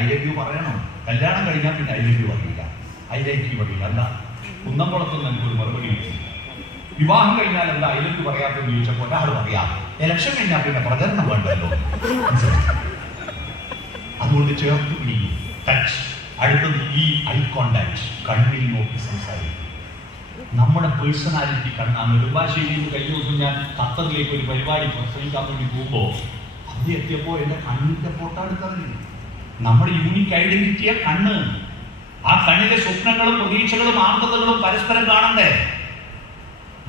ഐലക്യു പറയണം. കല്യാണം കഴിഞ്ഞാൽ പിന്നെ ഐലക്യു പറയില്ല, ഐലക്യു പറയില്ല. അല്ല, കുന്നംകുളത്തുനിന്ന് എനിക്കൊരു മറുപടി കിട്ടി. വിവാഹം കഴിഞ്ഞാൽ എന്താ ഐലക്യു പറയാത്തെന്ന് ചോദിച്ചപ്പോൾ ഒരാൾ പറയാം, ഇലക്ഷൻ കഴിഞ്ഞാൽ പിന്നെ പ്രചരണം വേണ്ടല്ലോ. അതുകൊണ്ട് ചേർത്ത് പിടിക്കും. ടച്ച്. അടുത്തത് ഈ ഐ കോണ്ടാക്ട്, കണ്ണിൽ നോക്കി സംസാരിക്കും. നമ്മുടെ പേഴ്സണാലിറ്റി കണ്ണാണ്. നെടുമ്പാശ്ശേരിയിൽ നിന്ന് കഴിഞ്ഞ ദിവസം ഞാൻ ഖത്തറിലേക്ക് ഒരു പരിപാടി പ്രസംഗിക്കാൻ വേണ്ടി പോകുമ്പോൾ അത് എത്തിയപ്പോൾ എൻ്റെ കണ്ണിന്റെ പൊട്ടാടുത്തറിഞ്ഞു. നമ്മുടെ യൂണിക് ഐഡന്റിറ്റിയെ കണ്ണ്. ആ കണ്ണിലെ സ്വപ്നങ്ങളും പ്രതീക്ഷകളും ആർദ്രതകളും പരസ്പരം കാണണ്ടേ?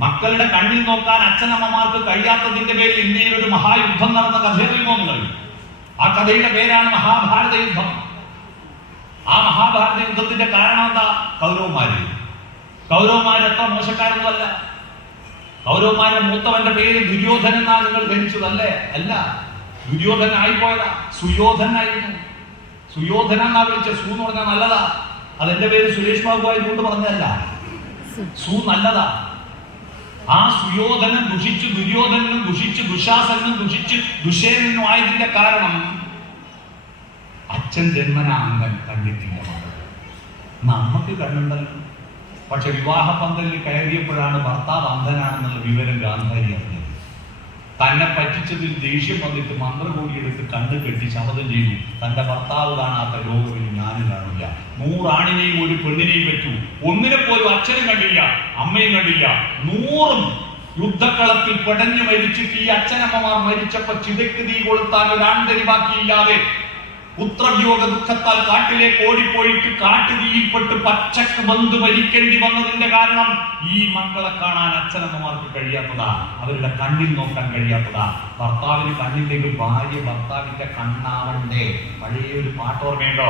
മക്കളുടെ കണ്ണിൽ നോക്കാൻ അച്ഛനമ്മമാർക്ക് കഴിയാത്തതിന്റെ പേരിൽ ഇന്ത്യയിൽ ഒരു മഹായുദ്ധം നടന്ന കഥയറിയുമോ നിങ്ങൾ? ആ കഥയുടെ പേരാണ് മഹാഭാരത യുദ്ധം. ആ മഹാഭാരത യുദ്ധത്തിന്റെ കാരണം എന്താ? കൗരവന്മാര് എത്ര മോശക്കാരൊന്നുമല്ല. കൗരവന്മാരുടെ മൂത്തവന്റെ പേര് ദുര്യോധനൻ എന്നാ നിങ്ങൾ ധരിച്ചതല്ലേ? അല്ല, ദുര്യോധനൻ ആയിപ്പോയതാ. സുയോധനായിരുന്നു. സുയോധന എന്നാ വിളിച്ച. സു എന്ന് പറഞ്ഞാൽ നല്ലതാ. അതെന്റെ പേര് സുരേഷ് ബാബു ആയതുകൊണ്ട് പറഞ്ഞതല്ല. സു നല്ലതാ. ആ സുയോധനൻ ദുഷിച്ച് ദുര്യോധനും ദുഷിച്ച് ദുശാസനും ദുഷിച്ച് ദുശേനും ആയതിന്റെ കാരണം അച്ഛൻ ജന്മനാ അംഗൻ കണ്ടിട്ടില്ല. നമുക്ക് കണ്ണുണ്ടല്ലോ. പക്ഷെ വിവാഹ പന്തലിൽ കയറിയപ്പോഴാണ് ഭർത്താവ് അന്ധനാണെന്നുള്ള വിവരം ഗാന്ധാരി അറിഞ്ഞത്. തന്നെ പറ്റിച്ചതിൽ ദേഷ്യം വന്നിട്ട് മന്ത്രകൂടിയെടുത്ത് കണ്ണ് കെട്ടി ശപഥം ചെയ്തു, തന്റെ ഭർത്താവ് കാണാത്ത ലോകത്തിൽ ഞാനും കാണില്ല. 100 ആണിനെയും ഒരു പെണ്ണിനെയും പറ്റൂ, ഒന്നിനെ പോലും അച്ഛനും കണ്ടില്ല, അമ്മയും കണ്ടില്ല. 100 യുദ്ധക്കളത്തിൽ പെടഞ്ഞു മരിച്ചിട്ട് ഈ അച്ഛനമ്മമാർ മരിച്ചപ്പോ ചിതയ്ക്ക് തീ കൊളുത്താൻ ഒരാണ്ടരി ബാക്കിയില്ലാതെ പുത്രവിയോഗ ദുഃഖത്താൽ കാട്ടിലേക്ക് ഓടിപ്പോയിട്ട് കാട്ടുതീയിൽപ്പെട്ട് പച്ചക്ക് ബന്ധു മരിക്കേണ്ടി വന്നതിന്റെ കാരണം ഈ മക്കളെ കാണാൻ അച്ഛനമ്മമാർക്ക് കഴിയാത്തതാ, അവരുടെ കണ്ണിൽ നോക്കാൻ കഴിയാത്തതാ. ഭർത്താവിന് കണ്ണില്ലെങ്കിൽ ഭാര്യ ഭർത്താവിന്റെ കണ്ണാവണ്ടേ. പഴയ ഒരു പാട്ടോർമ്മയുണ്ടോ?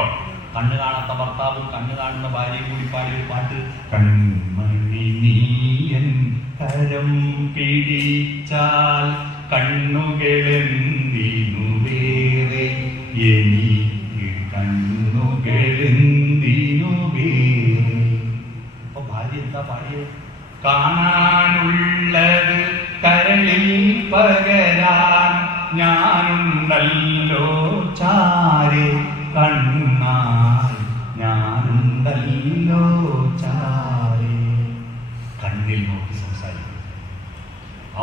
കണ്ണ് കാണാത്ത ഭർത്താവും കണ്ണ് കാണുന്ന ഭാര്യയും കൂടി പാടിയ ഒരു പാട്ട്. കൺമണി നീയൻ കരം പിടിച്ചാൽ കണ്ണുകളെന്തിനു വേറെ, എനിക്ക് കണ്ണുകളെന്തിനു വേറെ. അപ്പൊ ഭാര്യ എന്താ പാടിയത്? കാണാനുള്ളത് കരളിൽ പകരാൻ ഞാനുണ്ടല്ലോ ചാരെ, കണ്ണായി ഞാനുണ്ടല്ലോ ചാരെ. കണ്ണിൽ നോക്കി സംസാരിക്കും.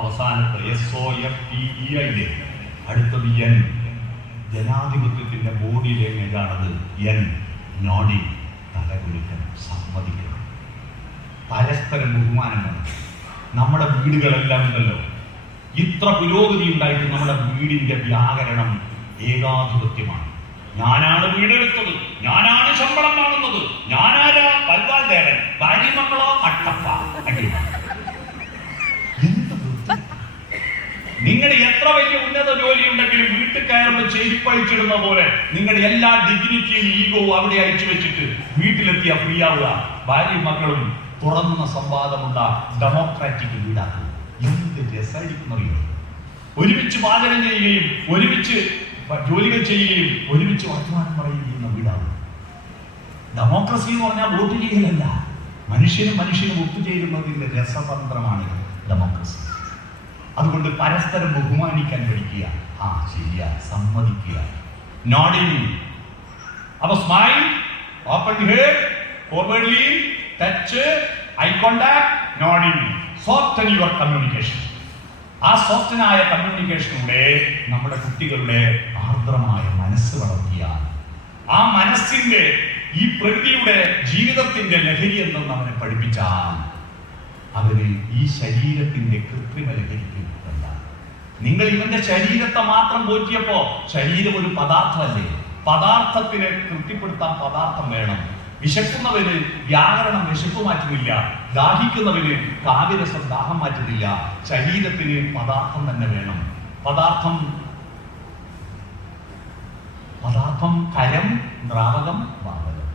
അവസാനത്തെ SOFTEI. അടുത്തത് എൻ. ജനാധിപത്യത്തിന്റെ ബോഡി ലാംഗ്വേജാണത്. എൻ. നോഡിങ്, തലകുലുക്കണം, സമ്മതിക്കണം, പരസ്പരം ബഹുമാനമാണ്. നമ്മുടെ വീടുകളെല്ലാം ഉണ്ടല്ലോ, ഇത്ര പുരോഗതി ഉണ്ടായിട്ട് നമ്മുടെ വീടിന്റെ വ്യാകരണം ഏകാധിപത്യമാണ്. ഞാനാണ് വീടെടുത്തത്, ഞാനാണ് ശമ്പളം വാങ്ങുന്നത്, ഞാനാരാ പൽവാൾ ദേവൻ, ഭാര്യ മക്കളോ അട്ടപ്പ. നിങ്ങളുടെ എത്ര വലിയ ഉന്നത ജോലി ഉണ്ടെങ്കിലും വീട്ടിൽ കയറുമ്പോൾ ചെരിപ്പഴിച്ചിടുന്ന പോലെ നിങ്ങളുടെ എല്ലാ ഡിഗ്നിറ്റിയും ഈഗോവും അവിടെ അയച്ചു വെച്ചിട്ട് വീട്ടിലെത്തിയ ഫ്രീ ആവുക. ഭാര്യയും മക്കളും തുറന്ന സംവാദമുള്ള ഡെമോക്രാറ്റിക് വീടാക്കുക. എന്ത് രസമായിരിക്കുന്നറിയോ? ഒരുമിച്ച് പാചകം ചെയ്യുകയും ഒരുമിച്ച് ജോലികൾ ചെയ്യുകയും ഒരുമിച്ച് വർത്തമാനം പറയുന്ന വീടാകും. ഡെമോക്രസി എന്ന് പറഞ്ഞാൽ വോട്ട് ചെയ്യലല്ല, മനുഷ്യനും ഒത്തുചേരുന്നതിന്റെ രസതന്ത്രമാണ് ഡെമോക്രസി. അതുകൊണ്ട് പരസ്പരം ബഹുമാനിക്കാൻ പഠിക്കുക. ആ ശരിയാ, സമ്മതിക്കുക. നോഡിങ്. അപ്പൊ smile, open head, forward lean, touch, eye contact, nodding. Soften your communication. ആ സോഫ്റ്റനായ കമ്മ്യൂണിക്കേഷനിലൂടെ നമ്മുടെ കുട്ടികളുടെ ആർദ്രമായ മനസ്സ് വളർത്തിയാൽ, ആ മനസ്സിന്റെ ഈ പ്രകൃതിയുടെ ജീവിതത്തിന്റെ ലഹരി എന്തെന്ന് അവനെ പഠിപ്പിച്ചാൽ, അവന് ഈ ശരീരത്തിന്റെ കൃത്രിമ ലഹരിക്ക് അല്ല. നിങ്ങൾ ഇവന്റെ ശരീരത്തെ മാത്രം പോറ്റിയപ്പോ, ശരീരം ഒരു പദാർത്ഥമല്ലേ, പദാർത്ഥത്തിനെ തൃപ്തിപ്പെടുത്താൻ പദാർത്ഥം വേണം. വിശക്കുന്നവന് വ്യാകരണം വിശപ്പ് മാറ്റുന്നില്ല, ദാഹിക്കുന്നവന് കാവ്യരസം ദാഹം മാറ്റുന്നില്ല. ശരീരത്തിന് പദാർത്ഥം തന്നെ വേണം. പദാർത്ഥം കരം, ദ്രാവകം, വാതകം.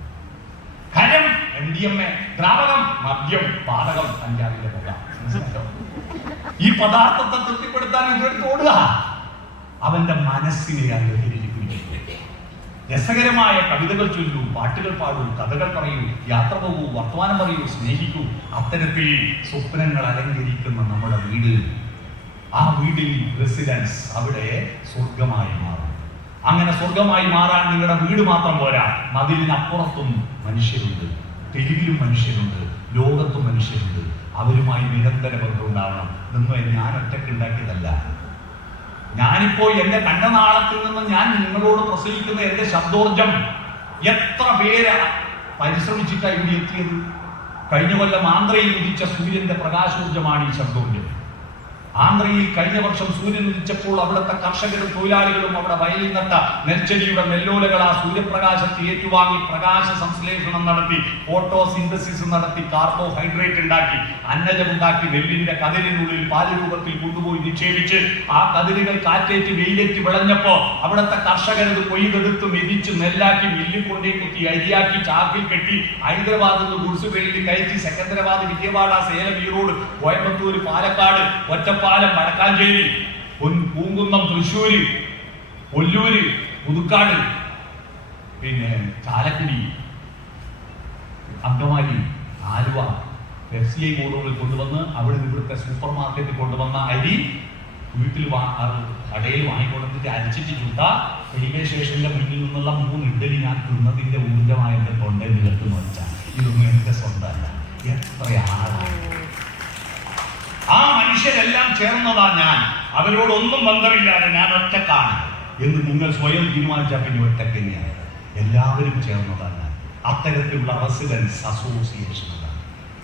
കരം MDMA, ദ്രാവകം മദ്യം, പാതകം കഞ്ചാവിന്റെ പുക. ഈ പദാർത്ഥത്തെ തൃപ്തിപ്പെടുത്താൻ ഇതെടുത്ത് ഓടുക. അവന്റെ മനസ്സിനെ ലഹരിയിൽ പിടിച്ചിട്ടുണ്ട്. രസകരമായ കവിതകൾ ചൊല്ലൂ, പാട്ടുകൾ പാടൂ, കഥകൾ പറയൂ, യാത്ര പോകൂ, വർത്തമാനം പറയൂ, സ്നേഹിക്കൂ. അത്തരത്തിൽ സ്വപ്നങ്ങൾ അലങ്കരിക്കുന്ന നമ്മുടെ വീട്, ആ വീടിൽ റെസിഡൻസ് അവിടെ സ്വർഗമായി മാറും. അങ്ങനെ സ്വർഗമായി മാറാൻ നിങ്ങളുടെ വീട് മാത്രം പോരാ, മതിലിനപ്പുറത്തും മനുഷ്യരുണ്ട്, തെരുവിലും മനുഷ്യരുണ്ട്, ലോകത്തും മനുഷ്യരുണ്ട്. അവരുമായി നിരന്തര ബന്ധമുണ്ടാവണം. ഇതൊന്നും ഞാൻ ഒറ്റയ്ക്ക് ഉണ്ടാക്കിയതല്ല. ഞാനിപ്പോ എന്റെ കണ്ണനാളത്തിൽ നിന്ന് ഞാൻ നിങ്ങളോട് പ്രസംഗിക്കുന്ന എന്റെ ശബ്ദോർജം എത്ര പേര് പരിശ്രമിച്ചിട്ടാണ് ഇവിടെ എത്തിയത്. കഴിഞ്ഞ കൊല്ലം ആന്ധ്രയിൽ ഉദിച്ച സൂര്യന്റെ പ്രകാശോർജമാണ് ഈ ശബ്ദോർജം. ആന്ധ്രയിൽ കഴിഞ്ഞ വർഷം സൂര്യൻ ഉദിച്ചപ്പോൾ അവിടുത്തെ കർഷകരും തൊഴിലാളികളും അവിടെ വയലിൽ നട്ട നെൽച്ചെടിയുടെ നെല്ലോലകൾ ആ സൂര്യപ്രകാശത്തെ ഏറ്റുവാങ്ങി പ്രകാശ സംശ്ലേഷണം നടത്തി, ഫോട്ടോസിന്തസിസ് നടത്തി, കാർബോഹൈഡ്രേറ്റ് ഉണ്ടാക്കി, അന്നജമുണ്ടാക്കി, നെല്ലിന്റെ കതിരിനുള്ളിൽ പാല് രൂപത്തിൽ കൊണ്ടുപോയി നിക്ഷേപിച്ച് ആ കതിരുകൾ കാറ്റേറ്റ് വെയിലേറ്റ് വിളഞ്ഞപ്പോ അവിടുത്തെ കർഷകരത് കൊയ്തെടുത്ത് മെതിച്ച് നെല്ലാക്കി മില്ലിൽ കൊണ്ടേ കുത്തി അരിയാക്കി ചാക്കിൽ കെട്ടി ഹൈദരാബാദിൽ നിന്ന് ഗുഡ്സ് ട്രെയിനിൽ കയറ്റി സെക്കന്ദരാബാദ്, വിജയവാഡ, സേലം, ഈറോഡ്, കോയമ്പത്തൂർ, പാലക്കാട്, ഒറ്റപ്പാലം, വടക്കാഞ്ചേരി, പൂങ്കുന്നം, തൃശ്ശൂര്, ഒല്ലൂര്, പുതുക്കാട്, പിന്നെ ചാലക്കുടി, അങ്കമാലി, ആലുവ, FCI ബോർഡുകളിൽ കൊണ്ടുവന്ന് അവിടെ ഇവിടുത്തെ സൂപ്പർ മാർക്കറ്റിൽ കൊണ്ടുവന്ന അരി വീട്ടിൽ കടയിൽ വാങ്ങിക്കൊണ്ടിട്ട് അരച്ചിട്ട് ചുട്ട റെയിൽവേ സ്റ്റേഷന്റെ മുന്നിൽ നിന്നുള്ള 3 ഇഡ്ഡലി ഞാൻ തിന്നതിന്റെ ഊർജ്ജമായ എന്റെ തൊണ്ടയിൽ നികത്തുന്നു വെച്ചാൽ ഇതൊന്നും എന്റെ സ്വന്തമല്ല. എത്രയാണ് ആ മനുഷ്യരെല്ലാം ചേർന്നതാ ഞാൻ, അവരോടൊന്നും ബന്ധമില്ലാതെ ഞാൻ ഒറ്റക്കാണ് എന്ന് നിങ്ങൾ സ്വയം തീരുമാനിച്ചാൽ പിന്നെ ഒറ്റക്ക് തന്നെയാണ്. എല്ലാവരും ചേർന്നതാ ഞാൻ. അത്തരത്തിലുള്ള റെസിഡൻസ് അസോസിയേഷനുകൾ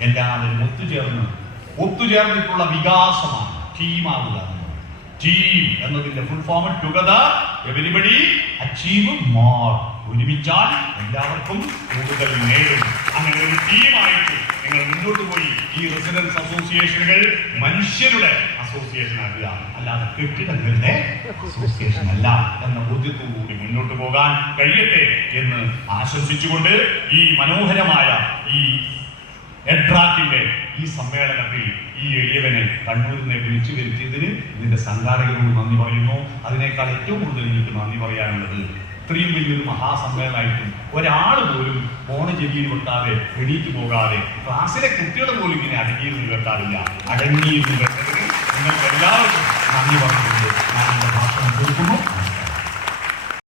എല്ലാവരും ഒത്തുചേർന്നിട്ടുള്ള വികാസമാണ് ടീമാവുക. ടീം എന്നതിന്റെ full form together everybody achieve more. ഒരുമിച്ചാൽ എല്ലാവർക്കും കൂടുതൽ നേടും. അങ്ങനെ ഒരു ടീമായിട്ട് നിങ്ങൾ മുന്നോട്ട് പോയി ഈ റെസിഡൻസ് അസോസിയേഷനുകൾ മനുഷ്യരുടെ അസോസിയേഷൻ ആക്കുക, അല്ലാതെ കെട്ടിടങ്ങളുടെ അസോസിയേഷൻ അല്ല എന്ന ബോധ്യത്തോടുകൂടി മുന്നോട്ട് പോകാൻ കഴിയട്ടെ എന്ന് ആശംസിച്ചുകൊണ്ട് ഈ മനോഹരമായ ഈ എഡ്രാക്കിന്റെ ഈ സമ്മേളനത്തിൽ ഈ എളിയവനെ കണ്ണൂരിനെ വിളിച്ചു വരുത്തിയതിന് ഇതിന്റെ സംഘാടകരോട് നന്ദി പറയുന്നു. അതിനേക്കാൾ ഏറ്റവും കൂടുതൽ എനിക്ക് നന്ദി പറയാനുള്ളത്, ഇത്രയും വലിയൊരു മഹാസമ്മേളനമായിട്ടും ഒരാൾ പോലും ഫോണ് ചെവിയിൽ വെക്കാതെ എണീറ്റ് പോകാതെ, ക്ലാസ്സിലെ കുട്ടികൾ പോലും ഇങ്ങനെ അടങ്ങിയിരുന്ന് കേട്ടാറില്ല, അടങ്ങിയിരുന്ന് കേട്ടതിന് നിങ്ങൾക്ക് എല്ലാവർക്കും നന്ദി പറഞ്ഞുകൊണ്ട് ഞാൻ